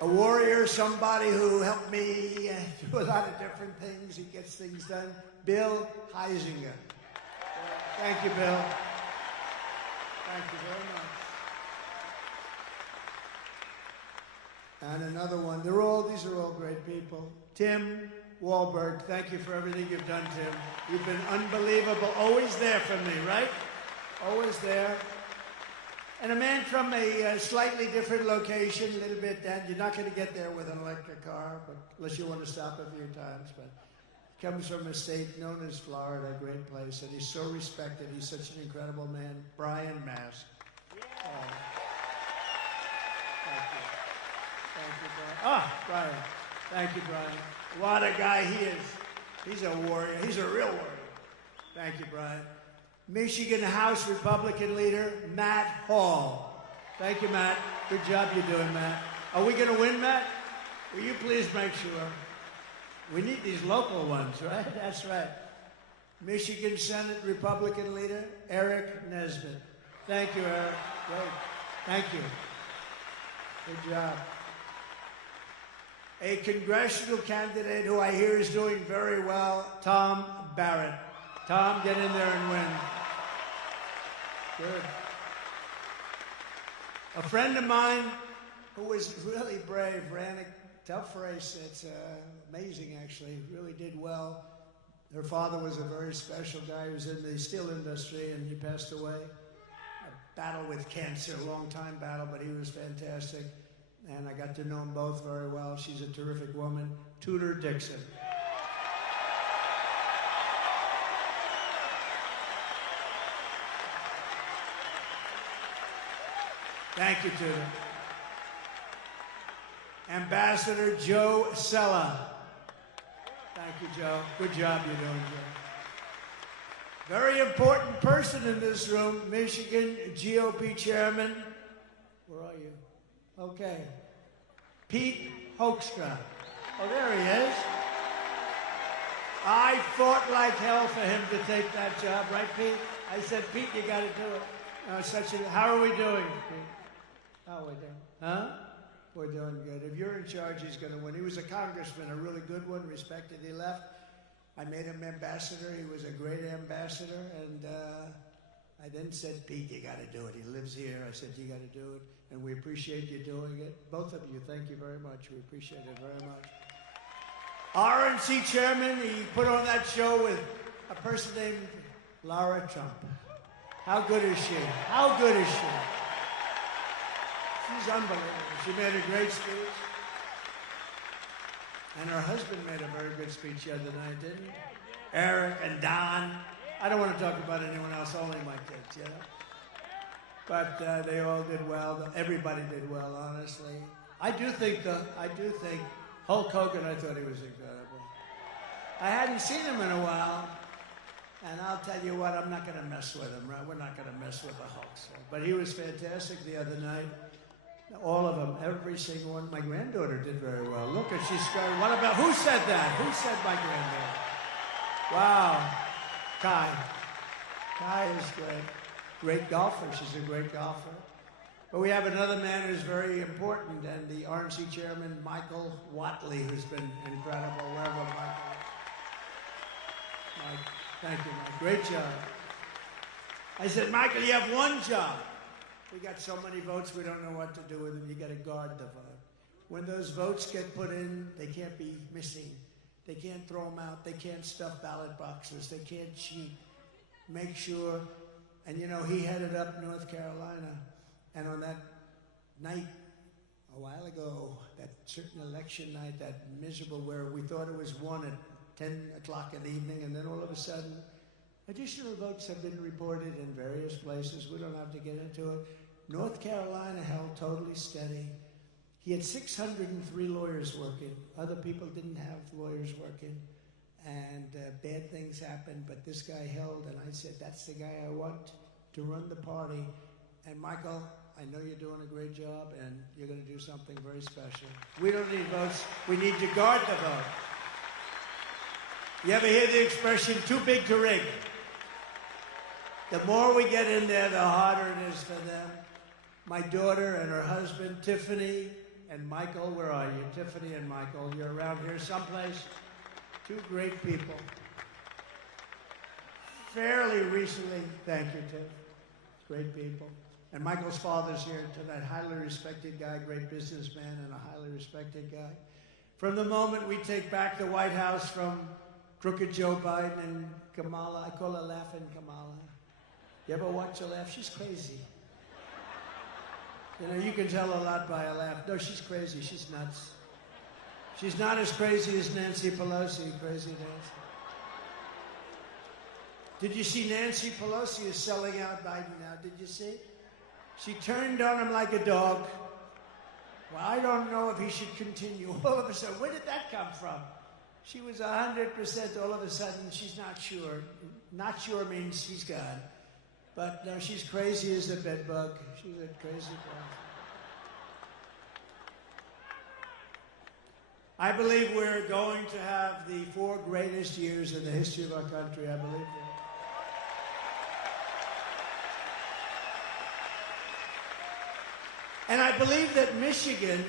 A warrior, somebody who helped me do a lot of different things. He gets things done. Bill Heisinger. Thank you, Bill. Thank you very much. And another one. These are all great people. Tim Wahlberg, thank you for everything you've done, Tim. You've been unbelievable. Always there for me, right? Always there. And a man from a slightly different location, a little bit down. You're not going to get there with an electric car, but unless you want to stop a few times. But he comes from a state known as Florida, a great place, and he's so respected. He's such an incredible man. Brian Mast. Yeah. Thank you. Thank you, Brian. Ah, Brian. Thank you, Brian. What a guy he is. He's a warrior. He's a real warrior. Thank you, Brian. Michigan House Republican leader, Matt Hall. Thank you, Matt. Good job you're doing, Matt. Are we going to win, Matt? Will you please make sure? We need these local ones, right? That's right. Michigan Senate Republican leader, Eric Nesbitt. Thank you, Eric. Great. Thank you. Good job. A congressional candidate who I hear is doing very well, Tom Barrett. Tom, get in there and win. Good. A friend of mine who was really brave, ran a tough race. It's amazing, actually. Really did well. Her father was a very special guy who was in the steel industry, and he passed away. A battle with cancer, a long time battle, but he was fantastic. And I got to know them both very well. She's a terrific woman. Tudor Dixon. Thank you, Tudor. Ambassador Joe Sella. Thank you, Joe. Good job you're doing, Joe. Very important person in this room, Michigan GOP Chairman. Where are you? Okay. Pete Hoekstra. Oh, there he is. I fought like hell for him to take that job, right, Pete? I said, Pete, you got to do it. How are we doing, Pete? How are we doing? Huh? We're doing good. If you're in charge, he's going to win. He was a congressman, a really good one, respected. He left. I made him ambassador. He was a great ambassador. And I then said, Pete, you got to do it. He lives here. I said, you got to do it. And we appreciate you doing it. Both of you, thank you very much. We appreciate it very much. RNC chairman, he put on that show with a person named Laura Trump. How good is she? How good is she? She's unbelievable. She made a great speech. And her husband made a very good speech the other night, didn't he? Eric and Don. I don't want to talk about anyone else, only my kids, you know? But they all did well. Everybody did well, honestly. I do think Hulk Hogan, I thought he was incredible. I hadn't seen him in a while. And I'll tell you what, I'm not going to mess with him, right? We're not going to mess with the Hulk. So. But he was fantastic the other night. All of them, every single one. My granddaughter did very well. Look at, she's started. What about, who said that? Who said my granddaughter? Wow. Kai. Kai is great. Great golfer. She's a great golfer. But we have another man who's very important, and the RNC chairman, Michael Watley, who's been incredible. Wherever Michael. Mike, thank you, Mike. Great job. I said, Michael, you have one job. We got so many votes, we don't know what to do with them. You got to guard the vote. When those votes get put in, they can't be missing. They can't throw them out. They can't stuff ballot boxes. They can't cheat. Make sure. And, you know, he headed up North Carolina. And on that night, a while ago, that certain election night, that miserable where we thought it was won at 10 o'clock in the evening, and then all of a sudden, additional votes have been reported in various places. We don't have to get into it. North Carolina held totally steady. He had 603 lawyers working. Other people didn't have lawyers working. And bad things happened, but this guy held, and I said, that's the guy I want to run the party. And Michael, I know you're doing a great job, and you're going to do something very special. We don't need votes. We need to guard the vote. You ever hear the expression, too big to rig? The more we get in there, the harder it is for them. My daughter and her husband, Tiffany and Michael, where are you? Tiffany and Michael, you're around here someplace. Two great people. Fairly recently, thank you, Tiff. Great people. And Michael's father's here tonight, highly respected guy, great businessman, and a highly respected guy. From the moment we take back the White House from crooked Joe Biden and Kamala, I call her Laughing Kamala. You ever watch her laugh? She's crazy. You know, you can tell a lot by her laugh. No, she's crazy. She's nuts. She's not as crazy as Nancy Pelosi. Crazy Nancy. Did you see Nancy Pelosi is selling out Biden now? Did you see? She turned on him like a dog. Well, I don't know if he should continue. All of a sudden, where did that come from? She was 100%. All of a sudden, she's not sure. Not sure means she's gone. But no, she's crazy as a bed bug. She's a crazy girl. I believe we're going to have the 4 greatest years in the history of our country. I believe that. And I believe that Michigan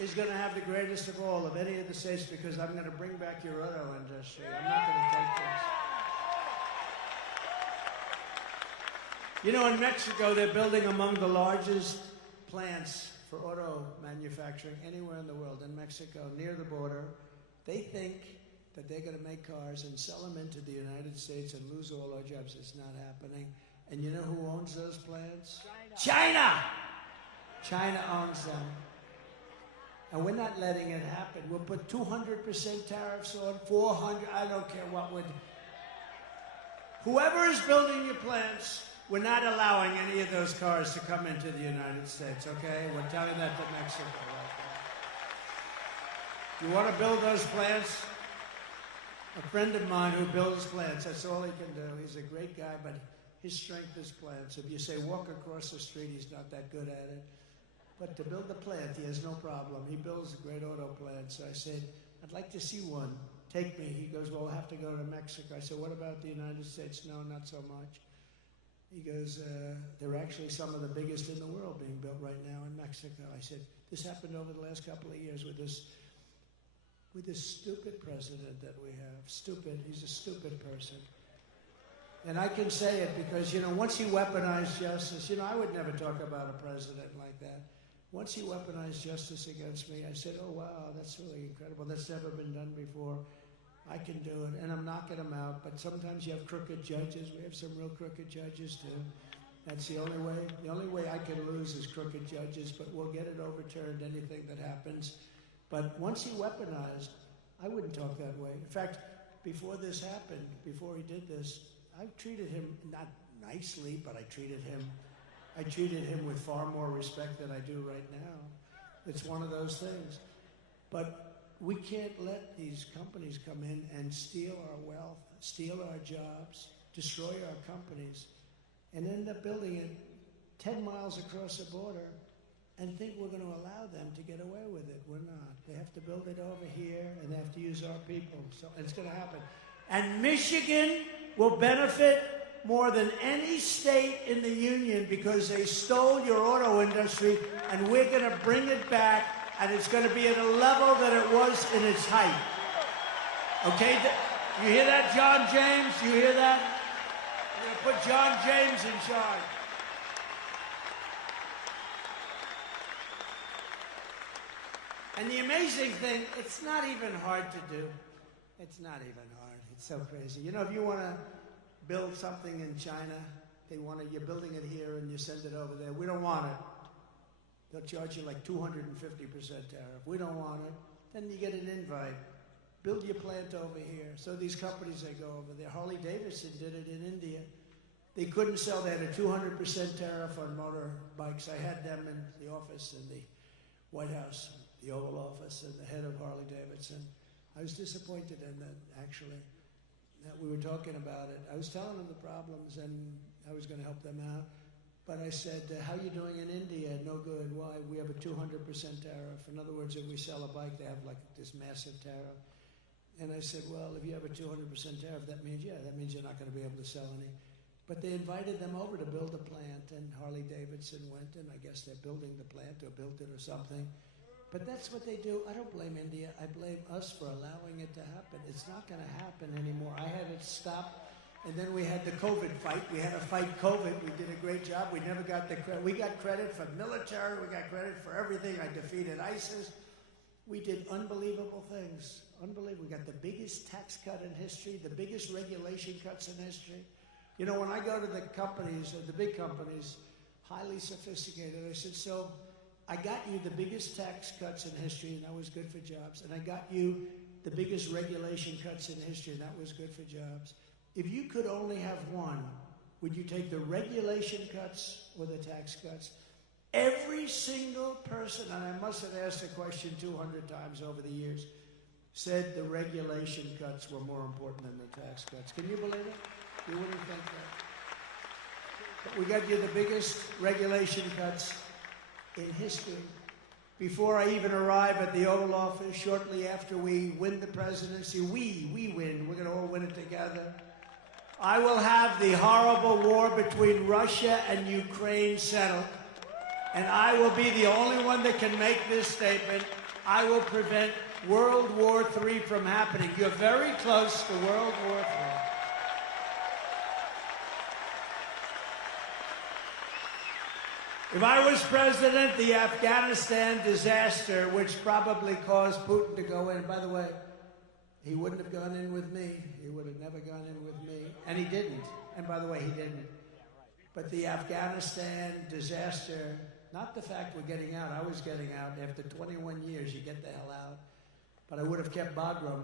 is going to have the greatest of all of any of the states, because I'm going to bring back your auto industry. I'm not going to take this. You know, in Mexico, they're building among the largest plants for auto manufacturing anywhere in the world. In Mexico, near the border, they think that they're going to make cars and sell them into the United States and lose all our jobs. It's not happening. And you know who owns those plants? China! China owns them. And we're not letting it happen. We'll put 200% tariffs on, 400, I don't care what would. Whoever is building your plants, we're not allowing any of those cars to come into the United States, okay? We're telling that to Mexico right now. You want to build those plants? A friend of mine who builds plants, that's all he can do. He's a great guy, but his strength is plants. If you say walk across the street, he's not that good at it. But to build a plant, he has no problem. He builds a great auto plant. So I said, I'd like to see one. Take me. He goes, well, we'll have to go to Mexico. I said, what about the United States? No, not so much. He goes, they're actually some of the biggest in the world being built right now in Mexico. I said, this happened over the last couple of years with this stupid president that we have. Stupid. He's a stupid person. And I can say it because, you know, once he weaponized justice, you know, I would never talk about a president like that. Once he weaponized justice against me, I said, oh, wow, that's really incredible. That's never been done before. I can do it. And I'm knocking him out. But sometimes you have crooked judges. We have some real crooked judges, too. That's the only way. The only way I can lose is crooked judges, but we'll get it overturned, anything that happens. But once he weaponized, I wouldn't talk that way. In fact, before this happened, before he did this, I treated him, not nicely, but I treated him with far more respect than I do right now. It's one of those things. But we can't let these companies come in and steal our wealth, steal our jobs, destroy our companies, and end up building it 10 miles across the border and think we're going to allow them to get away with it. We're not. They have to build it over here, and they have to use our people. So it's going to happen. And Michigan will benefit more than any state in the union because they stole your auto industry, and we're going to bring it back, and it's going to be at a level that it was in its height. Okay? You hear that, John James? You hear that? We're going to put John James in charge. And the amazing thing, it's not even hard to do. It's not even hard. It's so crazy. You know, if you want to build something in China, you're building it here and you send it over there. We don't want it. They'll charge you like 250% tariff. We don't want it. Then you get an invite. Build your plant over here. So these companies, they go over there. Harley-Davidson did it in India. They couldn't sell. They had a 200% tariff on motorbikes. I had them in the office in the White House, the Oval Office, and the head of Harley-Davidson. I was disappointed in that, actually, that we were talking about it. I was telling them the problems, and I was going to help them out. But I said, how are you doing in India? No good. Why? We have a 200% tariff. In other words, if we sell a bike, they have like this massive tariff. And I said, well, if you have a 200% tariff, that means you're not going to be able to sell any. But they invited them over to build a plant, and Harley-Davidson went, and I guess they're building the plant or built it or something. But that's what they do. I don't blame India. I blame us for allowing it to happen. It's not going to happen anymore. I had it stopped. And then we had the COVID fight. We had to fight COVID. We did a great job. We never got the credit. We got credit for military. We got credit for everything. I defeated ISIS. We did unbelievable things. Unbelievable. We got the biggest tax cut in history, the biggest regulation cuts in history. You know, when I go to the companies, the big companies, highly sophisticated, I said, so I got you the biggest tax cuts in history, and that was good for jobs. And I got you the biggest regulation cuts in history, and that was good for jobs. If you could only have one, would you take the regulation cuts or the tax cuts? Every single person, and I must have asked the question 200 times over the years, said the regulation cuts were more important than the tax cuts. Can you believe it? You wouldn't think that. But we got you the biggest regulation cuts in history. Before I even arrive at the Oval Office, shortly after we win the presidency, we win. We're going to all win it together. I will have the horrible war between Russia and Ukraine settled, and I will be the only one that can make this statement. I will prevent World War III from happening. You're very close to World War III. If I was president, the Afghanistan disaster, which probably caused Putin to go in, by the way, he wouldn't have gone in with me. He would have never gone in with me. And he didn't. And by the way, he didn't. But the Afghanistan disaster, not the fact we're getting out. I was getting out. After 21 years, you get the hell out. But I would have kept Bagram.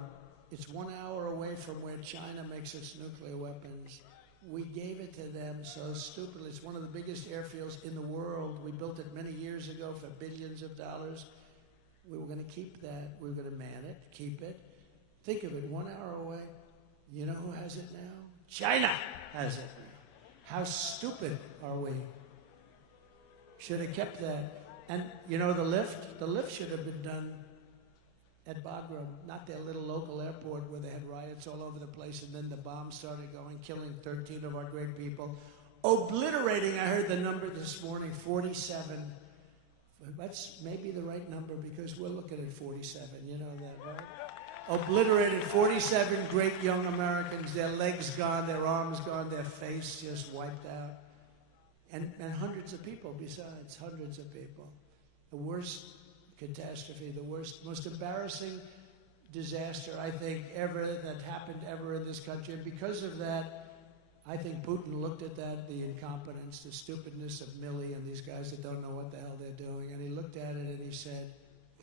It's 1 hour away from where China makes its nuclear weapons. We gave it to them so stupidly. It's one of the biggest airfields in the world. We built it many years ago for billions of dollars. We were going to keep that. We were going to man it, keep it. Think of it, 1 hour away. You know who has it now? China has it. How stupid are we? Should have kept that. And you know the lift? The lift should have been done at Bagram, not their little local airport where they had riots all over the place and then the bombs started going, killing 13 of our great people. obliterating, I heard the number this morning, 47. That's maybe the right number because we're looking at 47, you know that, right? Obliterated 47 great young Americans, their legs gone, their arms gone, their face just wiped out. And hundreds of people besides, hundreds of people. The worst catastrophe, the worst, most embarrassing disaster, I think, ever that happened ever in this country. And because of that, I think Putin looked at that, the incompetence, the stupidness of Milley and these guys that don't know what the hell they're doing, and he looked at it and he said,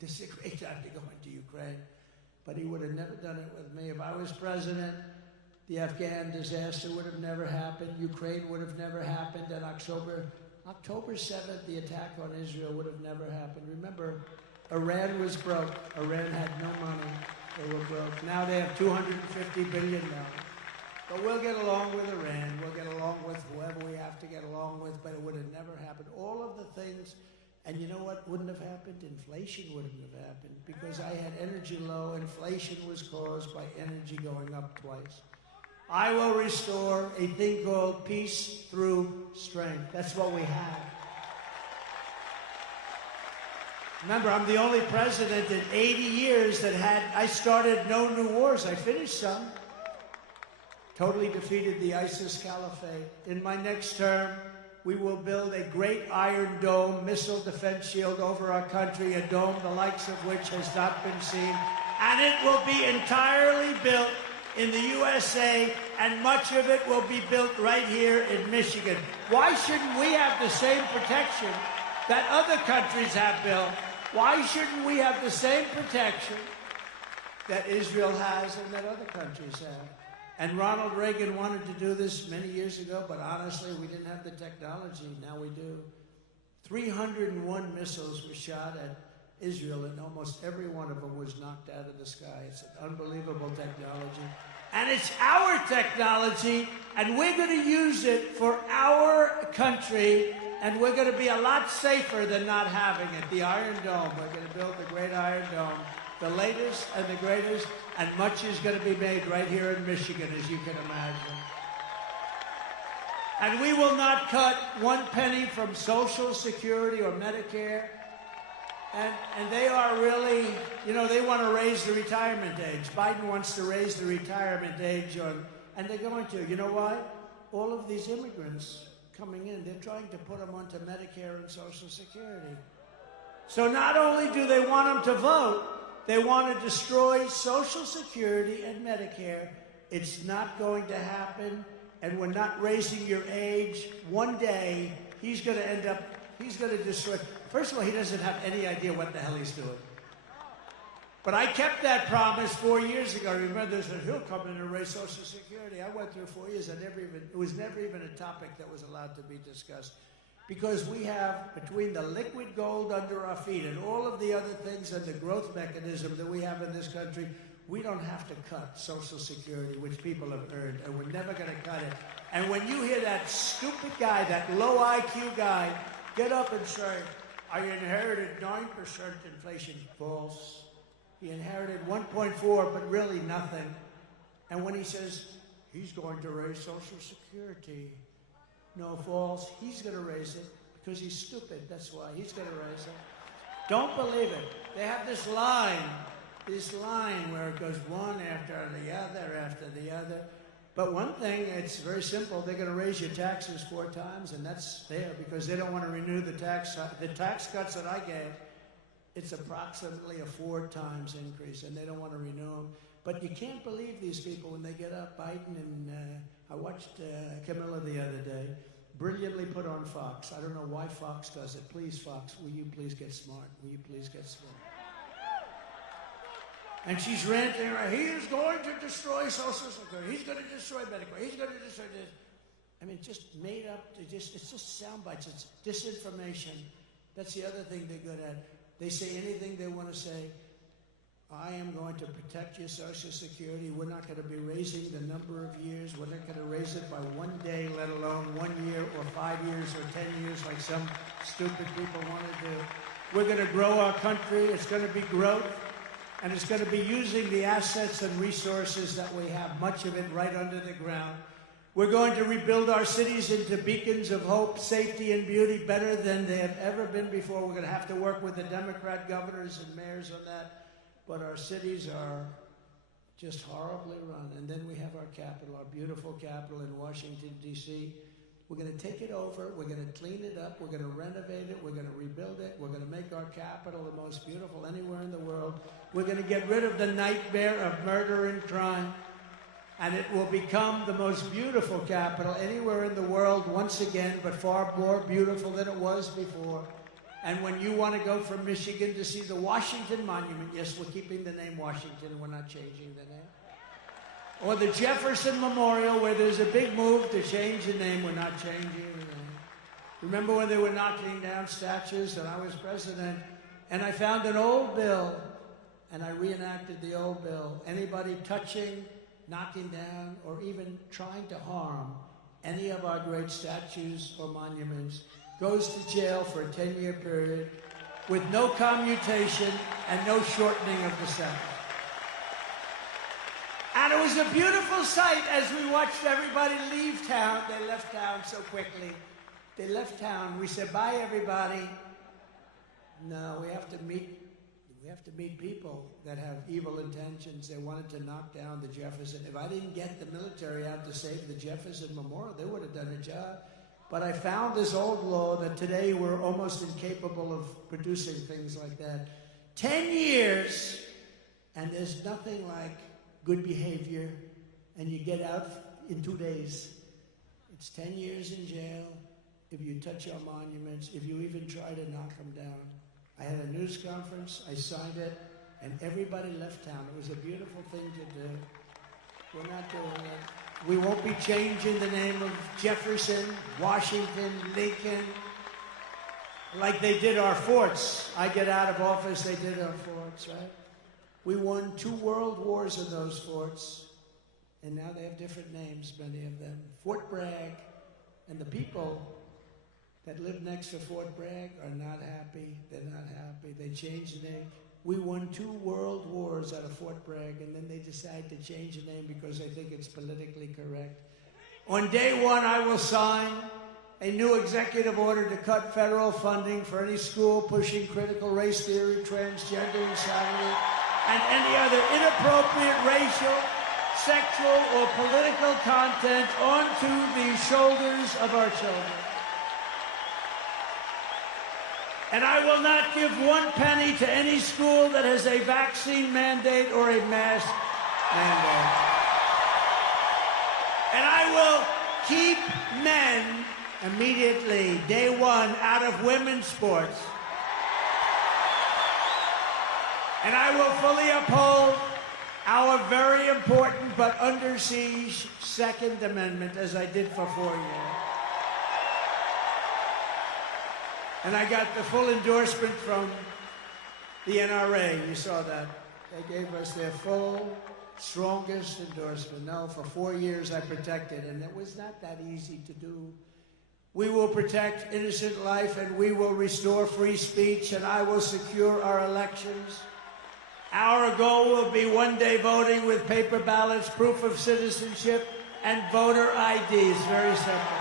this is a great time to go into Ukraine. But he would have never done it with me. If I was president, the Afghan disaster would have never happened. Ukraine would have never happened. And October 7th, the attack on Israel would have never happened. Remember, Iran was broke. Iran had no money. They were broke. Now they have $250 billion. But we'll get along with Iran. We'll get along with whoever we have to get along with, but it would have never happened. All of the things, and you know what wouldn't have happened? Inflation wouldn't have happened because I had energy low. Inflation was caused by energy going up twice. I will restore a thing called peace through strength. That's what we have. Remember, I'm the only president in 80 years that I started no new wars. I finished some. Totally defeated the ISIS caliphate. In my next term, we will build a great Iron Dome missile defense shield over our country, a dome the likes of which has not been seen. And it will be entirely built in the USA, and much of it will be built right here in Michigan. Why shouldn't we have the same protection that other countries have built? Why shouldn't we have the same protection that Israel has and that other countries have? And Ronald Reagan wanted to do this many years ago, but honestly, we didn't have the technology. Now we do. 301 missiles were shot at Israel, and almost every one of them was knocked out of the sky. It's an unbelievable technology. And it's our technology, and we're going to use it for our country, and we're going to be a lot safer than not having it. The Iron Dome, we're going to build the great Iron Dome, the latest and the greatest, and much is going to be made right here in Michigan, as you can imagine. And we will not cut one penny from Social Security or Medicare. And they are really, you know, they want to raise the retirement age. Biden wants to raise the retirement age, and they're going to. You know why? All of these immigrants coming in, they're trying to put them onto Medicare and Social Security. So not only do they want them to vote, they want to destroy Social Security and Medicare. It's not going to happen, and we're not raising your age. One day, he's going to destroy. First of all, he doesn't have any idea what the hell he's doing. But I kept that promise 4 years ago. Remember, they said, he'll come in and raise Social Security. I went through 4 years, and it was never even a topic that was allowed to be discussed. Because we have, between the liquid gold under our feet and all of the other things and the growth mechanism that we have in this country, we don't have to cut Social Security, which people have earned, and we're never going to cut it. And when you hear that stupid guy, that low IQ guy, get up and say, I inherited 9% inflation. False. He inherited 1.4, but really nothing. And when he says, he's going to raise Social Security, no, false. He's going to raise it because he's stupid. That's why he's going to raise it. Don't believe it. They have this line where it goes one after the other. But one thing, it's very simple. They're going to raise your taxes 4 times, and that's there because they don't want to renew the tax cuts that I gave. It's approximately a 4 times increase, and they don't want to renew them. But you can't believe these people when they get up. Biden and I watched Camilla the other day, brilliantly put on Fox. I don't know why Fox does it. Please, Fox, will you please get smart? Will you please get smart? And she's ranting, he is going to destroy Social Security. He's going to destroy Medicare. He's going to destroy this. I mean, just made up. It's just sound bites. It's disinformation. That's the other thing they're good at. They say anything they want to say. I am going to protect your Social Security. We're not going to be raising the number of years. We're not going to raise it by 1 day, let alone 1 year or 5 years or 10 years like some stupid people want to do. We're going to grow our country. It's going to be growth. And it's going to be using the assets and resources that we have, much of it right under the ground. We're going to rebuild our cities into beacons of hope, safety, and beauty better than they have ever been before. We're going to have to work with the Democrat governors and mayors on that. But our cities are just horribly run. And then we have our capital, our beautiful capital in Washington, D.C. We're going to take it over. We're going to clean it up. We're going to renovate it. We're going to rebuild it. We're going to make our capital the most beautiful anywhere in the world. We're going to get rid of the nightmare of murder and crime. And it will become the most beautiful capital anywhere in the world once again, but far more beautiful than it was before. And when you want to go from Michigan to see the Washington Monument, yes, we're keeping the name Washington, we're not changing the name. Or the Jefferson Memorial, where there's a big move to change the name, we're not changing the name. Remember when they were knocking down statues and I was president, and I found an old bill, and I reenacted the old bill. Anybody touching, knocking down, or even trying to harm any of our great statues or monuments goes to jail for a 10-year period with no commutation and no shortening of the sentence. And it was a beautiful sight as we watched everybody leave town. They left town so quickly. They left town. We said, bye, everybody. No, we have to meet people that have evil intentions. They wanted to knock down the Jefferson. If I didn't get the military out to save the Jefferson Memorial, they would have done a job. But I found this old law that today we're almost incapable of producing things like that. 10 years, and there's nothing like good behavior, and you get out in 2 days. It's 10 years in jail if you touch our monuments, if you even try to knock them down. I had a news conference, I signed it, and everybody left town. It was a beautiful thing to do. We're not doing it. We won't be changing the name of Jefferson, Washington, Lincoln, like they did our forts. I get out of office, they did our forts, right? We won 2 world wars in those forts, and now they have different names, many of them. Fort Bragg, and the people that live next to Fort Bragg are not happy. They're not happy. They changed the name. We won 2 world wars out of Fort Bragg, and then they decide to change the name because they think it's politically correct. On day 1, I will sign a new executive order to cut federal funding for any school pushing critical race theory, transgender insanity, and any other inappropriate racial, sexual, or political content onto the shoulders of our children. And I will not give 1 penny to any school that has a vaccine mandate or a mask mandate. And I will keep men immediately, day 1, out of women's sports. And I will fully uphold our very important but under siege Second Amendment, as I did for 4 years. And I got the full endorsement from the NRA. You saw that. They gave us their full, strongest endorsement. No, for 4 years I protected, and it was not that easy to do. We will protect innocent life, and we will restore free speech, and I will secure our elections. Our goal will be one-day voting with paper ballots, proof of citizenship, and voter IDs. Very simple.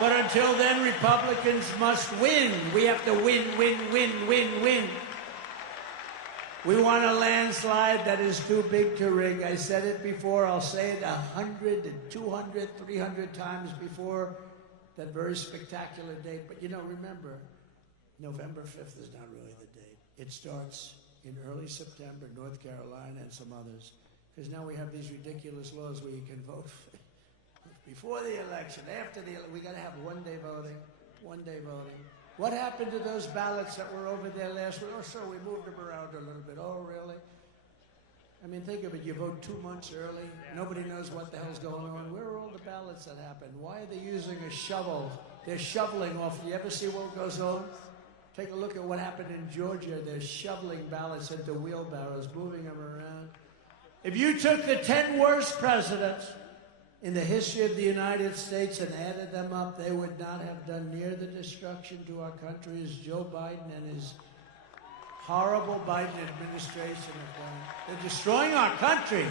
But until then, Republicans must win. We have to win, win, win, win, win. We want a landslide that is too big to rig. I said it before. I'll say it 100 and 200, 300 times before that very spectacular date. But, you know, remember, November 5th is not really the date. It starts in early September, North Carolina and some others. Because now we have these ridiculous laws where you can vote before the election, after the election. We got to have one-day voting, one-day voting. What happened to those ballots that were over there last week? Oh, sir, we moved them around a little bit. Oh, really? I mean, think of it. You vote 2 months early. Nobody knows what the hell's going on. Where are all the ballots that happened? Why are they using a shovel? They're shoveling off. You ever see what goes on? Take a look at what happened in Georgia. They're shoveling ballots into wheelbarrows, moving them around. If you took the 10 worst presidents in the history of the United States and added them up, they would not have done near the destruction to our country as Joe Biden and his horrible Biden administration have done. They're destroying our country.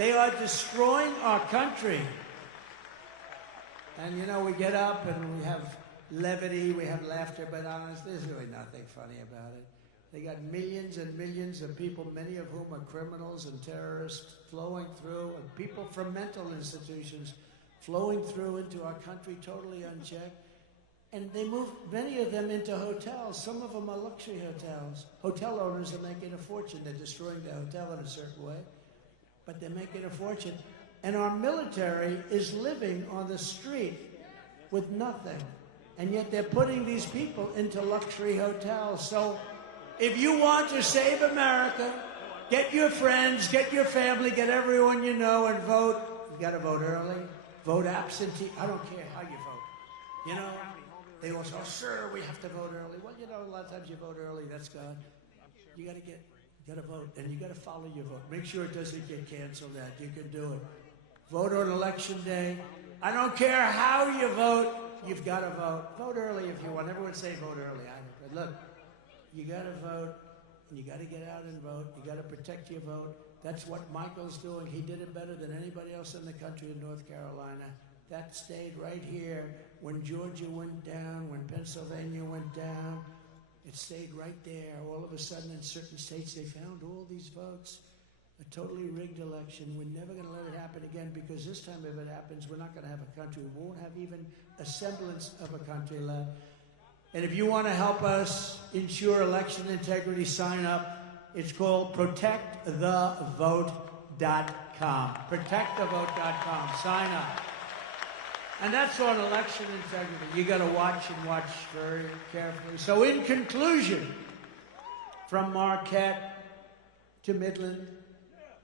They are destroying our country. And, you know, we get up and we have levity, we have laughter, but honestly, there's really nothing funny about it. They got millions and millions of people, many of whom are criminals and terrorists, flowing through, and people from mental institutions flowing through into our country totally unchecked. And they move many of them into hotels. Some of them are luxury hotels. Hotel owners are making a fortune. They're destroying the hotel in a certain way, but they're making a fortune. And our military is living on the street with nothing. And yet they're putting these people into luxury hotels. So if you want to save America, get your friends, get your family, get everyone you know and vote. You got to vote early, vote absentee. I don't care how you vote. You know, they all say, oh, sir, we have to vote early. Well, you know, a lot of times you vote early, that's gone. You got to vote, and you got to follow your vote. Make sure it doesn't get canceled out. You can do it. Vote on election day. I don't care how you vote. You've got to vote. Vote early if you want. Everyone say vote early. Look, you got to vote, and you got to get out and vote. You got to protect your vote. That's what Michael's doing. He did it better than anybody else in the country in North Carolina. That stayed right here. When Georgia went down, when Pennsylvania went down, it stayed right there. All of a sudden, in certain states, they found all these votes. A totally rigged election. We're never going to let it happen again, because this time if it happens, we're not going to have a country. We won't have even a semblance of a country left. And if you want to help us ensure election integrity, sign up. It's called protectthevote.com. Protectthevote.com. Sign up. And that's on election integrity. You got to watch and watch very carefully. So in conclusion, from Marquette to Midland,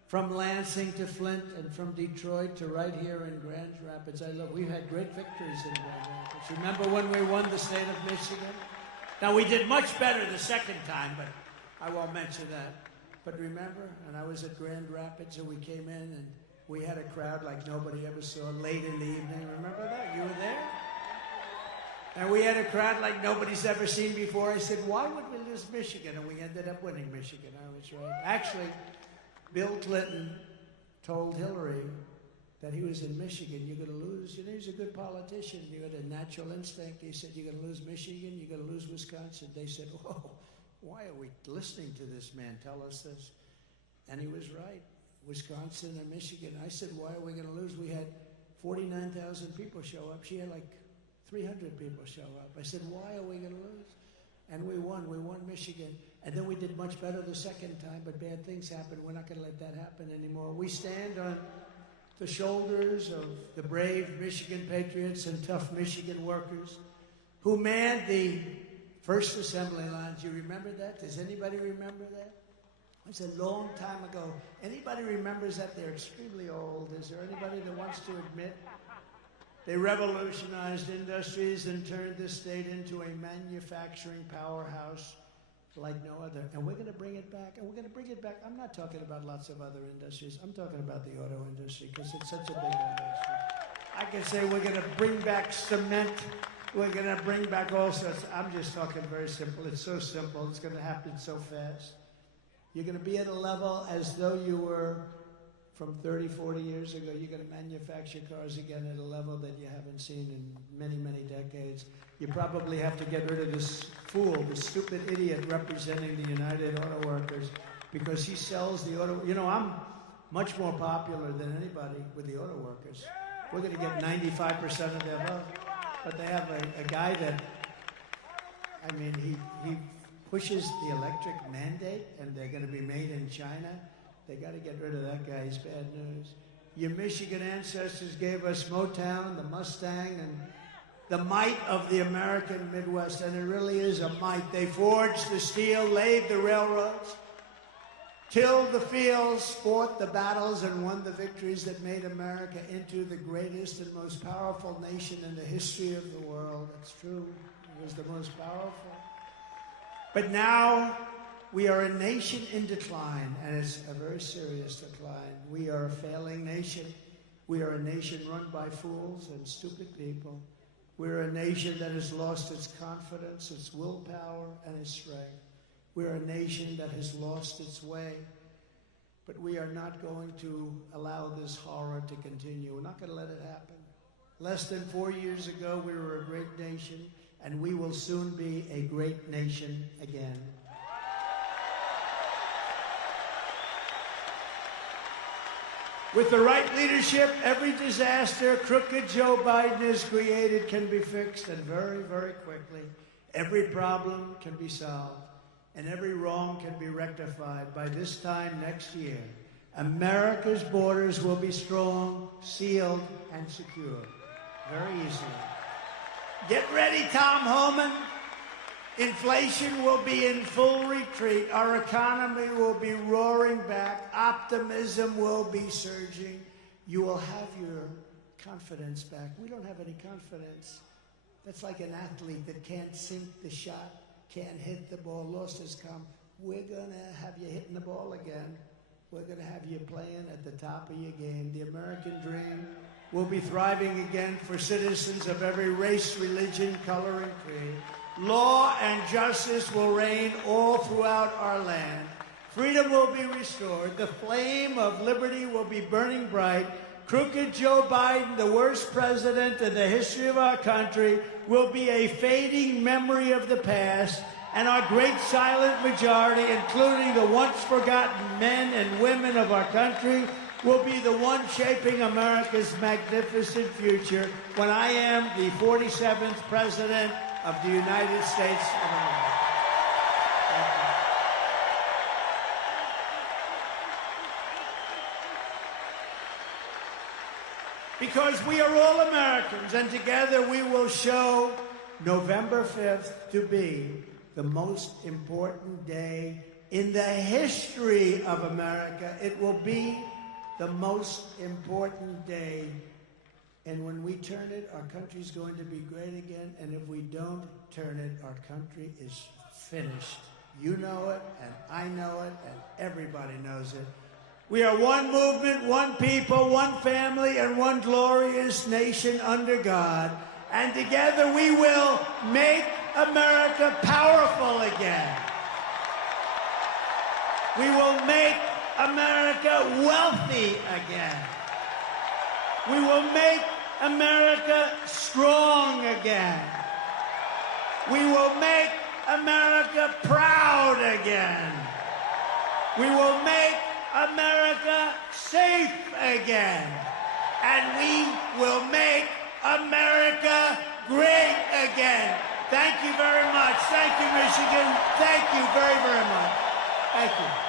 from Lansing to Flint, and from Detroit to right here in Grand Rapids. We've had great victories in Grand Rapids. Remember when we won the state of Michigan? Now, we did much better the second time, but I won't mention that. But remember, and I was at Grand Rapids, and we came in, and we had a crowd like nobody ever saw late in the evening. Remember that? You were there? And we had a crowd like nobody's ever seen before. I said, why would we lose Michigan? And we ended up winning Michigan. I was right. Actually, Bill Clinton told Hillary that he was in Michigan. You're going to lose. You know, he's a good politician. You got a natural instinct. He said, you're going to lose Michigan. You're going to lose Wisconsin. They said, whoa, why are we listening to this man tell us this? And he was right. Wisconsin and Michigan. I said, why are we going to lose? We had 49,000 people show up. She had like 300 people show up. I said, why are we going to lose? And we won. We won Michigan. And then we did much better the second time, but bad things happened. We're not going to let that happen anymore. We stand on the shoulders of the brave Michigan patriots and tough Michigan workers who manned the first assembly lines. You remember that? Does anybody remember that? It was a long time ago. Anybody remembers that? They're extremely old. Is there anybody that wants to admit? They revolutionized industries and turned this state into a manufacturing powerhouse like no other. And we're going to bring it back. And we're going to bring it back. I'm not talking about lots of other industries. I'm talking about the auto industry, because it's such a big industry. I can say we're going to bring back cement. We're going to bring back all sorts. I'm just talking very simple. It's so simple. It's going to happen so fast. You're going to be at a level as though you were from 30, 40 years ago. You're going to manufacture cars again at a level that you haven't seen in many, many decades. You probably have to get rid of this fool, this stupid idiot representing the United Auto Workers, because he sells the auto. You know, I'm much more popular than anybody with the auto workers. We're going to get 95% of their vote. But they have a guy that, I mean, he pushes the electric mandate, and they're going to be made in China. They got to get rid of that guy. He's bad news. Your Michigan ancestors gave us Motown, the Mustang, and the might of the American Midwest, and it really is a might. They forged the steel, laid the railroads, tilled the fields, fought the battles, and won the victories that made America into the greatest and most powerful nation in the history of the world. It's true. It was the most powerful. But now we are a nation in decline, and it's a very serious decline. We are a failing nation. We are a nation run by fools and stupid people. We're a nation that has lost its confidence, its willpower, and its strength. We're a nation that has lost its way. but we are not going to allow this horror to continue. We're not going to let it happen. Less than 4 years ago, we were a great nation, and we will soon be a great nation again. With the right leadership, every disaster crooked Joe Biden has created can be fixed, and very, very quickly. Every problem can be solved, and every wrong can be rectified. By this time next year, America's borders will be strong, sealed, and secure. Very easily. Get ready, Tom Homan. Inflation will be in full retreat. Our economy will be roaring back. Optimism will be surging. You will have your confidence back. We don't have any confidence. That's like an athlete that can't sink the shot, can't hit the ball, lost his calm. We're going to have you hitting the ball again. We're going to have you playing at the top of your game. The American dream will be thriving again for citizens of every race, religion, color, and creed. Law and justice will reign all throughout our land. Freedom will be restored. The flame of liberty will be burning bright. Crooked Joe Biden, the worst president in the history of our country, will be a fading memory of the past, and our great silent majority, including the once forgotten men and women of our country, will be the one shaping America's magnificent future when I am the 47th president of the United States of America. Because we are all Americans, and together we will show November 5th to be the most important day in the history of America. It will be the most important day. And when we turn it, our country's going to be great again. And if we don't turn it, our country is finished. You know it, and I know it, and everybody knows it. We are one movement, one people, one family, and one glorious nation under God. And together we will make America powerful again. We will make America wealthy again. We will make America strong again. We will make America proud again. We will make America safe again. And we will make America great again. Thank you very much. Thank you, Michigan. Thank you very, very much. Thank you.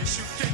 place you can